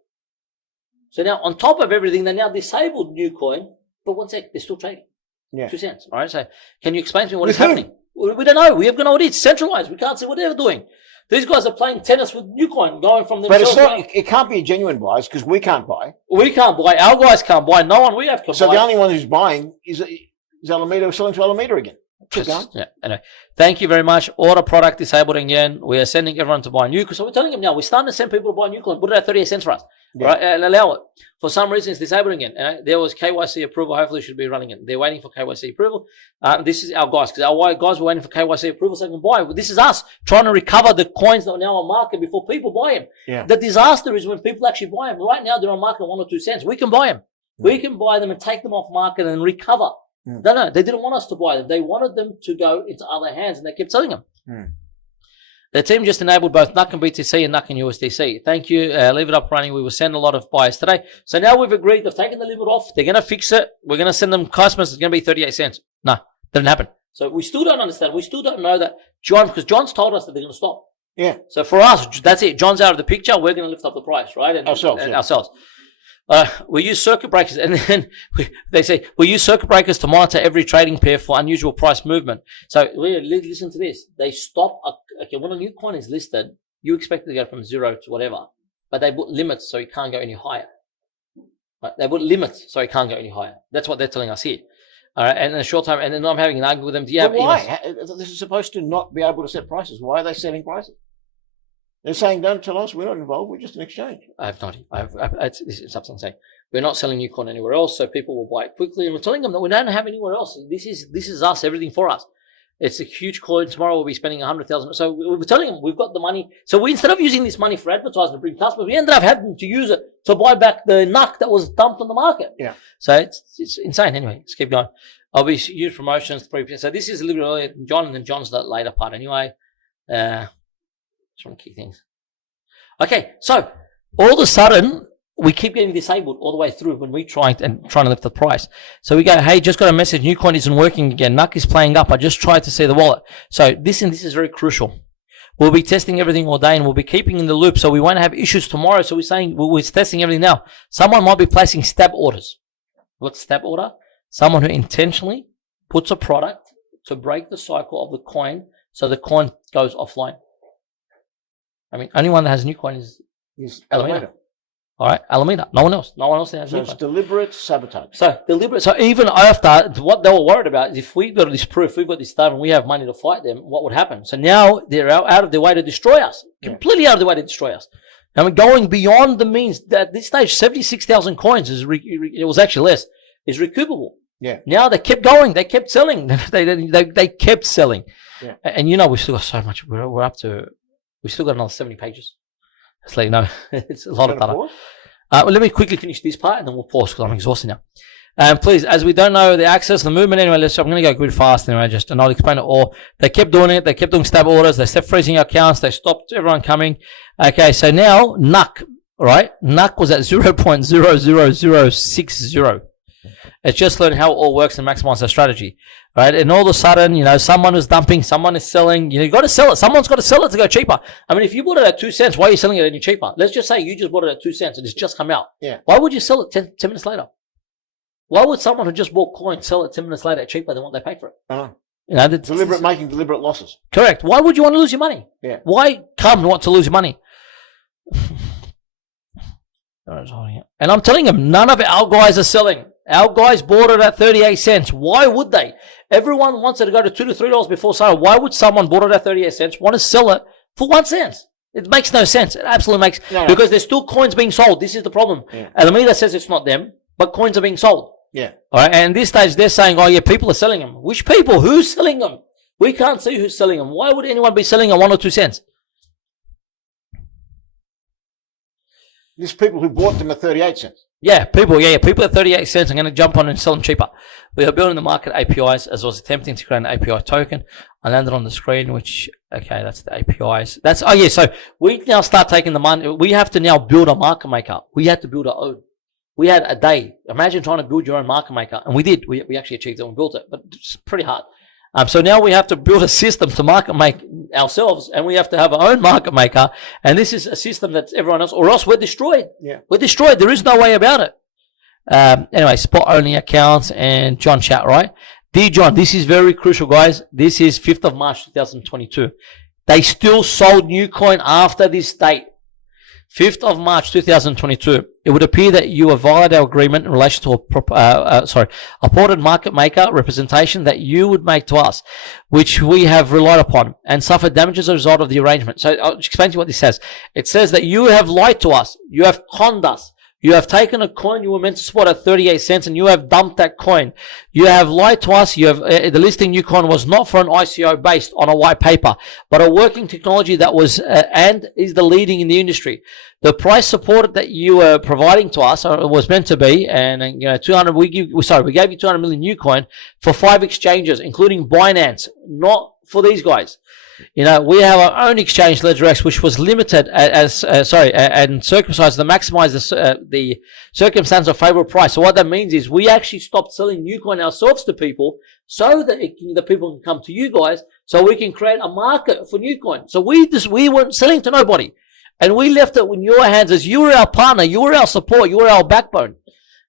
So now on top of everything, they now disabled Newcoin. But 1 sec, they're still trading. Yeah. 2 cents. All right. So can you explain to me what is happening? We don't know. We have no idea. It's centralized. We can't see what they're doing. These guys are playing tennis with Newcoin, going from themselves. But it can't be a genuine buy because we can't buy. We can't buy. Our guys can't buy. No one we have can buy. So the only one who's buying is Alameda selling to Alameda again. Keep going. Yeah. Anyway, thank you very much. Order product disabled again. We are sending everyone to buy new. So we're telling them now, we're starting to send people to buy new coin. Put it at 38 cents for us. Yeah. Right? And allow it. For some reason, it's disabled again. There was KYC approval. Hopefully, it should be running it. They're waiting for KYC approval. This is our guys, because our guys were waiting for KYC approval so they can buy. This is us trying to recover the coins that are now on market before people buy them. Yeah. The disaster is when people actually buy them. Right now, they're on market at 1 or 2 cents. We can buy them. We can buy them and take them off market and recover. No, they didn't want us to buy them. They wanted them to go into other hands, and they kept selling them. The team just enabled both NUC and BTC and NUC and USDC. Thank you. Leave it up running. We will send a lot of buyers today. So now we've agreed. They've taken the limit off. They're going to fix it. We're going to send them customers. It's going to be 38 cents. No, didn't happen. So we still don't understand. We still don't know that because John's told us that they're going to stop. Yeah. So for us, that's it. John's out of the picture. We're going to lift up the price, right? And ourselves. We use circuit breakers, and then they say we use circuit breakers to monitor every trading pair for unusual price movement. So listen to this. They stop. When a new coin is listed, you expect it to go from 0 to whatever, but they put limits so it can't go any higher. Right? They put limits so it can't go any higher. That's what they're telling us here. All right, and in a short time, and then I'm having an argument with them. Do you have why? This is supposed to not be able to set prices. Why are they setting prices? They're saying, don't tell us, we're not involved, we're just an exchange. I have not. This is something I'm saying. We're not selling new coin anywhere else, so people will buy it quickly. And we're telling them that we don't have anywhere else. This is us, everything for us. It's a huge coin. Tomorrow we'll be spending 100,000. So we're telling them we've got the money. So instead of using this money for advertising to bring customers, we ended up having to use it to buy back the NUC that was dumped on the market. Yeah. So it's insane. Anyway, let's keep going. I'll be use promotions. So this is a little bit earlier than John, and then John's the later part anyway. Just want to key things. Okay, so all of a sudden, we keep getting disabled all the way through when we trying to lift the price. So we go, hey, just got a message, new coin isn't working again. NUC is playing up. I just tried to see the wallet. So this is very crucial. We'll be testing everything all day, and we'll be keeping in the loop so we won't have issues tomorrow. So we're saying we're testing everything now. Someone might be placing stab orders. What's stab order? Someone who intentionally puts a product to break the cycle of the coin so the coin goes offline. I mean, only one that has a new coin is Alameda. All right, Alameda. No one else. No one else has a new coin. So it's deliberate sabotage. So deliberate. So even after, what they were worried about is if we've got this proof, we've got this stuff, and we have money to fight them, what would happen? So now they're out of their way to destroy us. Completely out of their way to destroy us. I mean, going beyond the means. At this stage, 76,000 coins it was actually less. Is recoupable. Yeah. Now they kept going. They kept selling. they kept selling. Yeah. And we've still got so much. We're up to. We've still got another 70 pages. Just let you know. It's a lot of data. Well, let me quickly finish this part and then we'll pause because I'm exhausted now. Please, as we don't know the access, the movement anyway, I'm going to go good fast anyway, and I'll explain it all. They kept doing it. They kept doing stab orders. They kept freezing accounts. They stopped everyone coming. Okay, so now NUC, right? NUC was at 0.00060. It's just learn how it all works and maximize their strategy. Right, and all of a sudden, someone is dumping, someone is selling. You got to sell it. Someone's got to sell it to go cheaper. I mean, if you bought it at 2 cents, why are you selling it any cheaper? Let's just say you just bought it at 2 cents and it's just come out. Yeah. Why would you sell it 10 minutes later? Why would someone who just bought coin sell it 10 minutes later cheaper than what they paid for it? Making deliberate losses. Correct. Why would you want to lose your money? Yeah. Why come want to lose your money? And I'm telling them, none of our guys are selling. Our guys bought it at 38 cents. Why would they? Everyone wants it to go to $2 to $3 before sale. Why would someone bought it at 38 cents want to sell it for 1 cent? It makes no sense. It absolutely makes because there's still coins being sold. This is the problem. Yeah. Alameda says it's not them, but coins are being sold. Yeah. All right. And at this stage, they're saying, "Oh yeah, people are selling them." Which people? Who's selling them? We can't see who's selling them. Why would anyone be selling at 1 or 2 cents? There's people who bought them at 38 cents. Yeah, people at 38 cents. I'm going to jump on and sell them cheaper. We are building the market APIs as well as attempting to create an API token. I landed on the screen, that's the APIs. So we now start taking the money. We have to now build a market maker. We had to build our own. We had a day. Imagine trying to build your own market maker. And we did. We actually achieved it and built it, but it's pretty hard. So now we have to build a system to market make ourselves, and we have to have our own market maker. And this is a system that's everyone else, or else we're destroyed. Yeah. We're destroyed. There is no way about it. Anyway, spot only accounts and John chat, right? Dear John, this is very crucial, guys. This is 5th of March, 2022. They still sold new coin after this date. 5th of March 2022, it would appear that you have violated our agreement in relation to a purported market maker representation that you would make to us, which we have relied upon, and suffered damage as a result of the arrangement. So I'll explain to you what this says. It says that you have lied to us. You have conned us. You have taken a coin you were meant to support at 38 cents and you have dumped that coin. You have lied to us. You have the listing new coin was not for an ICO based on a white paper, but a working technology that was and is the leading in the industry. The price support that you were providing to us was meant to be, and 200. We gave you 200 million new coin for 5 exchanges, including Binance, not for these guys. We have our own exchange, LedgerX, which was limited and circumcised to maximize the circumstance of favorable price. So what that means is we actually stopped selling new coin ourselves to people so that the people can come to you guys, so we can create a market for new coin. So we weren't selling to nobody, and we left it in your hands as you were our partner, you were our support, you were our backbone.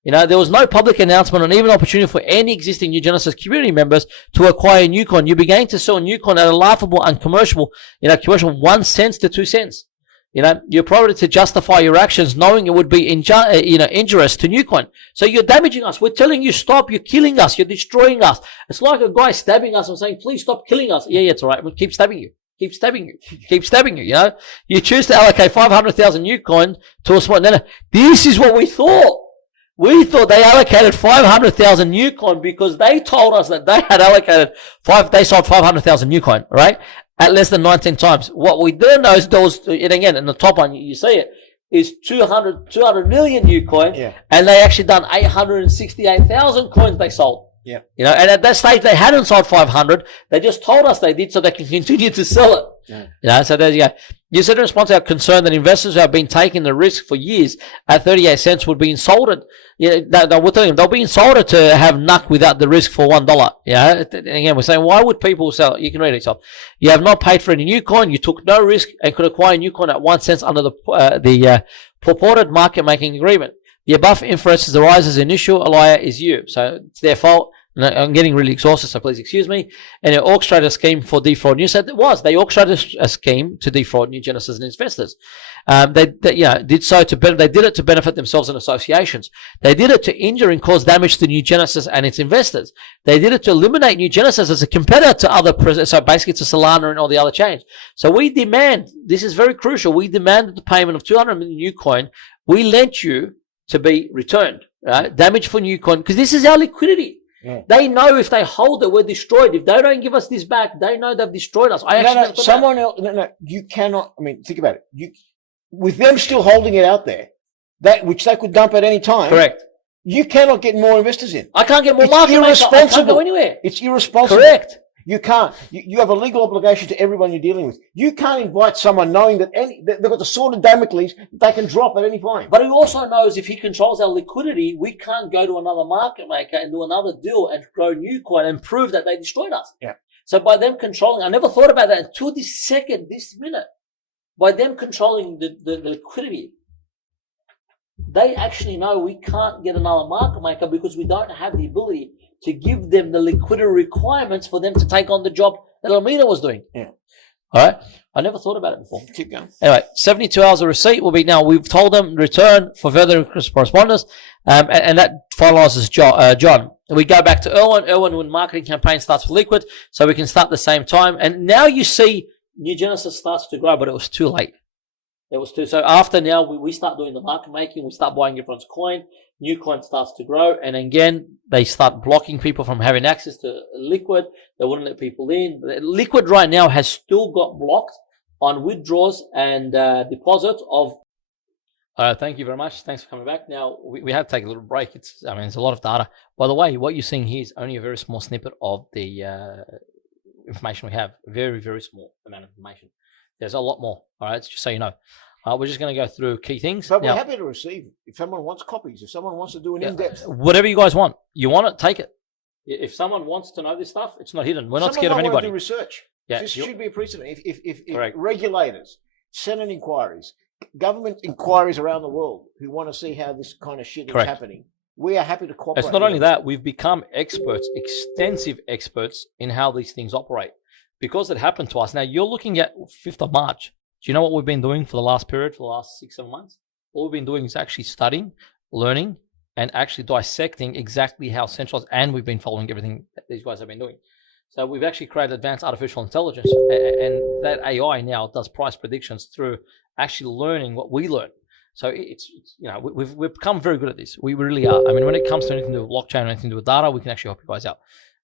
There was no public announcement and even opportunity for any existing New Genesis community members to acquire new coin. You began to sell new coin at a laughable and commercial 1 cent to 2 cents. You're probably to justify your actions knowing it would be injurious to new coin. So you're damaging us. We're telling you stop. You're killing us. You're destroying us. It's like a guy stabbing us and saying, please stop killing us. Yeah, it's all right. We'll keep stabbing you. Keep stabbing you. Keep stabbing you. You choose to allocate 500,000 new coin to a small. No. This is what we thought. We thought they allocated 500,000 new coin because they told us that they had allocated they sold 500,000 new coin, right? At less than 19 times. What we didn't know is those, and again, in the top one, you see it, is 200 million new coin. Yeah. And they actually done 868,000 coins they sold. Yeah. And at that stage, they hadn't sold 500. They just told us they did so they can continue to sell it. Yeah. So there you go. You said in response to our concern that investors who have been taking the risk for years at 38 cents would be insulted. We're telling them they'll be insulted to have NUC without the risk for $1. And again, we're saying, why would people sell it? You can read it yourself. You have not paid for any new coin. You took no risk and could acquire new coin at 1 cent under the purported market making agreement. The above inferences arises initial liar is you. So it's their fault. I'm getting really exhausted, so please excuse me. And it orchestrated a scheme for defraud. You said it was. They orchestrated a scheme to defraud New Genesis and investors. They did so they did it to benefit themselves and associations. They did it to injure and cause damage to New Genesis and its investors. They did it to eliminate New Genesis as a competitor to other, so basically to Solana and all the other chains. So we demand, this is very crucial, we demanded the payment of 200 million new coin. We lent you to be returned, right? Damage for new coin, because this is our liquidity. Yeah. They know if they hold it, we're destroyed. If they don't give us this back, they know they've destroyed us. You cannot. I mean, think about it. With them still holding it out there, which they could dump at any time. Correct. You cannot get more investors in. I can't get more market makers. I can't go anywhere. It's irresponsible. Correct. You can't. You have a legal obligation to everyone you're dealing with. You can't invite someone knowing that they've got the sword of Damocles they can drop at any point. But he also knows if he controls our liquidity, we can't go to another market maker and do another deal and grow new coin and prove that they destroyed us. Yeah. So by them controlling, I never thought about that until this minute. By them controlling the liquidity, they actually know we can't get another market maker because we don't have the ability to give them the liquidity requirements for them to take on the job that Alameda was doing. Yeah. All right. I never thought about it before. Keep going. Anyway, 72 hours of receipt will be now. We've told them return for further correspondence, and that finalizes John. We go back to Erwin. Erwin, when marketing campaign starts with Liquid, so we can start the same time. And now you see New Genesis starts to grow, but it was too late. So after now, we start doing the market making. We start buying everyone's coin. New coin starts to grow, and again, they start blocking people from having access to Liquid. They wouldn't let people in. Liquid right now has still got blocked on withdrawals and deposits of. Thank you very much. Thanks for coming back. Now, we have to take a little break. It's a lot of data. By the way, what you're seeing here is only a very small snippet of the information we have. Very, very small amount of information. There's a lot more. All right, just so you know. We're just going to go through key things. But we're happy to receive. If someone wants copies, if someone wants to do an in-depth. Whatever you guys want. You want it, take it. If someone wants to know this stuff, it's not hidden. We're not scared of anybody. Do research. Yeah, this should be a precedent. If regulators, Senate inquiries, government inquiries around the world who want to see how this kind of shit is happening, we are happy to cooperate. It's not only that, we've become experts, extensive experts in how these things operate because it happened to us. Now, you're looking at 5th of March. Do you know what we've been doing for the last period, for the last 6-7 months? All we've been doing is actually studying, learning, and actually dissecting exactly how centralized, and we've been following everything that these guys have been doing. So we've actually created advanced artificial intelligence, and that AI now does price predictions through actually learning what we learn. So it's we've become very good at this. We really are. I mean, when it comes to anything to do with blockchain or anything to do with data, we can actually help you guys out.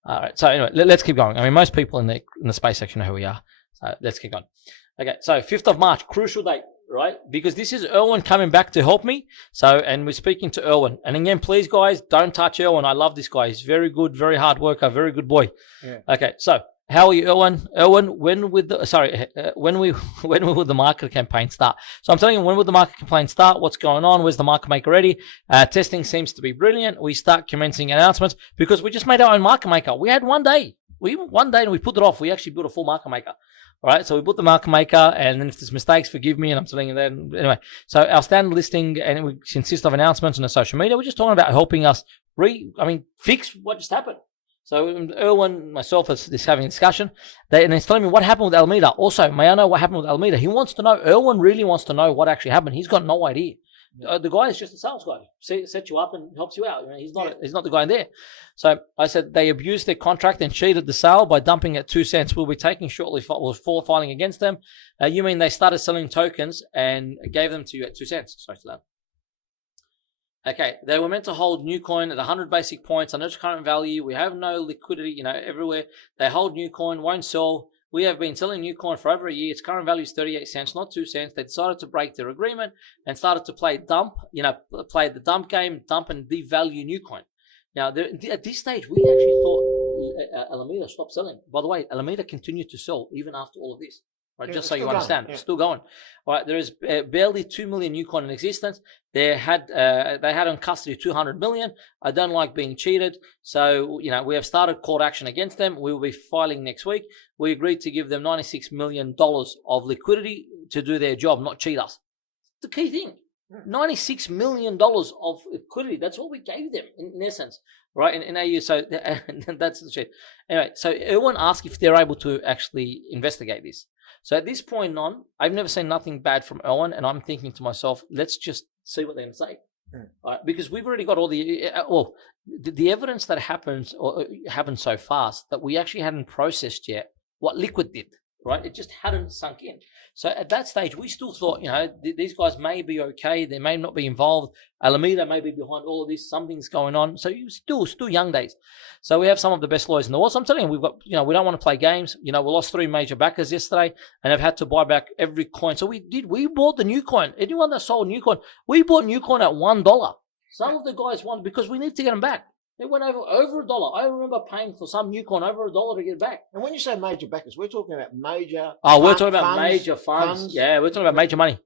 All right. So anyway, let's keep going. I mean, most people in the space section know who we are. So let's keep going. Okay. So 5th of March, crucial date, right? Because this is Erwin coming back to help me. So, and we're speaking to Erwin. And again, please, guys, don't touch Erwin. I love this guy. He's very good, very hard worker, very good boy. Yeah. Okay. So, how are you, Erwin? Erwin, when will the market campaign start? So I'm telling you, when will the market campaign start? What's going on? Where's the market maker ready? Testing seems to be brilliant. We start commencing announcements because we just made our own market maker. We had one day. And we put it off. We actually built a full market maker. All right. So we put the market maker, and then if there's mistakes, forgive me. And I'm telling you that anyway. So our standard listing, and we consist of announcements on the social media. We're just talking about helping us fix what just happened. So Erwin, myself, is having a discussion, and he's telling me what happened with Alameda. Also, may I know what happened with Alameda? He wants to know. Erwin really wants to know what actually happened. He's got no idea. The guy is just a sales guy. Set you up and helps you out. He's not the guy in there. So I said they abused their contract and cheated the sale by dumping at 2 cents. We'll be taking shortly. We're filing against them. You mean they started selling tokens and gave them to you at 2 cents? Sorry for that. Okay, they were meant to hold new coin at 100 basic points under its current value. We have no liquidity, everywhere. They hold new coin, won't sell. We have been selling new coin for over a year. Its current value is 38 cents, not 2 cents. They decided to break their agreement and started to play play the dump game, dump and devalue new coin. Now, at this stage, we actually thought Alameda stopped selling. By the way, Alameda continued to sell even after all of this. Right, just so you understand, it's still going. All right, there is barely 2 million new coin in existence. They had on custody 200 million. I don't like being cheated, so we have started court action against them. We will be filing next week. We agreed to give them $96 million of liquidity to do their job, not cheat us. The key thing, $96 million of liquidity. That's what we gave them in essence. Right, in AU, so that's the shit. Anyway, so everyone asked if they're able to actually investigate this. So at this point on, I've never seen nothing bad from Erwin, and I'm thinking to myself, let's just see what they're going to say. Right? Because we've already got all the evidence that happened so fast that we actually hadn't processed yet what Liquid did. Right, it just hadn't sunk in. So at that stage, we still thought, these guys may be okay. They may not be involved. Alameda may be behind all of this. Something's going on. So still young days. So we have some of the best lawyers in the world. So I'm telling you, we've got, we don't want to play games. We lost 3 major backers yesterday and have had to buy back every coin. So we bought the new coin. Anyone that sold new coin, we bought new coin at $1. Some of the guys wanted, because we need to get them back. It went over $1. I remember paying for some new coin over $1 to get it back. And when you say major backers, we're talking about major. We're talking about major funds. Yeah, we're talking about major money.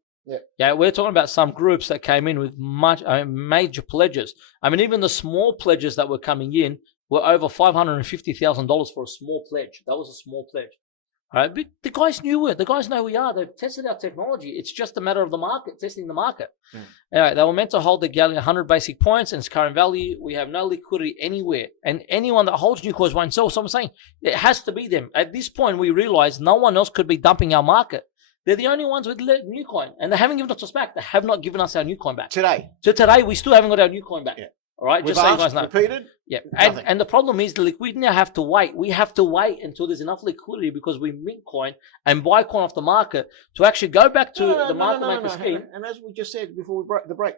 Yeah, we're talking about some groups that came in with major pledges. I mean, even the small pledges that were coming in were over $550,000 for a small pledge. That was a small pledge. All right, but the guys knew it. The guys know who we are. They've tested our technology. It's just a matter of the market, testing the market. Anyway, they were meant to hold the galleon 100 basic points and its current value. We have no liquidity anywhere. And anyone that holds new coins won't sell. So I'm saying it has to be them. At this point, we realize no one else could be dumping our market. They're the only ones with new coin. And they haven't given us back. They have not given us our new coin back. Today. So today, we still haven't got our new coin back. All right, just so you guys know. Repeated? Yeah, and the problem is we now have to wait. We have to wait until there's enough liquidity because we mint coin and buy coin off the market to actually go back to the market maker scheme. And as we just said before we broke the break,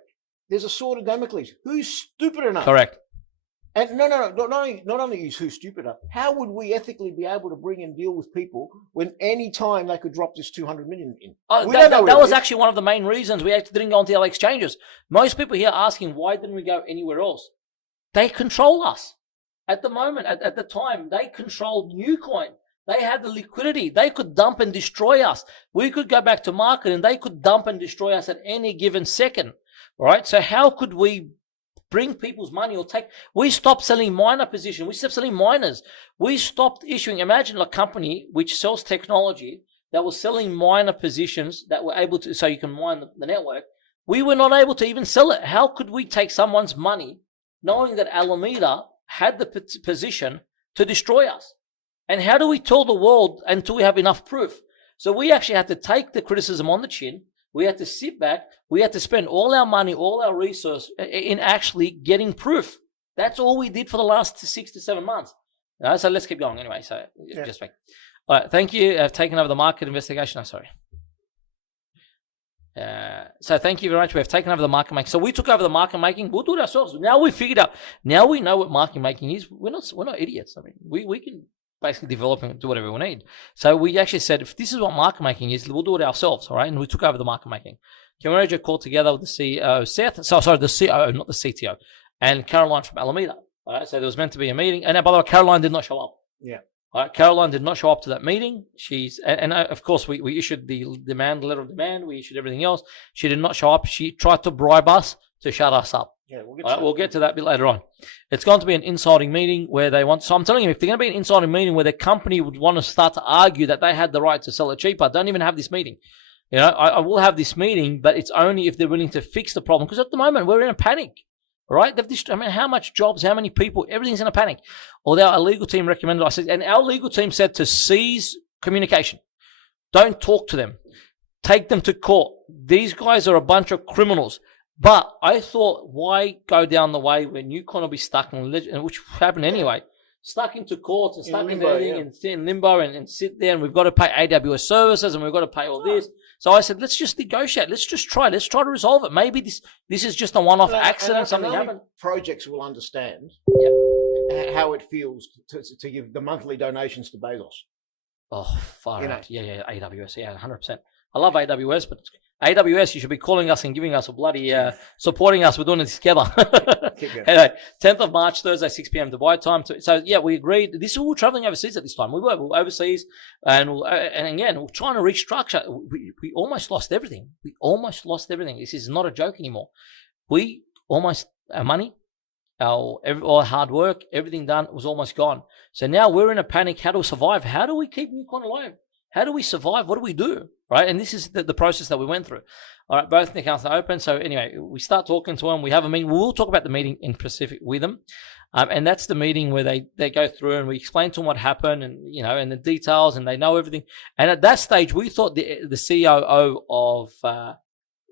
there's a sword of Damocles. Who's stupid enough? Correct. And not only is who's stupid enough, how would we ethically be able to bring and deal with people when any time they could drop this 200 million in? That was actually one of the main reasons we actually didn't go onto the exchanges. Most people here are asking, why didn't we go anywhere else? They control us. At the moment, at the time, they controlled Newcoin. They had the liquidity. They could dump and destroy us. We could go back to market and they could dump and destroy us at any given second. All right. So how could we bring people's money we stopped selling miner position. We stopped selling miners. We stopped issuing. Imagine a company which sells technology that was selling miner positions that were able to, so you can mine the network. We were not able to even sell it. How could we take someone's money knowing that Alameda had the position to destroy us? And how do we tell the world until we have enough proof? So we actually had to take the criticism on the chin. We had to sit back. We had to spend all our money, all our resource in actually getting proof. That's all we did for the last 6 to 7 months. So let's keep going anyway. So just back. All right, thank you. I've taken over the market investigation. I'm sorry. So thank you very much. We have taken over the market making. So we took over the market making. We'll do it ourselves. Now we figured out. Now we know what market making is. We're not idiots. I mean, we can basically develop and do whatever we need. So we actually said, if this is what market making is, we'll do it ourselves. All right, and we took over the market making. Can we arrange a call together with the CEO, Seth? So sorry, the COO, not the CTO, and Caroline from Alameda. All right, so there was meant to be a meeting, and by the way, Caroline did not show up. Yeah. All right, Caroline did not show up to that meeting. Of course, we issued the letter of demand. We issued everything else. She did not show up. She tried to bribe us to shut us up. Yeah, we'll get to that a bit later on. It's going to be an insiding meeting where they want. So I'm telling you, if they're going to be an insiding meeting where the company would want to start to argue that they had the right to sell it cheaper, don't even have this meeting. You know, I will have this meeting, but it's only if they're willing to fix the problem. Because at the moment we're in a panic. Right? I mean, how much jobs, how many people, everything's in a panic. Although our legal team recommended, and our legal team said to cease communication. Don't talk to them. Take them to court. These guys are a bunch of criminals. But I thought, why go down the way when you can't be stuck in religion, which happened anyway, stuck into courts and stuck in everything and sit in limbo and sit there, and we've got to pay AWS services and we've got to pay all this. So I said, let's just negotiate. Let's just try. Let's try to resolve it. Maybe this is just a one-off accident. Something happened. Projects will understand how it feels to give the monthly donations to Bezos. Oh, far out. Yeah, AWS. Yeah, 100%. I love AWS, but AWS, you should be calling us and giving us a bloody, supporting us. We're doing it together. Anyway, 10th of March, Thursday, 6 p.m. Dubai time. So, yeah, we agreed. We were traveling overseas at this time. We were overseas. And again, we're trying to restructure. We almost lost everything. This is not a joke anymore. Our money, our hard work, everything done was almost gone. So now we're in a panic. How do we survive? How do we keep Newcon alive? How do we survive? What do we do? Right? And this is the process that we went through. All right, both the accounts are open. So anyway, we start talking to them. We have a meeting. We'll talk about the meeting in specific with them. And that's the meeting where they go through and we explain to them what happened and, you know, and the details, and they know everything. And at that stage, we thought the COO of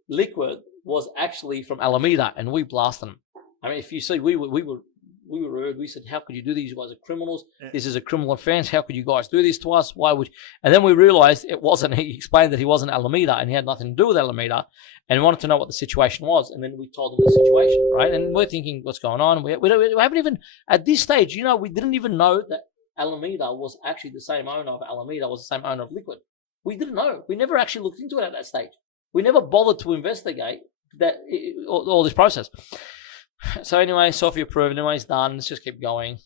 Liquid was actually from Alameda, and we blasted them. I mean, if you see, we were rude. We said, how could you do these? You guys are criminals. Yeah. This is a criminal offense. How could you guys do this to us? Why would you? And then we realized it wasn't. He explained that he wasn't Alameda and he had nothing to do with Alameda, and wanted to know what the situation was. And then we told him the situation, right? And we're thinking, what's going on? We haven't even, at this stage, you know, we didn't even know that Alameda was actually the same owner of Alameda, was the same owner of Liquid. We didn't know. We never actually looked into it at that stage. We never bothered to investigate all this process. So anyway, Sophie approved. Anyways, done. Let's just keep going.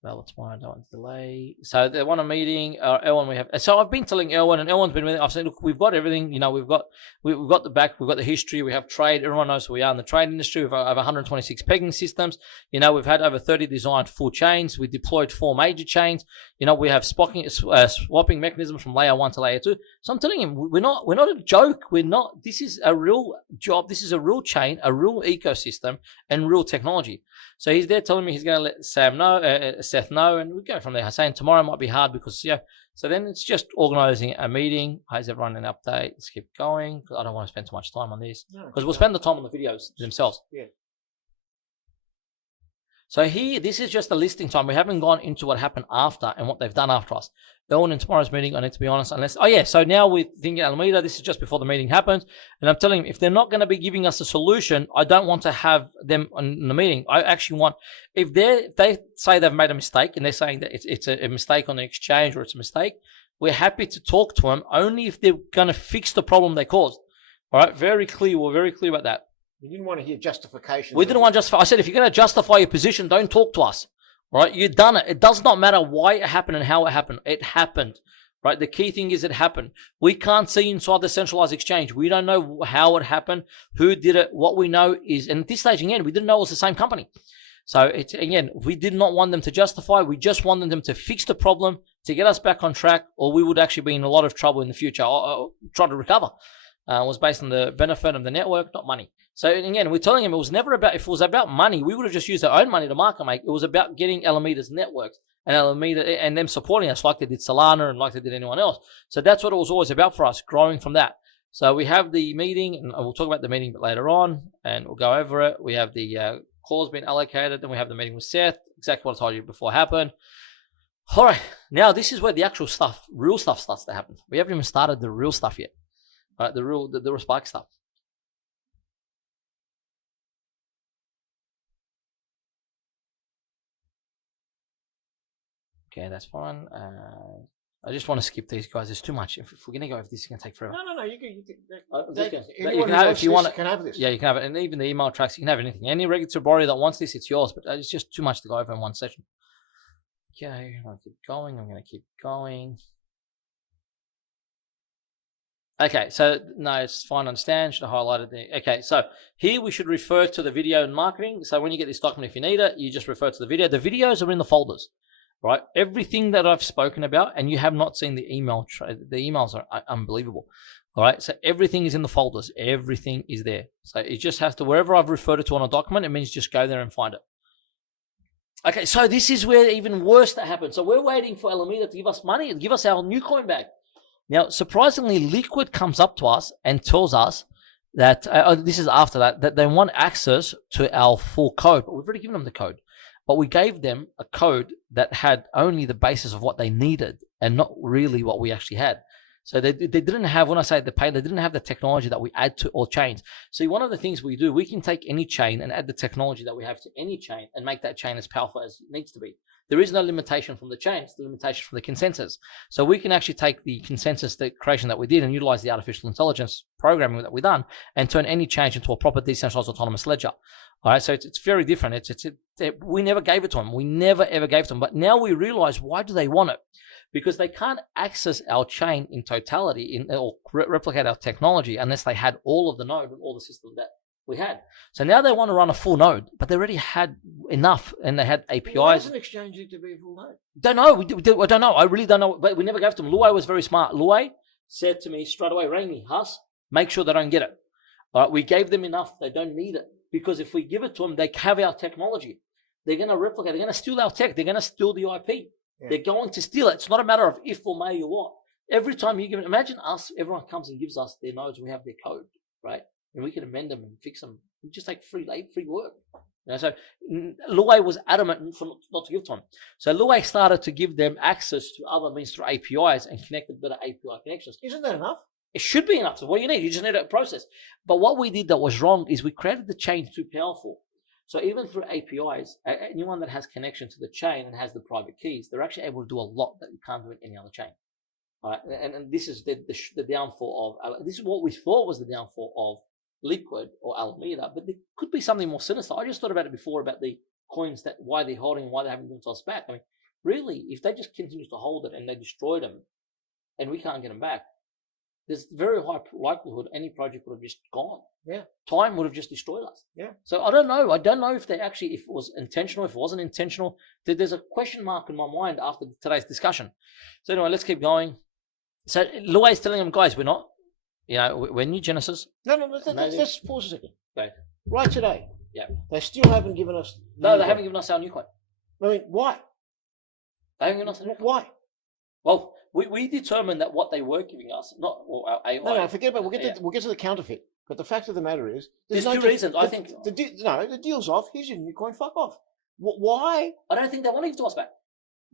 Well, tomorrow, I don't want to delay. So they want a meeting. Erwin, we have. So I've been telling Erwin, and Erwin's been with it. I've said, look, we've got everything. You know, we've got the back, we've got the history, we have trade. Everyone knows who we are in the trade industry. We've over 126 pegging systems. You know, we've had over 30 designed full chains. We deployed 4 major chains. You know, we have swapping mechanisms from layer 1 to layer 2. So I'm telling him, we're not a joke. We're not. This is a real job. This is a real chain, a real ecosystem, and real technology. So he's there telling me he's going to let Seth know, and we go from there. Saying tomorrow might be hard because, yeah. So then it's just organising a meeting. How's everyone an update? Let's keep going because I don't want to spend too much time on this because we'll spend the time on the videos themselves. Yeah. So here, this is just a listing time. We haven't gone into what happened after and what they've done after us. Erwin, in tomorrow's meeting, I need to be honest, so now we're thinking Alameda, this is just before the meeting happens, and I'm telling them, if they're not going to be giving us a solution, I don't want to have them in the meeting. I actually want, if they say they've made a mistake, and they're saying that it's a mistake on the exchange or it's a mistake, we're happy to talk to them, only if they're going to fix the problem they caused. All right, very clear, we're very clear about that. We didn't want to hear justification. We didn't want to justify. I said, if you're going to justify your position, don't talk to us. Right? You've done it. It does not matter why it happened and how it happened. It happened. Right? The key thing is it happened. We can't see inside the centralized exchange. We don't know how it happened, who did it. What we know is, and at this stage, again, we didn't know it was the same company. So it's, again, we did not want them to justify. We just wanted them to fix the problem, to get us back on track, or we would actually be in a lot of trouble in the future, or try to recover. It was based on the benefit of the network, not money. So again, we're telling him it was never about, if it was about money, we would have just used our own money to market make. It was about getting Alameda's networks. and Alameda and them supporting us like they did Solana and like they did anyone else. So that's what it was always about for us, growing from that. So we have the meeting, and we'll talk about the meeting a bit later on, and we'll go over it. We have the calls being allocated, and we have the meeting with Seth, exactly what I told you before happened. All right, now this is where the actual stuff, real stuff starts to happen. We haven't even started the real stuff yet. All right, the real Spark stuff. Okay, that's fine. I just want to skip these guys. There's too much. If we're going to go, if this is going to take forever. No. You can you can have, if you want it. Can have this. Yeah, you can have it. And even the email tracks, you can have anything. Any regulatory body that wants this, it's yours. But it's just too much to go over in one session. Okay, I'm going to keep going. I'm going to keep going. Okay, so no, it's fine to understand. Should have highlighted the. Okay, so here we should refer to the video and marketing. So when you get this document, if you need it, you just refer to the video. The videos are in the folders. Right, everything that I've spoken about, and you have not seen the email. The emails are unbelievable. All right, so everything is in the folders. Everything is there. So it just has to, wherever I've referred it to on a document, it means just go there and find it. Okay, so this is where even worse that happens. So we're waiting for Alameda to give us money and give us our new coin back. Now, surprisingly, Liquid comes up to us and tells us that this is after that they want access to our full code, but we've already given them the code. But we gave them a code that had only the basis of what they needed and not really what we actually had. So they didn't have, when I say the pay, they didn't have the technology that we add to or change. So one of the things we do, we can take any chain and add the technology that we have to any chain and make that chain as powerful as it needs to be. There is no limitation from the chain. It's the limitation from the consensus. So we can actually take the consensus, the creation that we did, and utilize the artificial intelligence programming that we've done and turn any change into a proper decentralized autonomous ledger. All right, so it's very different. We never gave it to them. We never, ever gave it to them. But now we realize, why do they want it? Because they can't access our chain in totality or replicate our technology unless they had all of the node and all the system that we had. So now they want to run a full node, but they already had enough and they had APIs. Why does an exchange need to be a full node? Don't know. I don't know. I really don't know. But we never gave it to them. Luai was very smart. Luai said to me straight away, rang me, Huss, make sure they don't get it. All right, we gave them enough. They don't need it. Because if we give it to them, they have our technology. They're going to replicate. They're going to steal our tech. They're going to steal the IP. Yeah. They're going to steal it. It's not a matter of if or may or what. Every time you give it, imagine us, everyone comes and gives us their nodes and we have their code, right? And we can amend them and fix them. We just take free work. You know, so Luai was adamant for not to give to them. So Luai started to give them access to other means through APIs and connected better API connections. Isn't that enough? It should be enough. So what do you need? You just need a process. But what we did that was wrong is we created the chain too powerful. So even through APIs, anyone that has connection to the chain and has the private keys, they're actually able to do a lot that you can't do in any other chain. All right? And this is the downfall of, this is what we thought was the downfall of Liquid or Alameda, but there could be something more sinister. I just thought about it before about the coins, that why they're holding and why they haven't given to us back. I mean, really, if they just continue to hold it and they destroy them and we can't get them back, there's very high likelihood any project would have just gone. Yeah. Time would have just destroyed us. Yeah. So I don't know. I don't know if they actually, if it was intentional, if it wasn't intentional. There's a question mark in my mind after today's discussion. So anyway, let's keep going. So Luai is telling them, guys, we're not, we're New Genesis. No, let's pause a second. Okay. Right today. Yeah. They still haven't given us. No, they haven't given us our new coin. I mean, why? They haven't given us. Why? Well, we determined that what they were giving us, not our AI. No, forget about it. We'll get to the counterfeit. But the fact of the matter is, there's two reasons. I think the deal's off. Here's your new coin. Fuck off. Why? I don't think they want to give it to us back.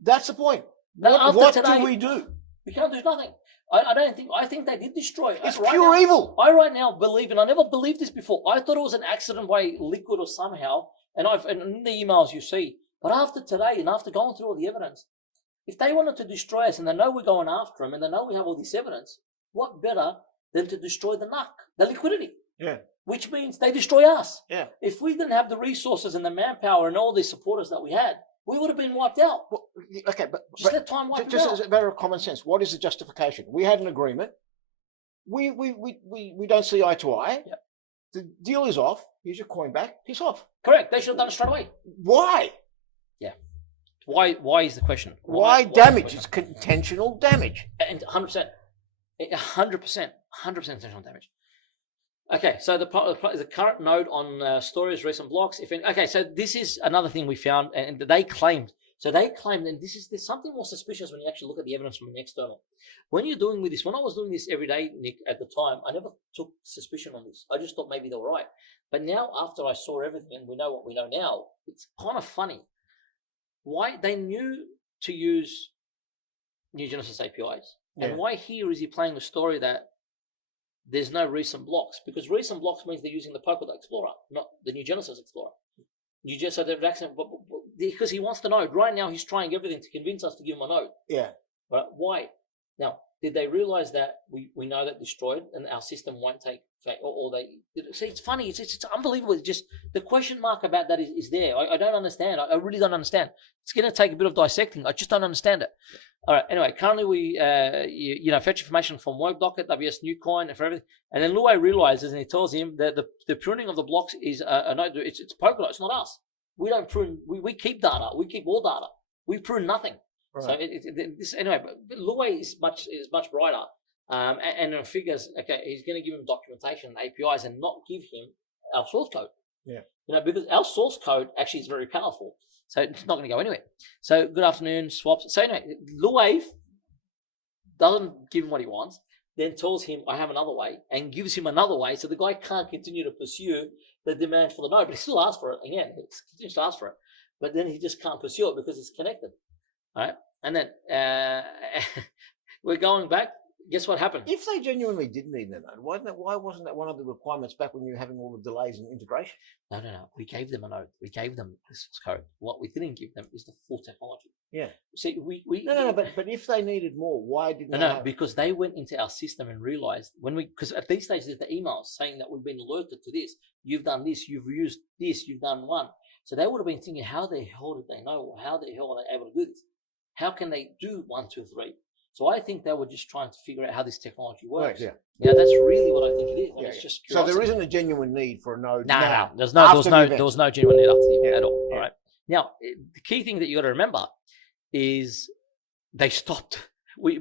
That's the point. No, what today, do we do? We can't do nothing. I think they did destroy it. It's pure evil. I right now believe, and I never believed this before. I thought it was an accident by Liquid or somehow, and in the emails you see. But after today, and after going through all the evidence, if they wanted to destroy us and they know we're going after them and they know we have all this evidence, what better than to destroy the NUC, the liquidity? Yeah. Which means they destroy us. Yeah. If we didn't have the resources and the manpower and all the supporters that we had, we would have been wiped out. Well, okay, but just let time wipe just out. as a matter of common sense, what is the justification? We had an agreement. We don't see eye to eye. Yep. The deal is off. Here's your coin back. Piss off. Correct. They should have done it straight away. Why? Yeah. Why is the question? Why damage? It's intentional damage. And 100%. 100% intentional damage. Okay, so the current node on stories, recent blocks. So this is another thing we found, and they claimed So they claim that there's something more suspicious when you actually look at the evidence from an external. When you're doing with this, when I was doing this every day, Nick, at the time, I never took suspicion on this. I just thought maybe they were right. But now, after I saw everything and we know what we know now, it's kind of funny. Why they knew to use New Genesis APIs, and why here is he playing the story that there's no recent blocks? Because recent blocks means they're using the Polkadot Explorer, not the New Genesis Explorer. So they're because he wants the node. Right now, he's trying everything to convince us to give him a node. Yeah. But why? Now, did they realize that we know that destroyed and our system won't take, or they see? It's funny. It's unbelievable. It's just the question mark about that is there. I don't understand. I really don't understand. It's going to take a bit of dissecting. I just don't understand it. All right. Anyway, currently we fetch information from WorkDocket, WS Newcoin, and for everything. And then Luay realizes, and he tells him that the pruning of the blocks is a node. It's Polkadot. It's not us. We don't prune. We keep data. We keep all data. We prune nothing. Right. So anyway, but Luay is much brighter, and figures. Okay, he's going to give him documentation and APIs, and not give him our source code. Yeah. Because our source code actually is very powerful, so it's not going to go anywhere. So good afternoon, swaps. So anyway, Luay doesn't give him what he wants, then tells him I have another way, and gives him another way, so the guy can't continue to pursue the demand for the node, but he still asks for it again. He continues to ask for it, but then he just can't pursue it because it's connected. All right, and then we're going back. Guess what happened? If they genuinely did need the node, why wasn't that one of the requirements back when you were having all the delays in integration? No. We gave them a node. We gave them the source code. What we didn't give them is the full technology. Yeah. See, No. But if they needed more, why didn't they? No, because they went into our system and realized because at these stages there's the emails saying that we've been alerted to this. You've done this. You've used this. You've done one. So they would have been thinking, how the hell did they know? How the hell are they able to do this? How can they do 1, 2, 3? So I think they were just trying to figure out how this technology works. Right, yeah. That's really what I think it is. It's just curiosity. So there isn't a genuine need for a node. No. There was no genuine need after the event at all. Yeah. All right. Now the key thing that you got to remember is they stopped.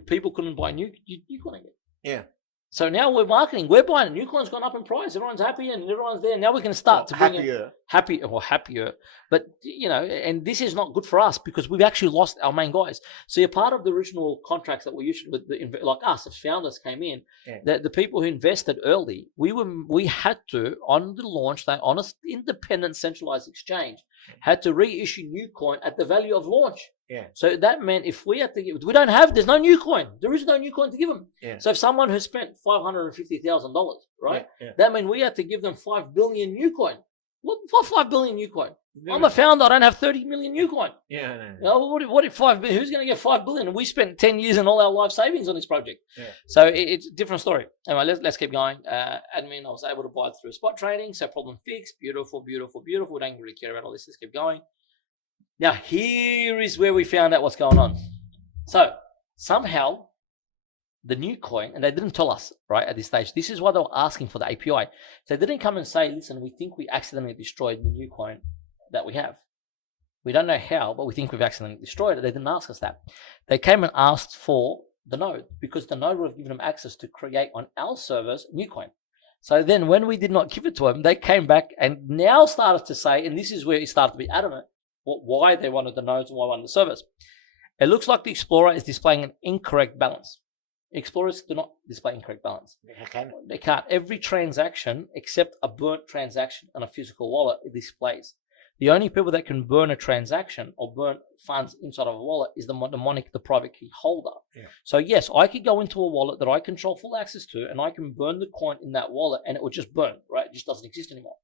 People couldn't buy Newcoin again. Yeah. So now we're marketing. We're buying. Newcoin's gone up in price. Everyone's happy and everyone's there. Now we can start to bring happier. But and this is not good for us because we've actually lost our main guys. So you're part of the original contracts that we issued with like us, as founders came in. Yeah. The people who invested early, we had to on the launch day on an independent centralized exchange had to reissue Newcoin at the value of launch. Yeah. So that meant if we had to give, there's no new coin. There is no new coin to give them. Yeah. So if someone who spent $550,000, right, that meant we had to give them 5 billion new coin. What 5 billion new coin? I'm a founder. I don't have 30 million new coin. Yeah. No. What if 5 billion? Who's going to get 5 billion? And we spent 10 years and all our life savings on this project. Yeah. So it's a different story. Anyway, let's keep going. Admin, I was able to buy it through spot trading. So problem fixed. Beautiful. We don't really care about all this. Let's keep going. Now, here is where we found out what's going on. So, somehow, the new coin, and they didn't tell us, right, at this stage, this is why they were asking for the API. So, they didn't come and say, listen, we think we accidentally destroyed the new coin that we have. We don't know how, but we think we've accidentally destroyed it. They didn't ask us that. They came and asked for the node because the node would have given them access to create on our servers new coin. So then when we did not give it to them, they came back and now started to say, and this is where it started to be adamant, why they wanted the nodes and why they wanted the servers. It looks like the Explorer is displaying an incorrect balance. Explorers do not display incorrect balance. They can't. Every transaction except a burnt transaction on a physical wallet it displays. The only people that can burn a transaction or burn funds inside of a wallet is the private key holder. Yeah. So yes, I could go into a wallet that I control full access to and I can burn the coin in that wallet and it would just burn, right? It just doesn't exist anymore.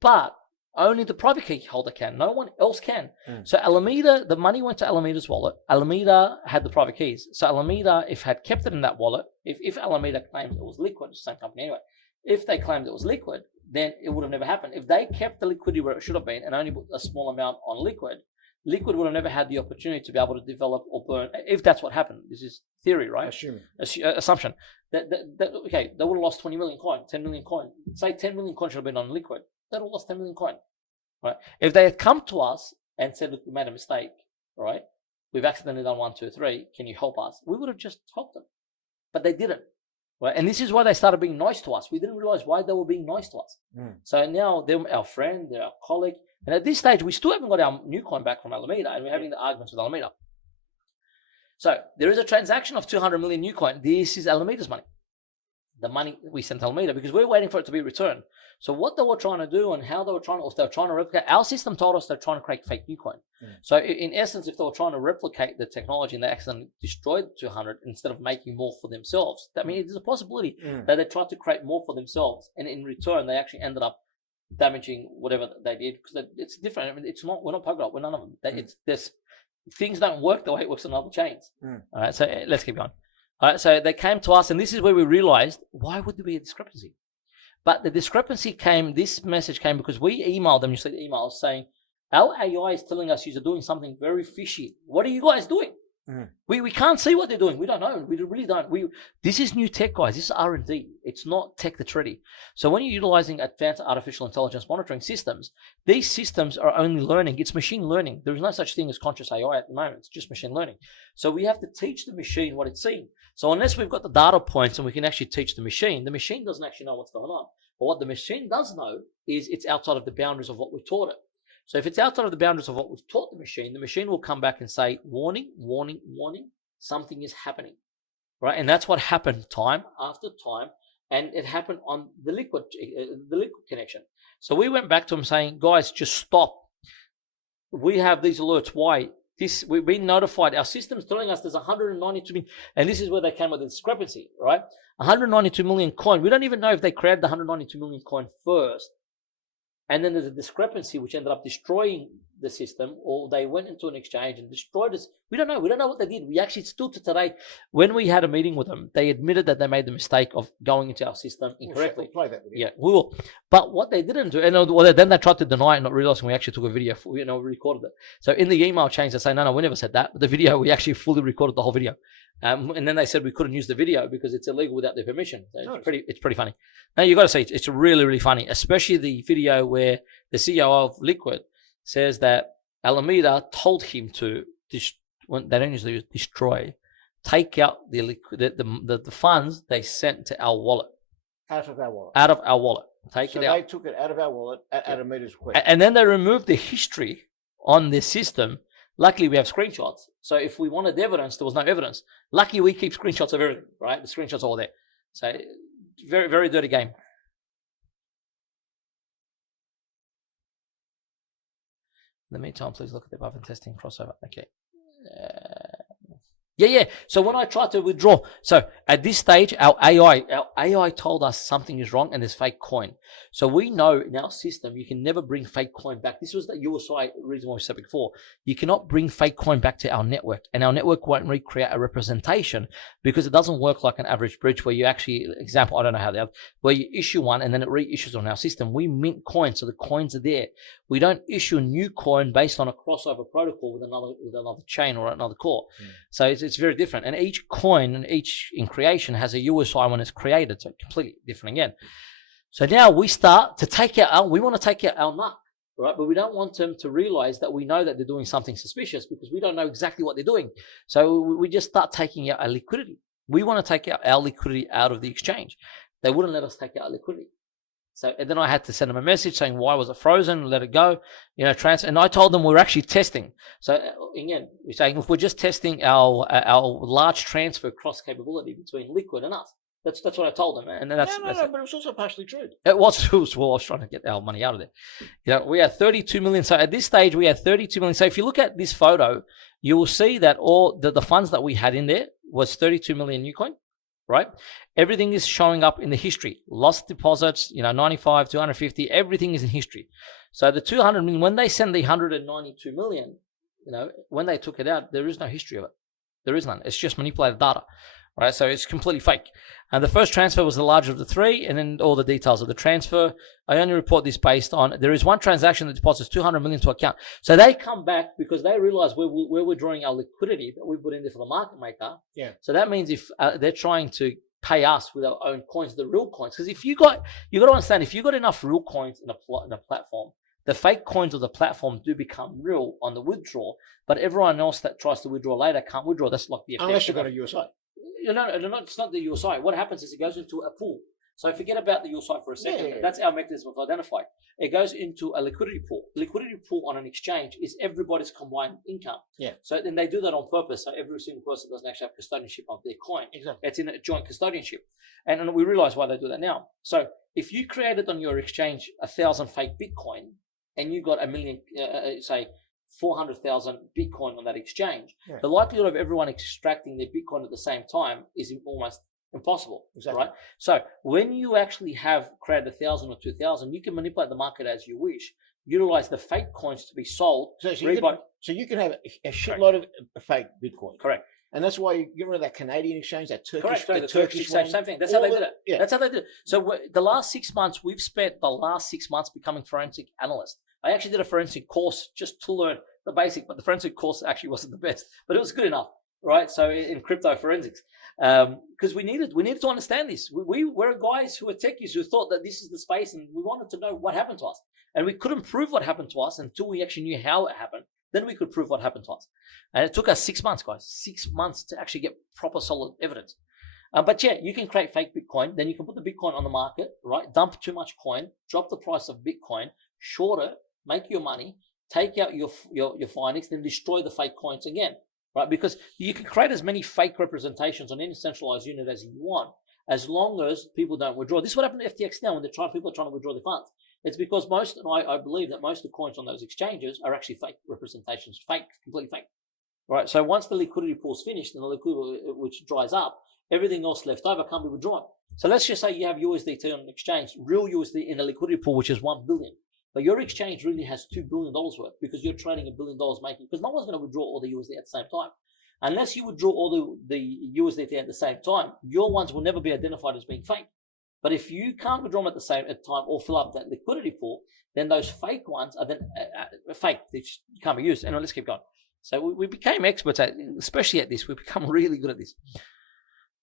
But only the private key holder can. No one else can. So Alameda, the money went to Alameda's wallet. Alameda had the private keys. So Alameda, if had kept it in that wallet, if Alameda claimed it was liquid, it's the same company anyway, if they claimed it was liquid, then it would have never happened. If they kept the liquidity where it should have been and only put a small amount on liquid would have never had the opportunity to be able to develop or burn, if that's what happened. This is theory, right? Assumption. Okay, they would have lost 20 million coin, 10 million coin. Say 10 million coin should have been on liquid. They'd have lost 10 million coin, right? If they had come to us and said, look, we made a mistake, right? We've accidentally done 1, 2, 3. Can you help us? We would have just helped them. But they didn't. Right? And this is why they started being nice to us. We didn't realize why they were being nice to us. So now they're our friend, they're our colleague. And at this stage, we still haven't got our new coin back from Alameda, and we're having the arguments with Alameda. So there is a transaction of 200 million new coin. This is Alameda's money. The money we sent Alameda, because we're waiting for it to be returned. So what they were trying to do and how they were trying to, if they were trying to replicate, our system told us they're trying to create fake new coin. So in essence, if they were trying to replicate the technology and they accidentally destroyed 200 instead of making more for themselves, that means there's a possibility that they tried to create more for themselves, and in return they actually ended up damaging whatever they did, because it's different. I mean, it's not, we're not Polkadot, we're none of them. It's this, things don't work the way it works on other chains. All right, so let's keep going. All right, so they came to us, and this is where we realized, why would there be a discrepancy? But the discrepancy came, this message came because we emailed them, you see the emails saying, our AI is telling us you're doing something very fishy. What are you guys doing? We can't see what they're doing. We don't know. We really don't. This is new tech, guys. This is R&D. It's not tech that's ready. So when you're utilizing advanced artificial intelligence monitoring systems, these systems are only learning. It's machine learning. There is no such thing as conscious AI at the moment. It's just machine learning. So we have to teach the machine what it's seeing. So unless we've got the data points and we can actually teach the machine doesn't actually know what's going on. But what the machine does know is it's outside of the boundaries of what we taught it. So if it's outside of the boundaries of what we've taught the machine will come back and say, warning, warning, warning, something is happening, right? And that's what happened time after time. And it happened on the liquid connection. So we went back to them saying, guys, just stop. We have these alerts. Why? We've been notified. Our system's telling us there's 192 million. And this is where they came with the discrepancy, right? 192 million coin. We don't even know if they created the 192 million coin first. And then there's a discrepancy which ended up destroying the system, or they went into an exchange and destroyed us. We don't know. We don't know what they did. We actually still to today, when we had a meeting with them, they admitted that they made the mistake of going into our system incorrectly. We'll play that video. Yeah, we will. But what they didn't do, and then they tried to deny it, not realizing we actually took a video, we recorded it. So in the email chains, they say, no, we never said that. But the video, we actually fully recorded the whole video. And then they said we couldn't use the video because it's illegal without their permission. So it's pretty funny. Now you got to see it's really, really funny, especially the video where the CEO of Liquid says that Alameda told him to they don't usually use destroy, take out the funds they sent to our wallet. Out of our wallet. Out of our wallet. Take it out. They took it out of our wallet at Alameda's request. And then they removed the history on this system. Luckily, we have screenshots. So if we wanted evidence, there was no evidence. Lucky we keep screenshots of everything, right? The screenshots are all there. So very, very dirty game. In the meantime, please look at the above and testing crossover. Okay. Yeah. So when I try to withdraw, so at this stage, our AI told us something is wrong and there's fake coin. So we know in our system, you can never bring fake coin back. This was the USI reason why we said before. You cannot bring fake coin back to our network, and our network won't recreate a representation because it doesn't work like an average bridge where you actually, example, I don't know how they have, where you issue one and then it reissues on our system. We mint coins, so the coins are there. We don't issue a new coin based on a crossover protocol with another chain or another core. So it's very different. And each coin and each in creation has a USI when it's created, so completely different again. So now we start to we want to take out our nut, right? But we don't want them to realize that we know that they're doing something suspicious because we don't know exactly what they're doing. So we just start taking out our liquidity. We want to take out our liquidity out of the exchange. They wouldn't let us take out our liquidity. So, and then I had to send them a message saying, why was it frozen? Let it go, transfer. And I told them we're actually testing. So again, we're saying, if we're just testing our large transfer cross capability between Liquid and us. That's what I told them. And then that's but it was also partially true. It was. Well, I was trying to get our money out of there. We had 32 million. So at this stage, we had 32 million. So if you look at this photo, you will see that all the funds that we had in there was 32 million new coin. Right? Everything is showing up in the history. Lost deposits, 95, 250, everything is in history. So the 200 million, when they send the 192 million, when they took it out, there is no history of it. There is none. It's just manipulated data. Right? So it's completely fake. And the first transfer was the larger of the three, and then all the details of the transfer. I only report this based on, there is one transaction that deposits 200 million to account. So they come back because they realize where we're drawing our liquidity that we put in there for the market maker. Yeah. So that means if they're trying to pay us with our own coins, the real coins, because you got to understand, if you got enough real coins in a platform, the fake coins of the platform do become real on the withdrawal, but everyone else that tries to withdraw later can't withdraw. That's like the effect. Unless you've got a USI. No, it's not the USI. What happens is it goes into a pool. So forget about the USI for a second. Yeah. That's our mechanism of identifying. It goes into a liquidity pool. Liquidity pool on an exchange is everybody's combined income. Yeah. So then they do that on purpose. So every single person doesn't actually have custodianship of their coin. Exactly. It's in a joint custodianship. And we realize why they do that now. So if you created on your exchange 1,000 fake Bitcoin and you got a million, say 400,000 Bitcoin on that exchange, the likelihood of everyone extracting their Bitcoin at the same time is almost impossible, right? So when you actually have created 1,000 or 2,000, you can manipulate the market as you wish. Utilize the fake coins to be sold. So you can have a shitload of fake Bitcoin. Correct. And that's why you get rid of that Canadian exchange, that Turkish, the Turkish exchange, same thing. That's how they did it. Yeah. That's how they did it. So the last 6 months, we've spent the last 6 months becoming forensic analysts. I actually did a forensic course just to learn the basic, but the forensic course actually wasn't the best, but it was good enough, right? So in crypto forensics, because we needed to understand this. We're guys who are techies who thought that this is the space, and we wanted to know what happened to us, and we couldn't prove what happened to us until we actually knew how it happened. Then we could prove what happened to us, and it took us 6 months, guys, 6 months to actually get proper solid evidence. But yeah, you can create fake Bitcoin. Then you can put the Bitcoin on the market, right? Dump too much coin, drop the price of Bitcoin, short it, make your money, take out your findings, then destroy the fake coins again, right? Because you can create as many fake representations on any centralized unit as you want, as long as people don't withdraw. This is what happened to FTX now when people are trying to withdraw their funds. It's because I believe that most of the coins on those exchanges are actually fake representations, completely fake, right? So once the liquidity pool is finished and the liquidity which dries up, everything else left over can't be withdrawn. So let's just say you have USDT on an exchange, real USD in a liquidity pool, which is 1 billion. But your exchange really has $2 billion worth because you're trading $1 billion making, because no one's going to withdraw all the USD at the same time. Unless you withdraw all the USDT at the same time, your ones will never be identified as being fake. But if you can't withdraw them at the same time or fill up that liquidity pool, then those fake ones are then fake. They just can't be used. Anyway, let's keep going. So we became experts especially at this. We become really good at this.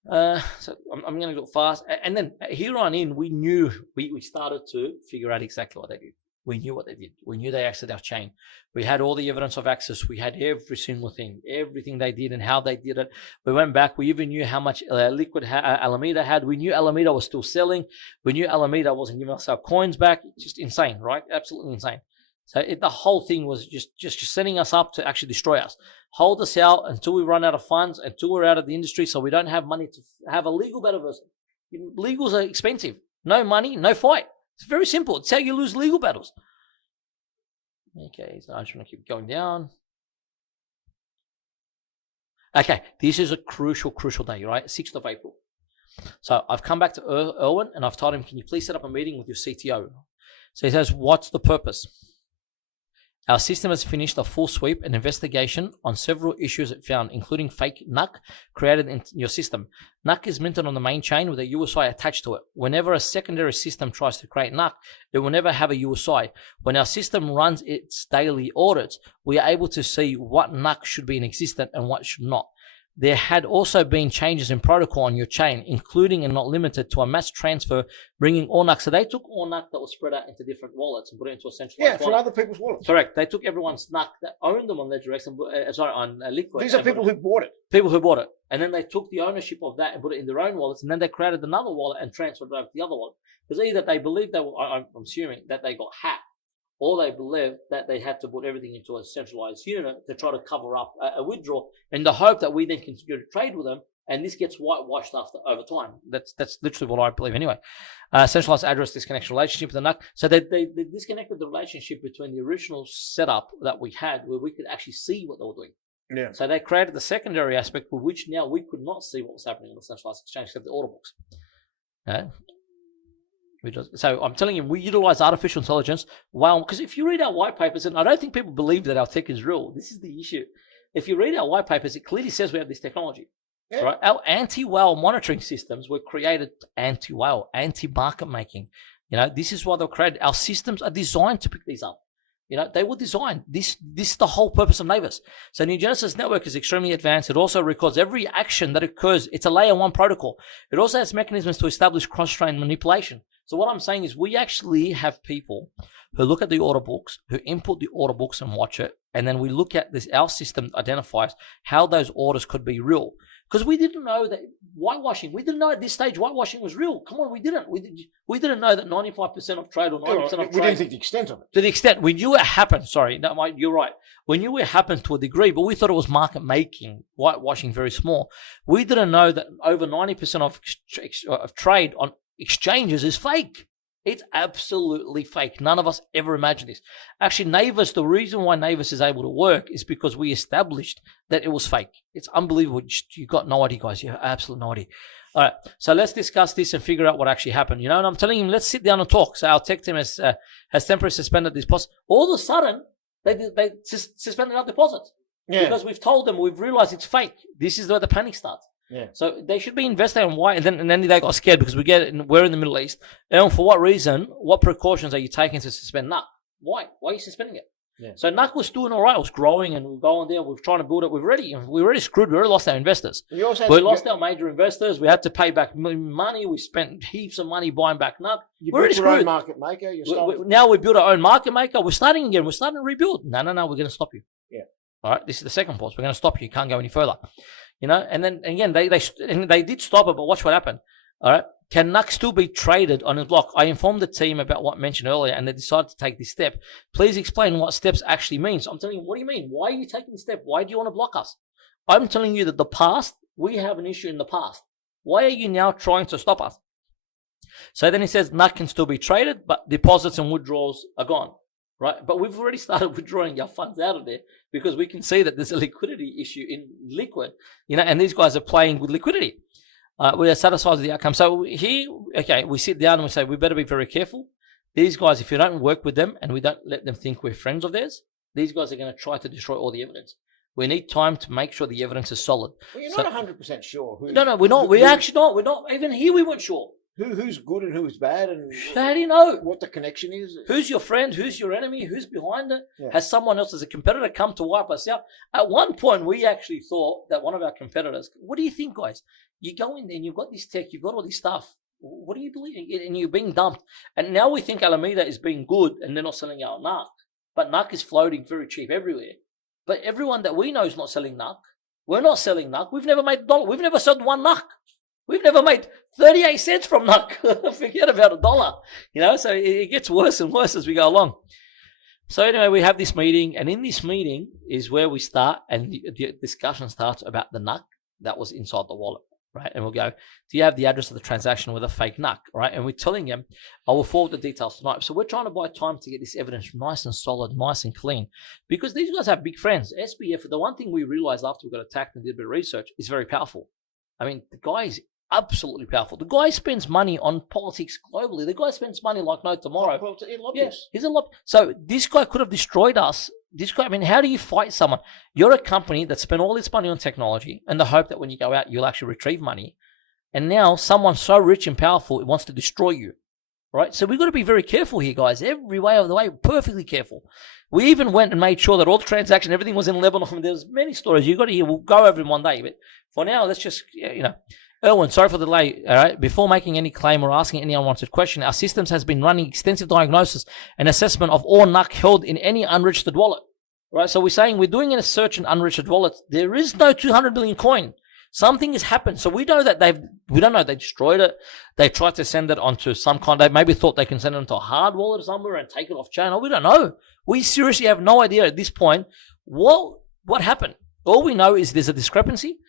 So I'm going to go fast. And then here on in, we knew, we started to figure out exactly what they did. We knew what they did. We knew they accessed our chain. We had all the evidence of access. We had every single thing, everything they did and how they did it. We went back. We even knew how much liquid Alameda had. We knew Alameda was still selling. We knew Alameda wasn't giving us our coins back. Just insane, right? Absolutely insane. So the whole thing was just setting us up to actually destroy us. Hold us out until we run out of funds, until we're out of the industry, so we don't have money to have a legal battle versus. Legals are expensive. No money, no fight. It's very simple. It's how you lose legal battles. Okay, so I just want to keep going down. Okay, this is a crucial day, right? 6th of April. So I've come back to Erwin and I've told him, can you please set up a meeting with your CTO? So he says, what's the purpose? Our system has finished a full sweep and investigation on several issues it found, including fake NUC created in your system. NUC is minted on the main chain with a USI attached to it. Whenever a secondary system tries to create NUC, it will never have a USI. When our system runs its daily audits, we are able to see what NUC should be in existence and what should not. There had also been changes in protocol on your chain, including and not limited to a mass transfer, bringing all NUC. So they took all NUC that was spread out into different wallets and put it into a centralized wallet. From other people's wallets. Correct. They took everyone's NUC that owned them on LedgerX and on Liquid. These are people who bought it. People who bought it. And then they took the ownership of that and put it in their own wallets, and then they created another wallet and transferred it over to the other wallet. Because either they believed I'm assuming that they got hacked, or they believed that they had to put everything into a centralized unit to try to cover up a withdrawal in the hope that we then continue to trade with them, and this gets whitewashed over time. That's literally what I believe anyway. Centralized address disconnection relationship with the NUC. So they disconnected the relationship between the original setup that we had, where we could actually see what they were doing. Yeah. So they created the secondary aspect for which now we could not see what was happening on the centralized exchange except the order books. So I'm telling you, we utilize artificial intelligence. Wow, because if you read our white papers, and I don't think people believe that our tech is real. This is the issue. If you read our white papers, it clearly says we have this technology. Yeah. Right? Our anti-whale monitoring systems were created anti-whale, anti-market making. This is why they're created. Our systems are designed to pick these up. They were designed. This is the whole purpose of Navis. So New Genesis Network is extremely advanced. It also records every action that occurs. It's a layer 1 protocol. It also has mechanisms to establish cross-chain manipulation. So what I'm saying is we actually have people who look at the order books, who input the order books and watch it, and then we look at this. Our system identifies how those orders could be real. Because we didn't know that whitewashing. We didn't know at this stage whitewashing was real. Come on, we didn't. We didn't know that 95% of trade or 90% of trade. We didn't think the extent of it. To the extent we knew it happened. Sorry, no, you're right. We knew it happened to a degree, but we thought it was market making, whitewashing very small. We didn't know that over 90% of trade on exchanges is fake. It's absolutely fake. None of us ever imagined this. Actually, Navis, the reason why Navis is able to work is because we established that it was fake. It's unbelievable. You got no idea, guys. You have absolutely no idea. All right, so let's discuss this and figure out what actually happened. You know, and I'm telling him, let's sit down and talk. So our tech team has temporarily suspended this deposit. All of a sudden, they suspended our deposits. Yeah. Because we've told them, we've realized it's fake. This is where the panic starts. Yeah. So they should be investigating why, and then they got scared because we're in the Middle East. And for what reason? What precautions are you taking to suspend NUC? Why? Why are you suspending it? Yeah. So NUC was doing all right. It was growing and we were going there. We were trying to build it. We already screwed. We already lost our investors. We lost our major investors. We had to pay back money. We spent heaps of money buying back NUC. We're already screwed. Own market maker. Now we built our own market maker. We're starting again. We're starting to rebuild. No. We're going to stop you. Yeah. All right. This is the second pause. We're going to stop you. You can't go any further. You know, and then again, they did stop it, but watch what happened. All right. Can NUC still be traded on his block? I informed the team about what I mentioned earlier, and they decided to take this step. Please explain what steps actually means. I'm telling you, what do you mean? Why are you taking this step? Why do you want to block us? I'm telling you that the past, we have an issue in the past. Why are you now trying to stop us? So then he says NUC can still be traded, but deposits and withdrawals are gone. Right, but we've already started withdrawing our funds out of there because we can see that there's a liquidity issue in liquid, you know, and these guys are playing with liquidity. We are satisfied with the outcome. So here, okay, we sit down and we say we better be very careful. These guys, if you don't work with them and we don't let them think we're friends of theirs, these guys are going to try to destroy all the evidence. We need time to make sure the evidence is solid. Well, you're not 100% sure. No, we're not. We're actually not. We're not. Even here, we weren't sure. Who's good and who's bad, and how do you know what the connection is? Who's your friend? Who's your enemy? Who's behind it? Yeah. Has someone else as a competitor come to wipe us out? At one point, we actually thought that one of our competitors. What do you think, guys? You go in there and you've got this tech, you've got all this stuff. What do you believe in? And you're being dumped. And now we think Alameda is being good, and they're not selling our NUC. But NUC is floating very cheap everywhere. But everyone that we know is not selling NUC. We're not selling NUC. We've never made $1. We've never sold one NUC. We've never made 38 cents from NUC. Forget about $1. You know, so it gets worse and worse as we go along. So anyway, we have this meeting, and in this meeting is where we start, and the discussion starts about the NUC that was inside the wallet, right? And we'll go, do you have the address of the transaction with a fake NUC, right? And we're telling them, I will forward the details tonight. So we're trying to buy time to get this evidence nice and solid, nice and clean, because these guys have big friends. SBF, the one thing we realized after we got attacked and did a bit of research, is very powerful. I mean, the guy is absolutely powerful. The guy spends money on politics globally. The guy spends money like no tomorrow. Yeah, he's a lot. So this guy could have destroyed us. This guy, I mean, how do you fight someone? You're a company that spent all this money on technology and the hope that when you go out, you'll actually retrieve money. And now someone so rich and powerful wants to destroy you, right? So we've got to be very careful here, guys. Every way of the way, perfectly careful. We even went and made sure that all the transaction, everything was in Lebanon. There's many stories you've got to hear. We'll go over in one day. But for now, let's just, you know. Erwin, sorry for the delay. All right. Before making any claim or asking any unwanted question, our systems has been running extensive diagnosis and assessment of all NUC held in any unregistered wallet. Right. So we're saying we're doing a search in unregistered wallets. There is no 200 million coin. Something has happened. So we know that we don't know. They destroyed it. They tried to send it onto some kind. They maybe thought they can send it into a hard wallet somewhere and take it off chain. We don't know. We seriously have no idea at this point what happened. All we know is there's a discrepancy.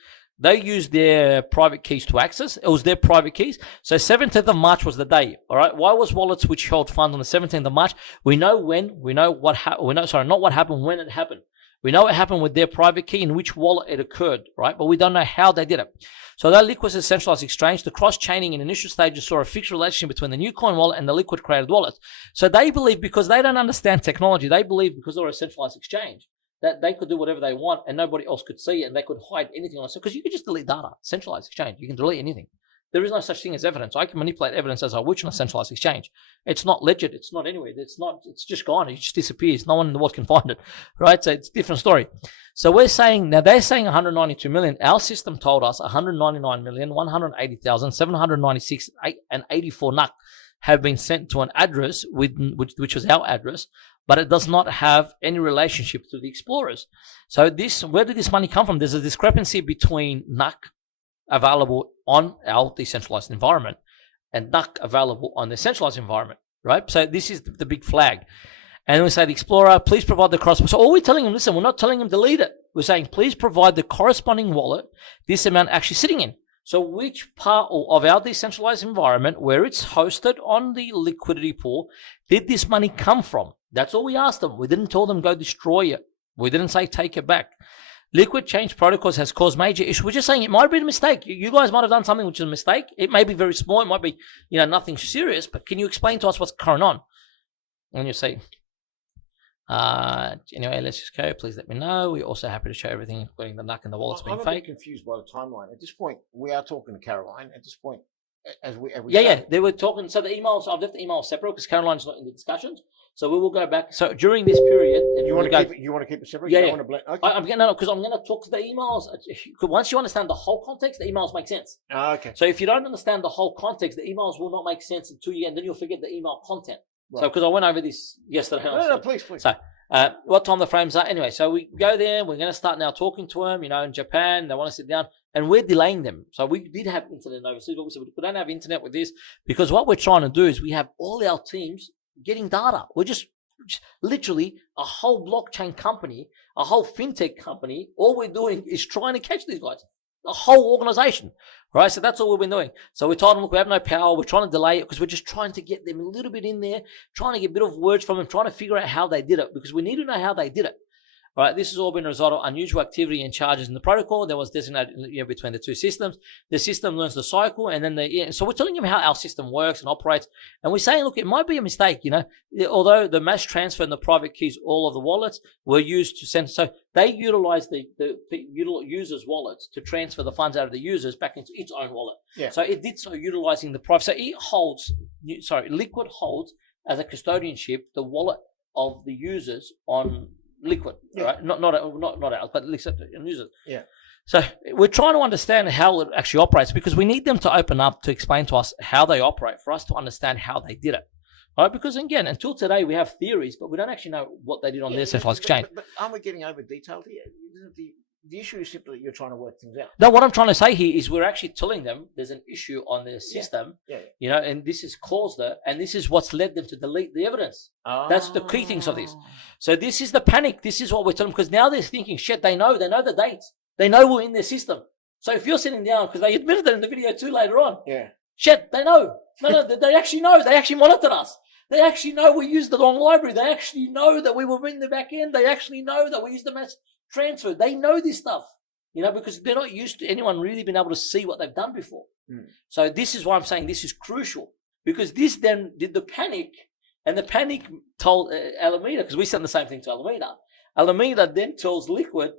They used their private keys to access. It was their private keys. So 17th of March was the day. All right. Why was wallets which held funds on the 17th of March? We know when. We know what happened. Not what happened. When it happened. We know it happened with their private key in which wallet it occurred. Right. But we don't know how they did it. So that Liquid was a centralized exchange. The cross-chaining in initial stages saw a fixed relationship between the new coin wallet and the Liquid created wallet. So they believe, because they don't understand technology, they believe because they're a centralized exchange, that they could do whatever they want and nobody else could see it, and they could hide anything on it. Because you could just delete data. Centralized exchange, you can delete anything. There is no such thing as evidence. I can manipulate evidence as I wish on a centralized exchange. It's not legit. It's not anywhere. It's just gone. It just disappears. No one in the world can find it, right? So it's a different story. So we're saying, now they're saying 192 million. Our system told us 199,180,796 and 84 NUC have been sent to an address which was our address but it does not have any relationship to the explorers. So where did this money come from? There's a discrepancy between NUC available on our decentralized environment and NUC available on the centralized environment, right? So this is the big flag. And we say the explorer, please provide the corresponding. So all we're telling him, listen, we're not telling him delete it. We're saying, please provide the corresponding wallet this amount actually sitting in. So which part of our decentralized environment where it's hosted on the liquidity pool did this money come from? That's all we asked them. We didn't tell them go destroy it. We didn't say take it back. Liquid change protocols has caused major issues. We're just saying it might have been a mistake. You guys might have done something which is a mistake. It may be very small. It might be, nothing serious. But can you explain to us what's going on? And you say, anyway, let's just go. Please let me know. We're also happy to show everything, including the NUC and the wallets being I'm fake. a bit confused by the timeline. At this point, we are talking to Caroline. At this point, as we they were talking. So the emails, I've left the emails separate because Caroline's not in the discussions. So we will go back. So during this period, and you want to keep it separate. Yeah, you yeah. Want to okay. I'm going because I'm going to talk to the emails. Once you understand the whole context, the emails make sense. Okay. So if you don't understand the whole context, the emails will not make sense until you, and then you'll forget the email content. Right. So because I went over this yesterday. No, please. So. What time the frames are. Anyway, so we go there. We're going to start now talking to them, in Japan. They want to sit down. And we're delaying them. So we did have internet overseas, but we said we don't have internet with this because what we're trying to do is we have all our teams getting data. We're just literally a whole blockchain company, a whole fintech company. All we're doing is trying to catch these guys. The whole organization, right? So that's all we've been doing. So we told them, look, we have no power. We're trying to delay it because we're just trying to get them a little bit in there, trying to get a bit of words from them, trying to figure out how they did it because we need to know how they did it. All right, this has all been a result of unusual activity and charges in the protocol. There was designated between the two systems. The system learns the cycle, and then so we're telling them how our system works and operates. And we're saying, look, it might be a mistake, although the mass transfer and the private keys, all of the wallets were used to send. So they utilize the users' wallets to transfer the funds out of the users back into its own wallet. Yeah. So it did so utilizing the private. So Liquid holds as a custodianship the wallet of the users on Liquid, right? Not ours, but users. Yeah. So we're trying to understand how it actually operates because we need them to open up to explain to us how they operate for us to understand how they did it. Right? Because again, until today we have theories, but we don't actually know what they did on their centralized exchange. But aren't we getting over detailed here? The issue is simply you're trying to work things out. No, what I'm trying to say here is we're actually telling them there's an issue on their system, and this has caused it, and this is what's led them to delete the evidence. That's the key things of this. So this is the panic. This is what we're telling them because now they're thinking, shit, they know the dates. They know we're in their system. So if you're sitting down, because they admitted that in the video too later on. Yeah. Shit, they know. No, they actually know. They actually monitored us. They actually know we used the wrong library. They actually know that we were in the back end. They actually know that we used the mass transfer. They know this stuff, because they're not used to anyone really being able to see what they've done before. So this is why I'm saying this is crucial because this then did the panic, and the panic told Alameda, because we sent the same thing to Alameda. Alameda then tells Liquid,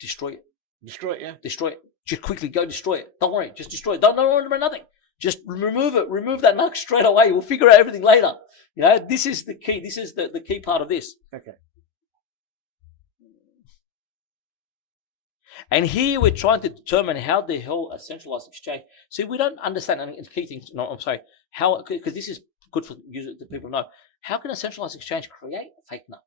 destroy it. Destroy it, yeah. Destroy it. Just quickly go destroy it. Don't worry, just destroy it. Don't worry about nothing. Just remove it. Remove that NUC straight away. We'll figure out everything later. This is the key. This is the key part of this. Okay. And here we're trying to determine how the hell a centralized exchange. See, we don't understand, and it's key thing. No, I'm sorry. How? Because this is good for users, the people know. How can a centralized exchange create a fake NUC?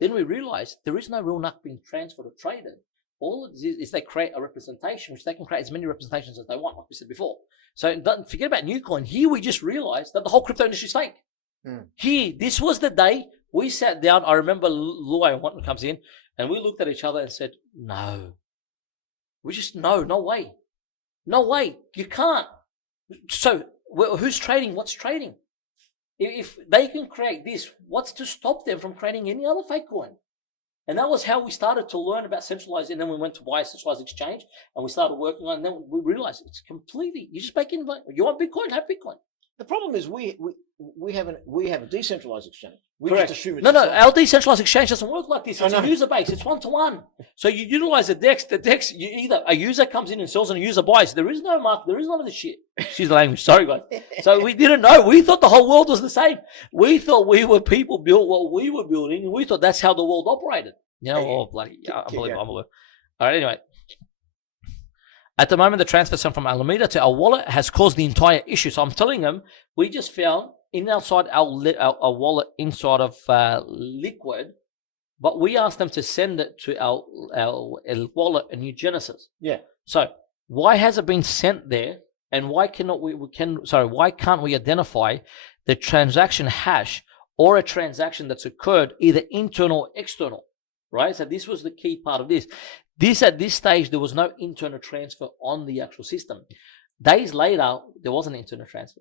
Then we realize there is no real NUC being transferred or traded. All it is they create a representation, which they can create as many representations as they want, like we said before. So don't forget about Newcoin. Here we just realized that the whole crypto industry is fake. Here, this was the day we sat down. I remember Luai and Wanton comes in, and we looked at each other and said, no. We just, no way. No way. You can't. So who's trading? What's trading? If they can create this, what's to stop them from creating any other fake coin? And that was how we started to learn about centralized, and then we went to buy a centralized exchange, and we started working on it, and then we realized it's completely, you just make it, you want Bitcoin, have Bitcoin. The problem is we have a decentralized exchange. We Correct. Just assume it's no, our decentralized exchange doesn't work like this. It's a user base. It's one-to-one. So you utilize the DEX. The DEX, either a user comes in and sells and a user buys. There is no market. There is none of this shit. Excuse the language. Sorry, guys. So we didn't know. We thought the whole world was the same. We thought we were people built what we were building, and we thought that's how the world operated. Unbelievable. All right, anyway. At the moment, the transfer from Alameda to our wallet has caused the entire issue. So I'm telling them, we just found inside our wallet inside of Liquid, but we asked them to send it to our wallet in New Genesis. Yeah. So why has it been sent there, and why why can't we identify the transaction hash or a transaction that's occurred either internal or external, right? So this was the key part of this. At this stage, there was no internal transfer on the actual system. Days later, there was an internal transfer.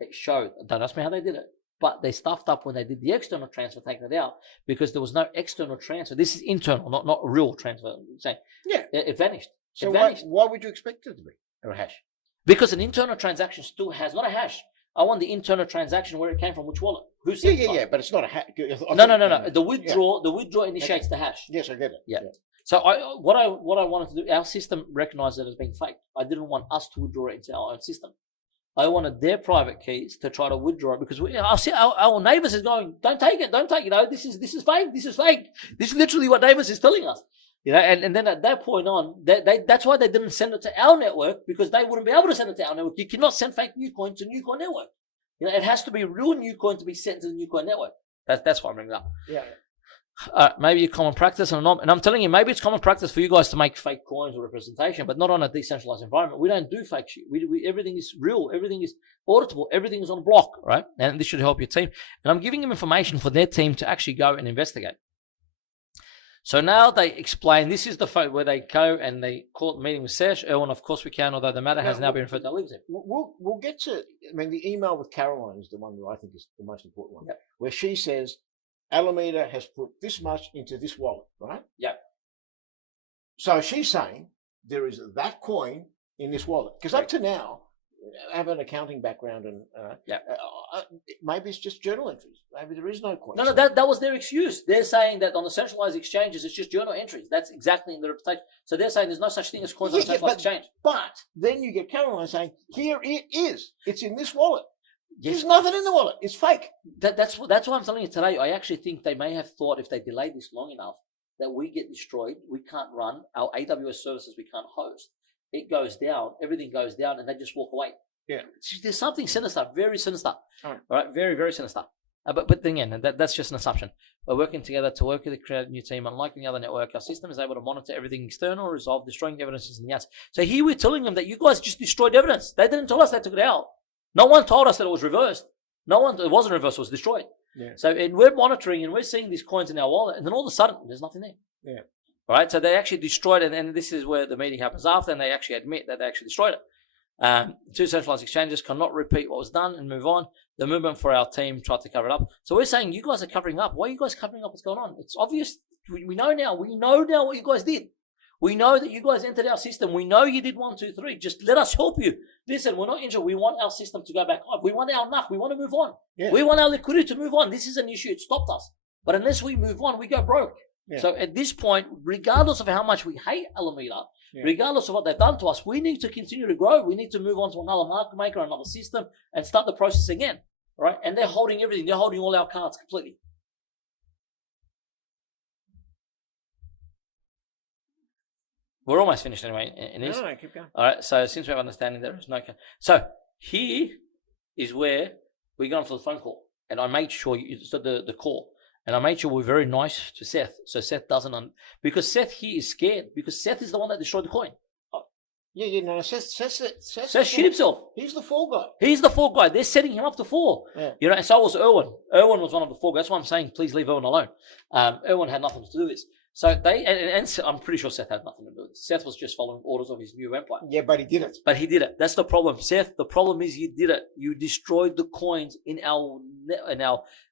It showed. Don't ask me how they did it, but they stuffed up when they did the external transfer, taking it out because there was no external transfer. This is internal, not real transfer. Yeah, it vanished. So why would you expect it to be a hash? Because an internal transaction still has not a hash. I want the internal transaction where it came from, which wallet, who sent it. Yeah, but it's not a hash. No. The withdraw initiates the hash. Yes, I get it. Yeah. So what I wanted to do, our system recognized it as being fake. I didn't want us to withdraw it into our own system. I wanted their private keys to try to withdraw it because our neighbors is going, don't take it. This is fake. This is literally what neighbors is telling us. And then at that point on, that's why they didn't send it to our network, because they wouldn't be able to send it to our network. You cannot send fake new coin to new coin network. It has to be real new coin to be sent to the new coin network. That's why I'm bringing it up. Yeah. Maybe a common practice, and I'm telling you, maybe it's common practice for you guys to make fake coins or representation, but not on a decentralized environment. We don't do fake shit. We everything is real, everything is auditable, everything is on block, right? And this should help your team. And I'm giving them information for their team to actually go and investigate. So now they explain, this is the phone where they go and they call the meeting with Sesh. Erwin, of course we can, although the matter has now been referred to LinkedIn. We'll get to, the email with Caroline is the one that I think is the most important one, where she says, Alameda has put this much into this wallet, right? Yeah. So she's saying there is that coin in this wallet. Because up to now, I have an accounting background, and maybe it's just journal entries. Maybe there is no coin. No, that was their excuse. They're saying that on the centralized exchanges, it's just journal entries. That's exactly in the reputation. So they're saying there's no such thing as coins on a centralized exchange. But then you get Caroline saying, here it is. It's in this wallet. Yes. There's nothing in the wallet. It's fake. That's why I'm telling you today. I actually think they may have thought, if they delayed this long enough, that we get destroyed. We can't run our AWS services. We can't host. It goes down. Everything goes down, and they just walk away. Yeah. There's something sinister, very sinister. All right, very, very sinister. But then again, that's just an assumption. We're working together to work with a creative new team. Unlike the other network, our system is able to monitor everything external, resolve destroying evidences in the outs. So here we're telling them that you guys just destroyed evidence. They didn't tell us they took it out. No one told us that it was reversed. It wasn't reversed, it was destroyed. Yeah. So and we're monitoring and we're seeing these coins in our wallet, and then all of a sudden there's nothing there. Yeah. All right. So they actually destroyed it, and this is where the meeting happens after, and they actually admit that they actually destroyed it. Two centralized exchanges cannot repeat what was done and move on. The movement for our team tried to cover it up. So we're saying you guys are covering up. Why are you guys covering up what's going on? It's obvious. We know now. We know now what you guys did. We know that you guys entered our system. We know you did 1, 2, 3. Just let us help you. Listen, we're not injured. We want our system to go back up. We want our NUC. We want to move on. Yeah. We want our liquidity to move on. This is an issue. It stopped us. But unless we move on, we go broke. Yeah. So at this point, regardless of how much we hate Alameda, regardless of what they've done to us, we need to continue to grow. We need to move on to another market maker, another system, and start the process again. Right? And they're holding everything. They're holding all our cards completely. We're almost finished anyway in this. No, keep going. All right. So since we have understanding, there is no. So here is where we go for the phone call, and I made sure the call, and I made sure we're very nice to Seth, so Seth doesn't because Seth here is scared because Seth is the one that destroyed the coin. No. Seth shit himself. He's the fall guy. He's the fall guy. They're setting him up to fall. Yeah. And so was Erwin. Erwin was one of the fall guys. That's why I'm saying please leave Erwin alone. Erwin had nothing to do with this. So and I'm pretty sure Seth had nothing to do with it. Seth was just following orders of his new empire. Yeah, but he did it. But he did it. That's the problem, Seth. The problem is you did it. You destroyed the coins in our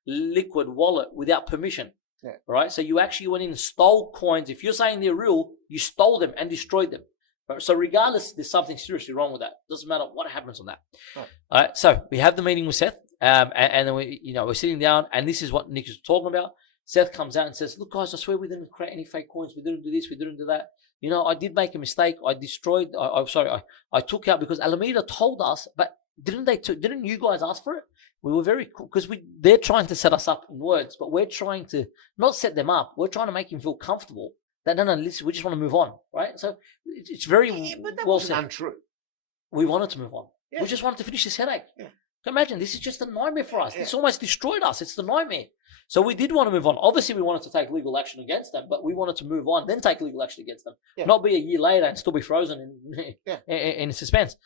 liquid wallet without permission. Yeah. Right? So you actually went in and stole coins. If you're saying they're real, you stole them and destroyed them. Right? So regardless, there's something seriously wrong with that. Doesn't matter what happens on that. Right. All right. So we have the meeting with Seth, and then we're sitting down, and this is what Nick is talking about. Seth comes out and says, look, guys, I swear we didn't create any fake coins. We didn't do this. We didn't do that. I did make a mistake. I destroyed. I took out because Alameda told us, but didn't you guys ask for it? We were very cool because they're trying to set us up in words, but we're trying to not set them up. We're trying to make him feel comfortable that, no, listen, we just want to move on, right? So it's very but that well wasn't said. Untrue. We wanted to move on. Yeah. We just wanted to finish this headache. Yeah. Imagine, this is just a nightmare for us. Yeah. It's almost destroyed us. It's the nightmare. So we did want to move on. Obviously, we wanted to take legal action against them, but we wanted to move on, then take legal action against them. Yeah. Not be a year later and still be frozen in suspense.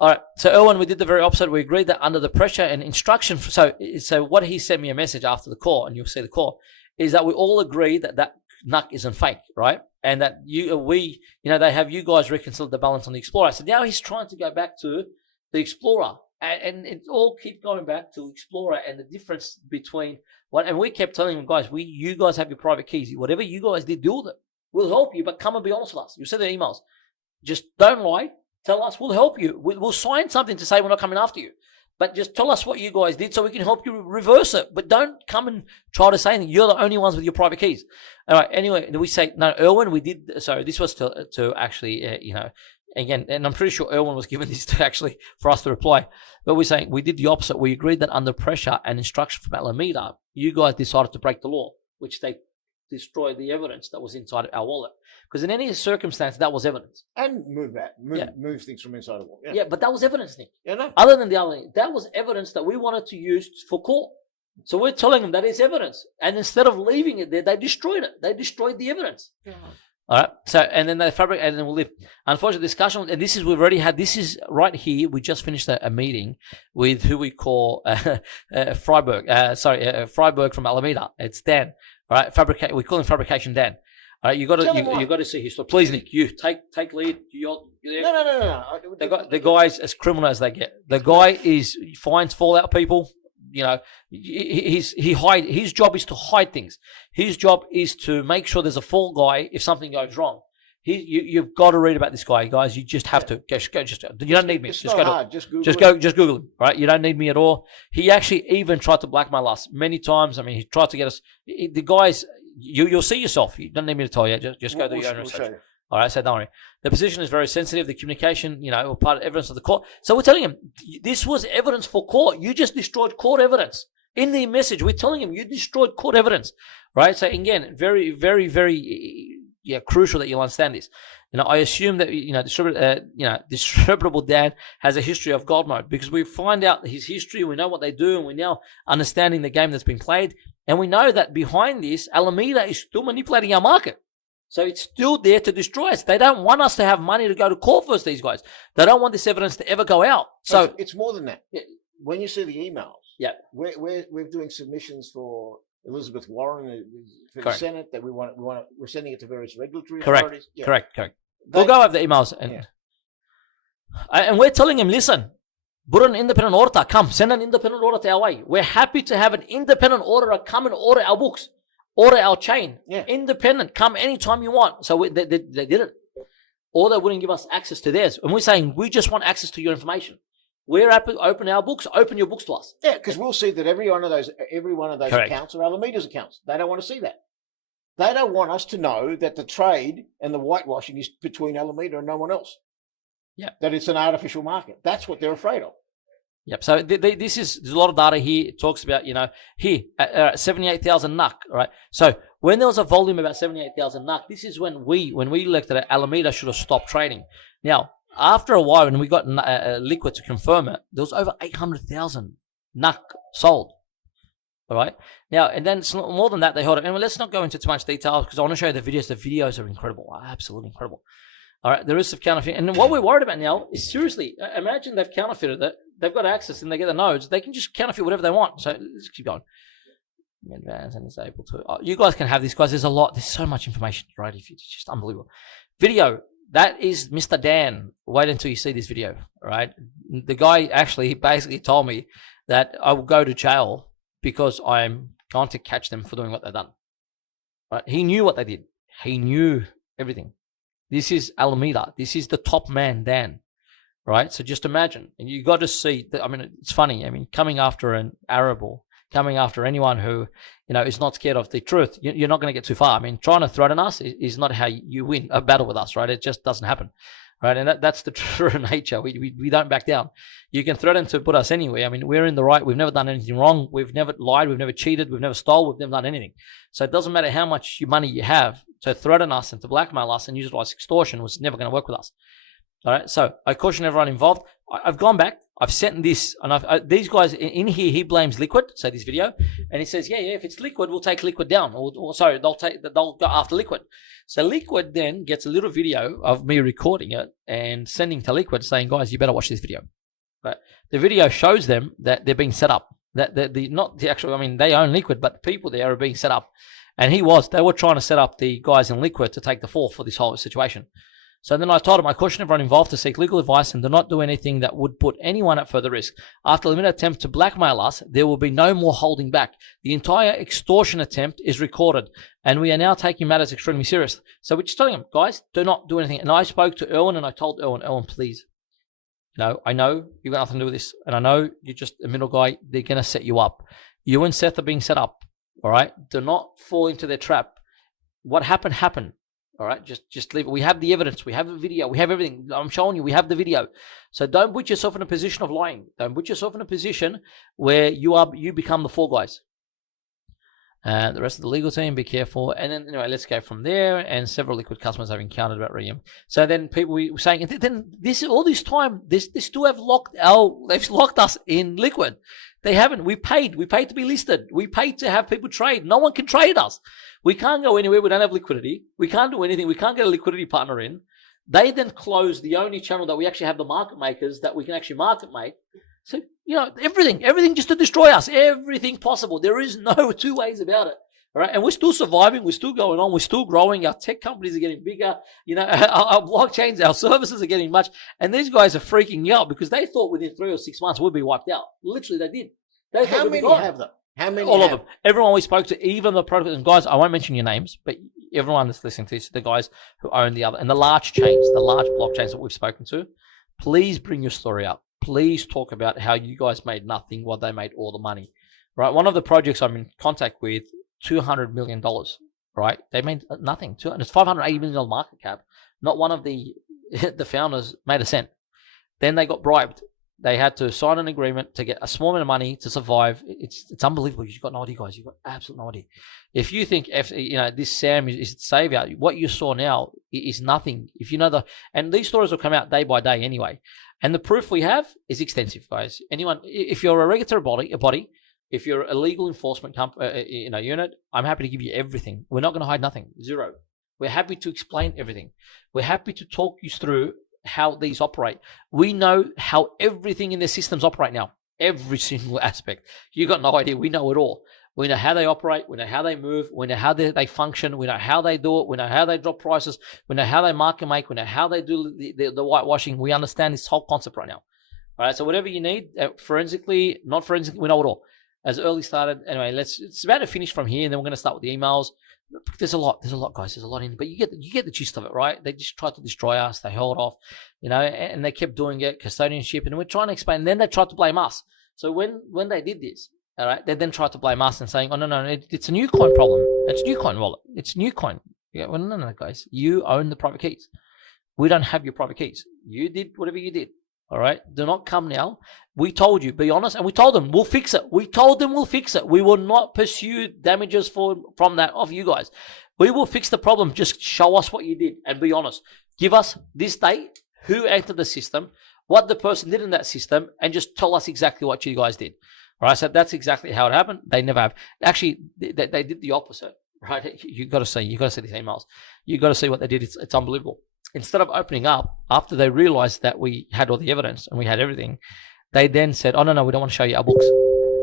All right. So, Erwin, we did the very opposite. We agreed that under the pressure and instruction. So what he sent me a message after the call, and you'll see the call, is that we all agree that NUC isn't fake, right? And that they have you guys reconciled the balance on the Explorer. So now he's trying to go back to the Explorer. And it all keep going back to Explorer and the difference between what. And we kept telling them, guys, you guys have your private keys. Whatever you guys did, do with it. We'll help you, but come and be honest with us. You said the emails. Just don't lie. Tell us. We'll help you. We'll sign something to say we're not coming after you. But just tell us what you guys did so we can help you reverse it. But don't come and try to say anything. You're the only ones with your private keys. All right. Anyway, we say, no, Erwin, we did. So this was to actually, again, and I'm pretty sure Erwin was given this to actually for us to reply. But we're saying we did the opposite. We agreed that under pressure and instruction from Alameda, you guys decided to break the law, which they destroyed the evidence that was inside our wallet. Because in any circumstance, that was evidence. And move things from inside the wallet. Yeah, but that was evidence, Nick. Yeah, no. Other than the other thing, that was evidence that we wanted to use for court. So we're telling them that it's evidence. And instead of leaving it there, they destroyed it. They destroyed the evidence. Yeah. All right. So, and then they fabricate, and then we'll live. Unfortunately, discussion, and this is right here. We just finished a meeting with who we call Freiberg. Freiberg from Alameda. It's Dan. All right. We call him Fabrication Dan. All right. You got to see his story. Please, Nick, you take lead. You there? No. The guy's as criminal as they get. The guy finds Fallout people. His job is to hide things. His job is to make sure there's a fall guy if something goes wrong. You've got to read about this guy, guys. You just have to. You don't need me. Just Google him. Right? You don't need me at all. He actually even tried to blackmail us many times. I mean, he tried to get us. The guys, you'll see yourself. You don't need me to tell you. Just go do your own research. All right, so don't worry. The position is very sensitive. The communication, part of evidence of the court. So we're telling him, this was evidence for court. You just destroyed court evidence. In the message, we're telling him, you destroyed court evidence, right? So again, very, very, very, crucial that you'll understand this. I assume that, Distributable Dan has a history of God mode because we find out his history, we know what they do, and we're now understanding the game that's been played. And we know that behind this, Alameda is still manipulating our market. So it's still there to destroy us. They don't want us to have money to go to court first, these guys. They don't want this evidence to ever go out. So it's more than that. When you see the emails, we're doing submissions for Elizabeth Warren for the Senate that we're sending it to various regulatory authorities. Yeah. Correct. We'll go over the emails and we're telling him, listen, put an independent auditor. Come, send an independent auditor our way. We're happy to have an independent auditor come and audit our books. Order our chain. Yeah. Independent. Come anytime you want. So they didn't. Or they wouldn't give us access to theirs. And we're saying, we just want access to your information. We're happy to open our books. Open your books to us. Yeah, because we'll see that every one of those accounts are Alameda's accounts. They don't want to see that. They don't want us to know that the trade and the whitewashing is between Alameda and no one else. Yeah. That it's an artificial market. That's what they're afraid of. Yep. So there's a lot of data here. It talks about, 78,000 NUC, right? So when there was a volume about 78,000 NUC, this is when we elected it, Alameda should have stopped trading. Now, after a while, when we got Liquid to confirm it, there was over 800,000 NUC sold. All right. Now, and then more than that, they held it. And let's not go into too much detail because I want to show you the videos. The videos are incredible. Absolutely incredible. All right. The risk of counterfeiting. And what we're worried about now is seriously, imagine they've counterfeited it. They've got access and they get the nodes. They can just counterfeit whatever they want. So let's keep going. Advance and disable to. You guys can have this, guys. There's a lot. There's so much information, right? It's just unbelievable. Video. That is Mr. Dan. Wait until you see this video. All right. The guy he basically told me that I will go to jail because I'm going to catch them for doing what they've done. Right? He knew what they did. He knew everything. This is Alameda. This is the top man, Dan. Right? So just imagine. And you got to see that. I mean, it's funny. I mean, coming after an Arab or coming after anyone who, is not scared of the truth, you're not going to get too far. I mean, trying to threaten us is not how you win a battle with us, right? It just doesn't happen. Right? And that's the true nature. We don't back down. You can threaten to put us anywhere. I mean, we're in the right. We've never done anything wrong. We've never lied. We've never cheated. We've never stole. We've never done anything. So it doesn't matter how much money you have to threaten us and to blackmail us and utilize extortion was never going to work with us. All right. So I caution everyone involved. I've gone back. I've sent this, and these guys in here, he blames Liquid, so this video, and he says, yeah, if it's Liquid, we'll take Liquid down, or sorry, they'll go after Liquid. So Liquid then gets a little video of me recording it and sending to Liquid saying, guys, you better watch this video. Right? The video shows them that they're being set up. That not the actual, I mean, they own Liquid, but the people there are being set up. And they were trying to set up the guys in Liquid to take the fall for this whole situation. So then I told him, I caution everyone involved to seek legal advice and do not do anything that would put anyone at further risk. After a limited attempt to blackmail us, there will be no more holding back. The entire extortion attempt is recorded, and we are now taking matters extremely serious. So we're just telling him, guys, do not do anything. And I spoke to Erwin, and I told Erwin, please, I know you've got nothing to do with this, and I know you're just a middle guy. They're going to set you up. You and Seth are being set up, all right? Do not fall into their trap. What happened. All right, just leave it. We have the evidence. We have the video. We have everything. I'm showing you. We have the video. So don't put yourself in a position of lying. Don't put yourself in a position where you become the fall guys. The rest of the legal team, be careful. And then anyway, let's go from there. And several Liquid customers have encountered about Radium. So then people were saying, and then all this time, they still have they've locked us in Liquid. They haven't. We paid to be listed. We paid to have people trade. No one can trade us. We can't go anywhere. We don't have liquidity. We can't do anything. We can't get a liquidity partner in. They then close the only channel that we actually have the market makers that we can actually market make. So, everything just to destroy us. Everything possible. There is no two ways about it. All right. And we're still surviving. We're still going on. We're still growing. Our tech companies are getting bigger. Our blockchains, our services are getting much. And these guys are freaking out because they thought within 3 or 6 months we'd be wiped out. Literally, they did. How many have them? How many? All of them. Everyone we spoke to, even the protocols. And guys, I won't mention your names, but everyone that's listening to this, the guys who own the other, and the large chains, the large blockchains that we've spoken to, please bring your story up. Please talk about how you guys made nothing while they made all the money. Right? One of the projects I'm in contact with, $200 million. Right? They made nothing. It's $580 million market cap. Not one of the founders made a cent. Then they got bribed. They had to sign an agreement to get a small amount of money to survive. It's unbelievable. You've got no idea, guys. You've got absolutely no idea. If you think this Sam is the savior, what you saw now is nothing. If you know and these stories will come out day by day anyway. And the proof we have is extensive, guys. Anyone, if you're a regulatory body, if you're a legal enforcement unit, I'm happy to give you everything. We're not going to hide nothing. Zero. We're happy to explain everything. We're happy to talk you through how these operate. We know how everything in their systems operate now. Every single aspect. You got no idea. We know it all. We know how they operate. We know how they move. We know how they function. We know how they do it. We know how they drop prices. We know how they market make. We know how they do the whitewashing. We understand this whole concept right now. All right. So whatever you need, forensically, not forensically, we know it all. As early started. Anyway, it's about to finish from here, and then we're going to start with the emails. There's a lot, guys. There's a lot in, but you get the gist of it, right? They just tried to destroy us. They held off, and they kept doing it, custodianship, and we're trying to explain. And then they tried to blame us. So when they did this, all right, they then tried to blame us and saying, "Oh no, it's a new coin problem. It's a new coin wallet. It's new coin." Yeah, well, no, guys, you own the private keys. We don't have your private keys. You did whatever you did. All right, do not come now. We told you, be honest, and we told them we'll fix it. We told them we'll fix it. We will not pursue damages from that of you guys. We will fix the problem. Just show us what you did and be honest. Give us this date, who entered the system, what the person did in that system, and just tell us exactly what you guys did. All right, so that's exactly how it happened. They never have. Actually, they did the opposite. Right? You got to see these emails. You got to see what they did. It's unbelievable. Instead of opening up, after they realized that we had all the evidence and we had everything, they then said, "Oh no, we don't want to show you our books."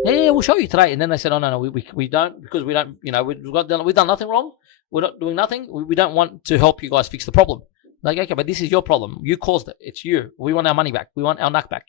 Yeah, we'll show you today. And then they said, "Oh no, we don't, because we don't, we've done nothing wrong. We're not doing nothing. We don't want to help you guys fix the problem." Like, okay, but this is your problem. You caused it. It's you. We want our money back. We want our NUC back.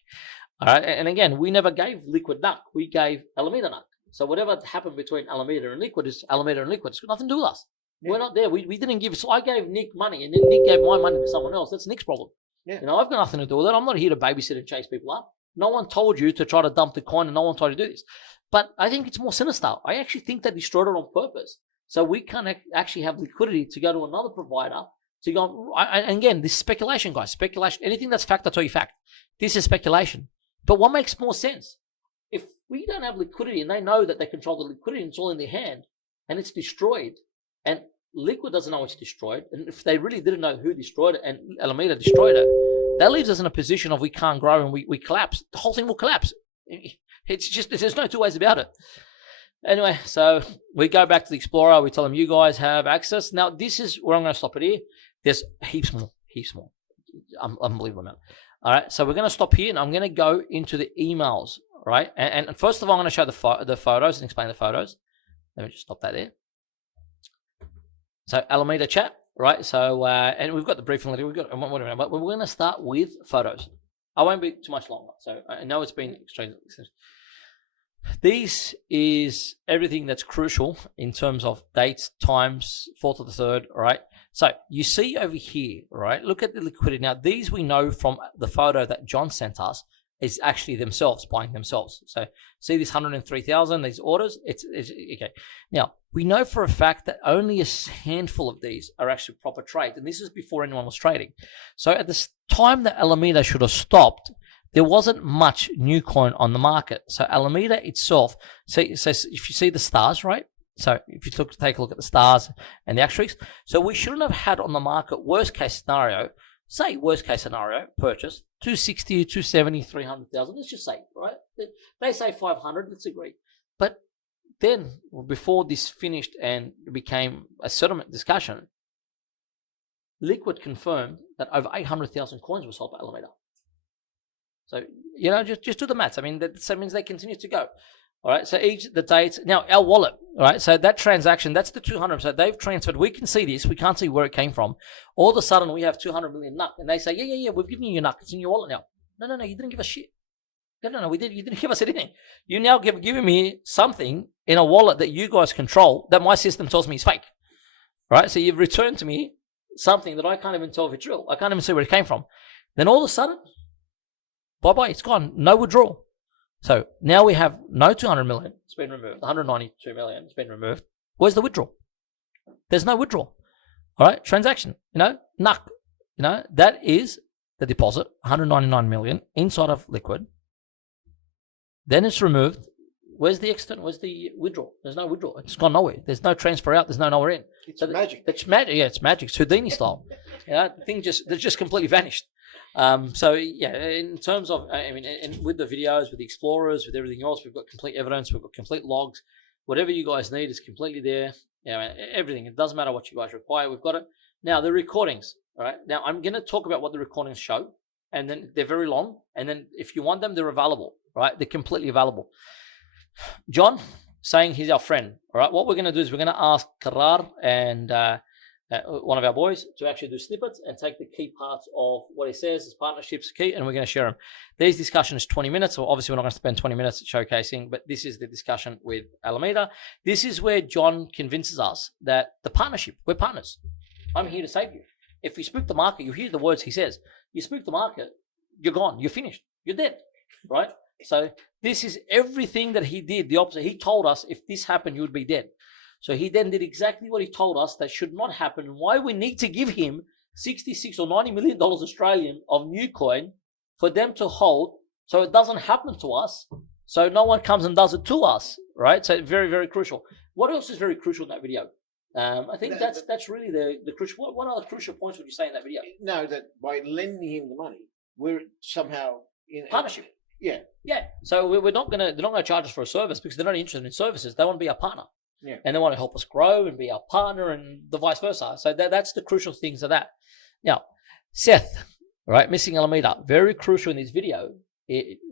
All right. And again, we never gave Liquid NUC. We gave Alameda NUC. So whatever happened between Alameda and Liquid is Alameda and Liquid. It's got nothing to do with us. Yeah. We're not there. We didn't give. So I gave Nick money, and then Nick gave my money to someone else. That's Nick's problem. Yeah. I've got nothing to do with it. I'm not here to babysit and chase people up. No one told you to try to dump the coin, and no one told you to do this. But I think it's more sinister. I actually think they destroyed it on purpose, so we can't actually have liquidity to go to another provider to go. And again, this is speculation, guys. Speculation. Anything that's fact, I tell you fact. This is speculation. But what makes more sense? If we don't have liquidity, and they know that they control the liquidity, and it's all in their hand, and it's destroyed, and Liquid doesn't know it's destroyed, and if they really didn't know who destroyed it, and Alameda destroyed it, that leaves us in a position of we can't grow and we collapse. The whole thing will collapse. It's just, there's no two ways about it. Anyway, so we go back to the Explorer. We tell them, you guys have access. Now, this is where I'm going to stop it here. There's heaps more. Unbelievable amount. All right, so we're going to stop here, and I'm going to go into the emails, right? And first of all, I'm going to show the photos and explain the photos. Let me just stop that there. So Alameda chat, right? So, and we've got the briefing letter. We've got whatever, but we're going to start with photos. I won't be too much longer. So I know it's been extremely. This is everything that's crucial in terms of dates, times, 4th to the 3rd, right? So you see over here, right? Look at the liquidity. Now, these we know from the photo that John sent us is actually themselves buying themselves. So see this 103,000, these orders, it's okay. Now, we know for a fact that only a handful of these are actually proper trades, and this is before anyone was trading. So at the time that Alameda should have stopped, there wasn't much new coin on the market. So Alameda itself, so if you see the stars, right? So if you take a look at the stars and the asterisks, so we shouldn't have had on the market, worst case scenario, purchase, 260, 270, 300,000, let's just say, right? They say 500, let's agree. But then, before this finished and became a settlement discussion, Liquid confirmed that over 800,000 coins were sold by Alameda. So, just do the maths. I mean, that means they continue to go. All right, so the dates. Now, our wallet, all right, so that transaction, that's the 200. So they've transferred. We can see this. We can't see where it came from. All of a sudden, we have 200 million NUC. And they say, yeah, we've given you your NUC. It's in your wallet now. No, you didn't give us shit. No, you didn't give us anything. You now giving me something in a wallet that you guys control that my system tells me is fake. All right, so you've returned to me something that I can't even tell if it's real. I can't even see where it came from. Then all of a sudden, bye-bye, it's gone. No withdrawal. So now we have no 200 million. It's been removed. 192 million. It's been removed. Where's the withdrawal? There's no withdrawal. All right, transaction. NUC. That is the deposit. 199 million inside of Liquid. Then it's removed. Where's the extent? Where's the withdrawal? There's no withdrawal. It's gone nowhere. There's no transfer out. There's no nowhere in. It's magic. It's magic. Yeah, it's magic. It's Houdini style. The thing just completely vanished. So yeah, in terms of, and with the videos, with the Explorers, with everything else, we've got complete evidence, we've got complete logs. Whatever you guys need is completely there. Everything. It doesn't matter what you guys require. We've got it. Now the recordings. All right. Now I'm going to talk about what the recordings show, and then they're very long. And then if you want them, they're available. Right? They're completely available. John saying he's our friend. All right. What we're going to do is we're going to ask Karar and one of our boys to actually do snippets and take the key parts of what he says, his partnerships key, and we're going to share them. These discussions 20 minutes, so obviously we're not going to spend 20 minutes showcasing, but this is the discussion with Alameda. This is where John convinces us that the partnership, we're partners. I'm here to save you. If you spook the market, you hear the words he says. You spook the market, you're gone, you're finished, you're dead, right? So this is everything that he did, the opposite. He told us if this happened, you would be dead. So he then did exactly what he told us that should not happen, and why we need to give him 66 or $90 million Australian of new coin for them to hold so it doesn't happen to us, so no one comes and does it to us, right? So very, very crucial. What else is very crucial in that video? I think that's really the crucial. What other crucial points would you say in that video? No, that by lending him the money, we're somehow in partnership. Yeah. So they're not gonna charge us for a service because they're not interested in services. They want to be our partner. Yeah. And they want to help us grow and be our partner and the vice versa. So that's the crucial things of that. Now, Seth, right, missing Alameda, very crucial in this video.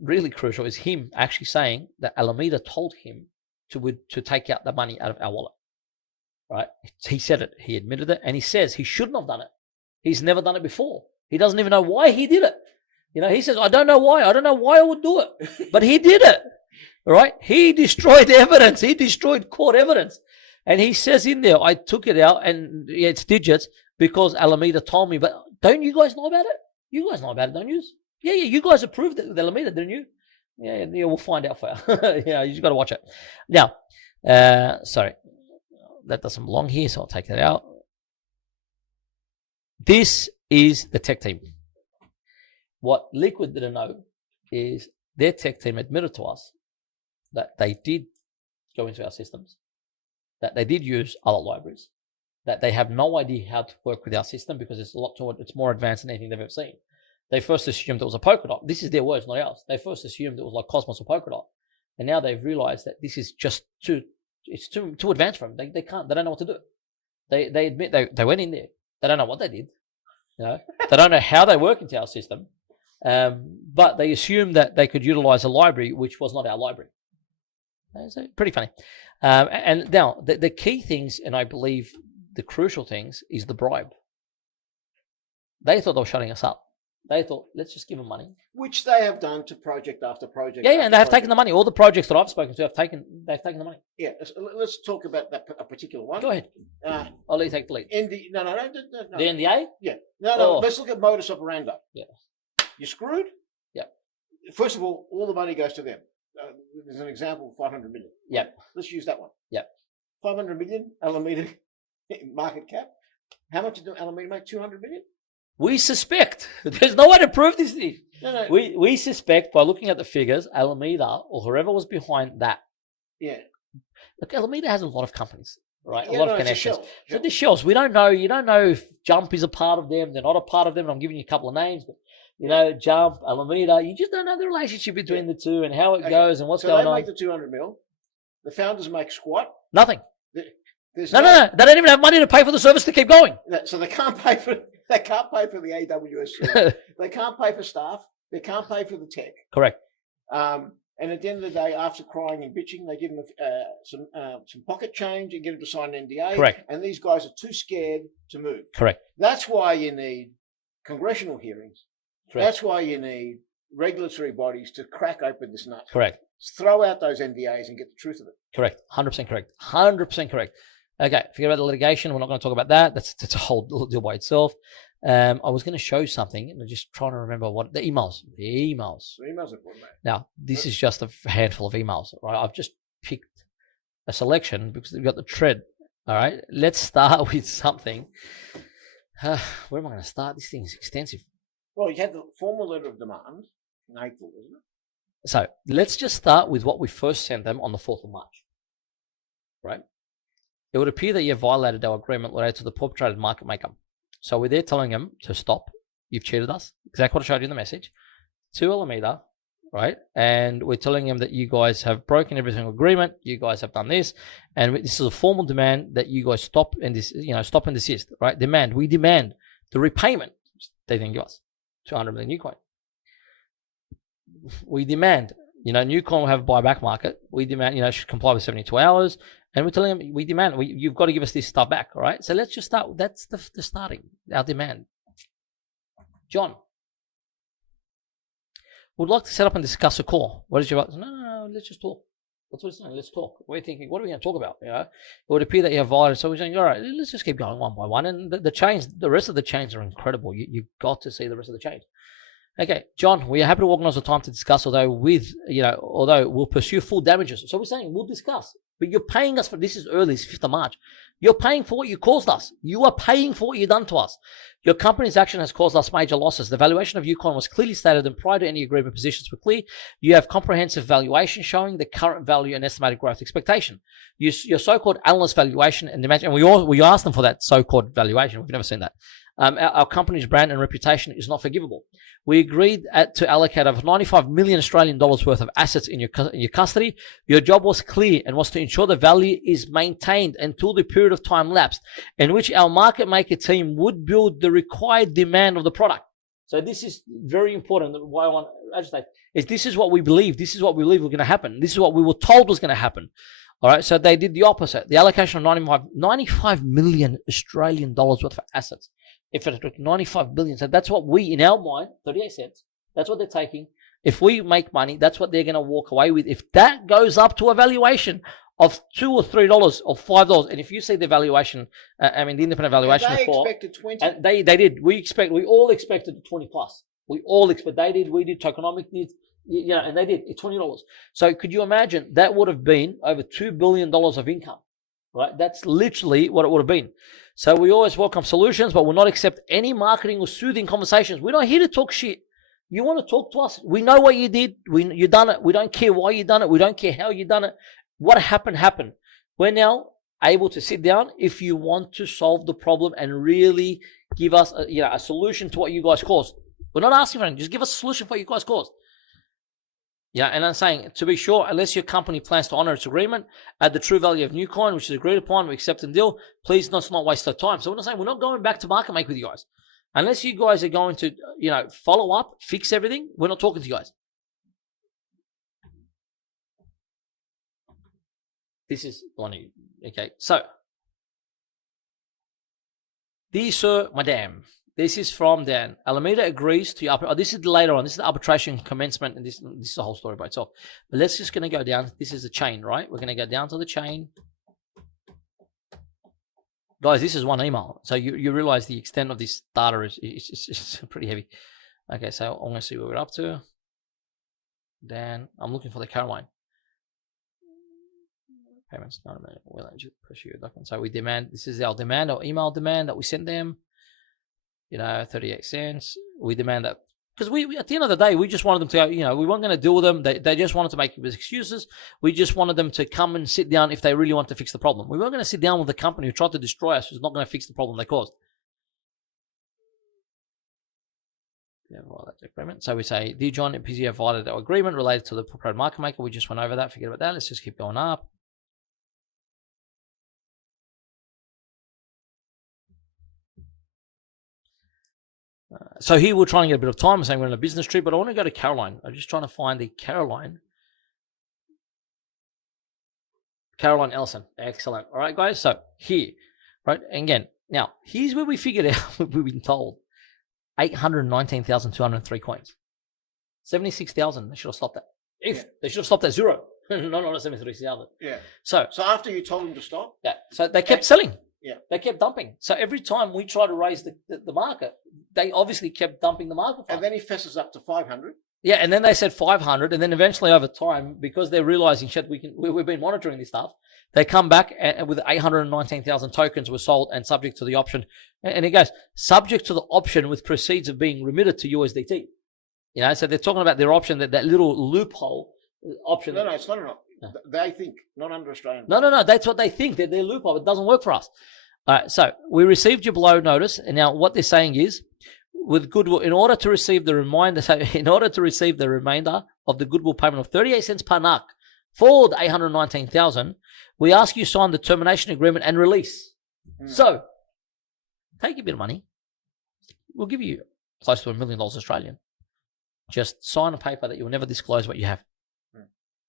Really crucial is him actually saying that Alameda told him to take out the money out of our wallet. Right? He said it. He admitted it. And he says he shouldn't have done it. He's never done it before. He doesn't even know why he did it. He says, I don't know why. I don't know why I would do it. But he did it. Right? He destroyed evidence. He destroyed court evidence. And he says in there, I took it out and it's digits because Alameda told me. But don't you guys know about it? You guys know about it, don't you? Yeah, you guys approved it with Alameda, didn't you? Yeah, we'll find out for you. You just got to watch it. Now, sorry, that doesn't belong here, so I'll take that out. This is the tech team. What Liquid didn't know is their tech team admitted to us that they did go into our systems, that they did use other libraries, that they have no idea how to work with our system because it's more advanced than anything they've ever seen. They first assumed it was a polka dot. This is their words, not ours. They first assumed it was like Cosmos or polka dot. And now they've realized that this is just too advanced for them. They can't, they don't know what to do. They admit they went in there. They don't know what they did. You know, they don't know how they work into our system. But they assumed that they could utilize a library, which was not our library. So pretty funny. And now the key things, and I believe the crucial things, is the bribe. They thought they were shutting us up. They thought, let's just give them money. Which they have done to project after project. Yeah, and they have taken the money. All the projects that I've spoken to they've taken the money. Yeah, let's talk about a particular one. Go ahead. I'll let you take the lead. No. The NDA? Yeah. No. Let's look at modus operandi. Yeah. You're screwed? Yeah. First of all the money goes to them. There's an example, 500 million. Yeah. Let's use that one. Yeah. 500 million, Alameda market cap. How much did Alameda make? 200 million? We suspect. There's no way to prove this thing. No. We suspect by looking at the figures, Alameda or whoever was behind that. Yeah. Look, Alameda has a lot of companies, right? Yeah, a lot of connections. So the shells, we don't know. You don't know if Jump is a part of them. They're not a part of them. I'm giving you a couple of names, but you know, Jump, Alameda. You just don't know the relationship between the two and how it goes and what's going on. So they make the 200 mil. The founders make squat. Nothing. No. They don't even have money to pay for the service to keep going. So they can't pay for the AWS service. They can't pay for staff. They can't pay for the tech. Correct. And at the end of the day, after crying and bitching, they give them some pocket change and get them to sign an NDA. Correct. And these guys are too scared to move. Correct. That's why you need congressional hearings. Correct. That's why you need regulatory bodies to crack open this nut. Correct. Throw out those NDAs and get the truth of it. Correct. 100% correct. 100% correct. Okay, forget about the litigation. We're not going to talk about that. That's a whole deal by itself. I was going to show something, and I'm just trying to remember what the emails. The emails are important, mate. Now, this is just a handful of emails, right? I've just picked a selection because we've got the thread. All right, let's start with something. Where am I going to start? This thing is extensive. Well, you had the formal letter of demand in April, wasn't it? So let's just start with what we first sent them on the 4th of March, right? It would appear that you have violated our agreement related to the perpetrated market maker. So we're there telling them to stop. You've cheated us. Exactly what I showed you in the message. To Alameda, right? And we're telling them that you guys have broken every single agreement. You guys have done this. And this is a formal demand that you guys stop and desist, right? We demand the repayment. They didn't give us 200 million new coin. We demand, new coin will have a buyback market. We demand, should comply with 72 hours. And we're telling them, we demand, you've got to give us this stuff back, all right? So let's just start. That's the starting, our demand. John, would like to set up and discuss a call. What is your... No, let's just talk. That's what it's saying. Let's talk. We're thinking, what are we going to talk about? It would appear that you have violated. So we're saying, all right, let's just keep going one by one. And the rest of the chains are incredible. You've got to see the rest of the chains. Okay, John, we are happy to organise a time to discuss, although we'll pursue full damages. So we're saying we'll discuss, but you're paying us for this. Is early, it's 5th of March. You're paying for what you caused us. You are paying for what you've done to us. Your company's action has caused us major losses. The valuation of Yukon was clearly stated, and prior to any agreement, positions were clear. You have comprehensive valuation showing the current value and estimated growth expectation. Your so-called analyst valuation and demand, and we asked them for that so-called valuation. We've never seen that. Our company's brand and reputation is not forgivable. We agreed to allocate over 95 million Australian dollars worth of assets in your custody. Your job was clear and was to ensure the value is maintained until the period of time lapsed in which our market maker team would build the required demand of the product. So this is very important. Why I want to agitate is this is what we believe. This is what we believe was going to happen. This is what we were told was going to happen. All right. So they did the opposite. The allocation of 95 million Australian dollars worth of assets. If it took 95 billion, so that's what we, in our mind, 38 cents, that's what they're taking. If we make money, that's what they're going to walk away with. If that goes up to a valuation of $2 or $3 or $5, and if you see the valuation, the independent valuation report, they expected 20. And they did. We all expected 20 plus. We all expect. They did. We did. Tokenomic did. And they did. It's $20. So could you imagine that would have been over $2 billion of income, right? That's literally what it would have been. So we always welcome solutions, but we'll not accept any marketing or soothing conversations. We're not here to talk shit. You want to talk to us? We know what you did. You done it. We don't care why you done it. We don't care how you done it. What happened. We're now able to sit down if you want to solve the problem and really give us a solution to what you guys caused. We're not asking for anything. Just give us a solution for what you guys caused. Yeah, and I'm saying, to be sure, unless your company plans to honor its agreement at the true value of new coin, which is agreed upon, we accept and deal, please let's not waste our time. So we're not saying we're not going back to market make with you guys. Unless you guys are going to, follow up, fix everything, we're not talking to you guys. This is one of you. Okay, so. Dear Sir, Madam, this is from Dan. Alameda agrees to this is later on. This is the arbitration commencement, and this is the whole story by itself. But let's just going to go down. This is the chain, right? We're going to go down to the chain. Guys, this is one email. So you realize the extent of this data is pretty heavy. Okay, so I'm going to see what we're up to. Dan, I'm looking for the Caroline. Payments not a will pursue a document. So we demand, this is our demand, our email demand that we sent them. 38 cents. We demand that because we at the end of the day, we just wanted them to go, we weren't going to deal with them. They just wanted to make excuses. We just wanted them to come and sit down if they really want to fix the problem. We weren't going to sit down with the company who tried to destroy us, who's not going to fix the problem they caused. Yeah, well, that's agreement. So we say, dear John, because you have violated our agreement related to the proposed market maker, we just went over that. Forget about that. Let's just keep going up. So here we're trying to get a bit of time. I'm saying we're on a business trip, but I want to go to Caroline. I'm just trying to find the Caroline Ellison. Excellent. All right, guys. So here, right, and again, now here's where we figured out what we've been told: 819,203 coins, 76,000. They should have stopped that. They should have stopped at zero. not 73,000. Yeah. So after you told them to stop, so they kept selling. Yeah. They kept dumping. So every time we try to raise the market, they obviously kept dumping the market. And then he fesses up to 500. Yeah, and then they said 500, and then eventually over time, because they're realizing, shit, we've been monitoring this stuff, they come back with 819,000 tokens were sold and subject to the option. And it goes, subject to the option with proceeds of being remitted to USDT. So they're talking about their option, that little loophole option. No, it's not an option. No. They think, not under Australian. No, that's what they think. They're their loophole. It doesn't work for us. All right, so we received your below notice, and now what they're saying is, with goodwill, in order to receive the remainder of the goodwill payment of 38 cents per NUC for the 819,000, we ask you sign the termination agreement and release. So, take a bit of money. We'll give you close to $1 million Australian. Just sign a paper that you will never disclose what you have.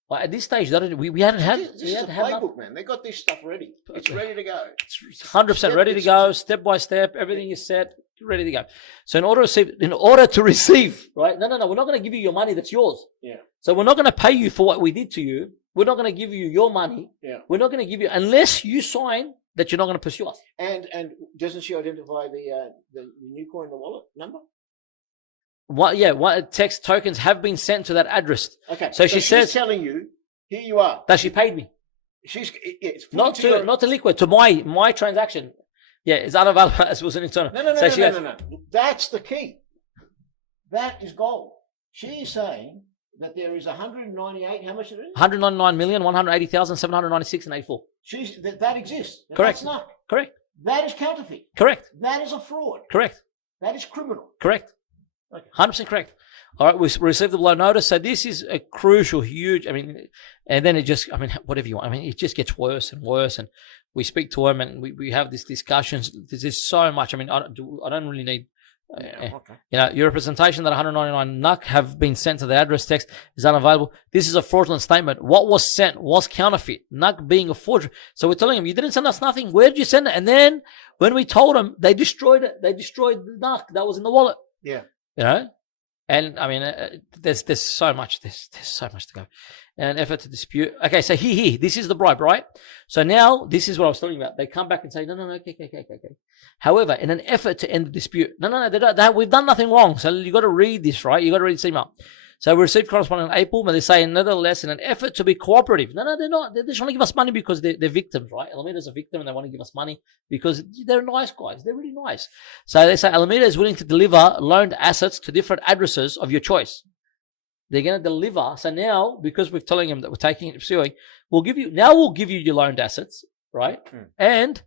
Well, at this stage, we hadn't had. This is a playbook, man. They got this stuff ready. It's ready to go. It's 100% ready to go, step by step. Everything is set, ready to go. So in order to receive, right? No, we're not going to give you your money. That's yours. Yeah. So we're not going to pay you for what we did to you. We're not going to give you your money. Yeah. We're not going to give you unless you sign that you're not going to pursue us. And doesn't she identify the new coin, the wallet number? What text tokens have been sent to that address. Okay. So she says, telling you, here you are. That she paid me. It's not to Liquid, to my transaction. Yeah, it's unavailable as was an internal. No. That's the key. That is gold. She's saying that there is 198. How much it is? 199,180,796 and 84. That exists. Correct. That's not correct. That is counterfeit. Correct. That is a fraud. Correct. That is criminal. Correct. Okay. 100% correct. All right, we received the below notice. So this is a crucial, huge. And then whatever you want. It just gets worse and worse. And we speak to them, and we have these discussions. There's so much. I don't really need. Your representation that 199 NUC have been sent to the address text is unavailable. This is a fraudulent statement. What was sent was counterfeit. NUC being a forgery. So we're telling them, you didn't send us nothing. Where did you send it? And then when we told them, they destroyed it. They destroyed the NUC that was in the wallet. Yeah. And there's so much. There's so much to go. And an effort to dispute. Okay, so here, this is the bribe, right? So now this is what I was talking about. They come back and say, no, okay. However, in an effort to end the dispute, no, we've done nothing wrong. So you got to read this, right? You got to read this email. So we received correspondence in April, but they say, nevertheless, in an effort to be cooperative. No, they're not. They're just trying to give us money because they're victims, right? Alameda's a victim, and they want to give us money because they're nice guys. They're really nice. So they say Alameda is willing to deliver loaned assets to different addresses of your choice. They're going to deliver. So now, because we're telling them that we're taking it, pursuing, we'll give you your loaned assets, right? And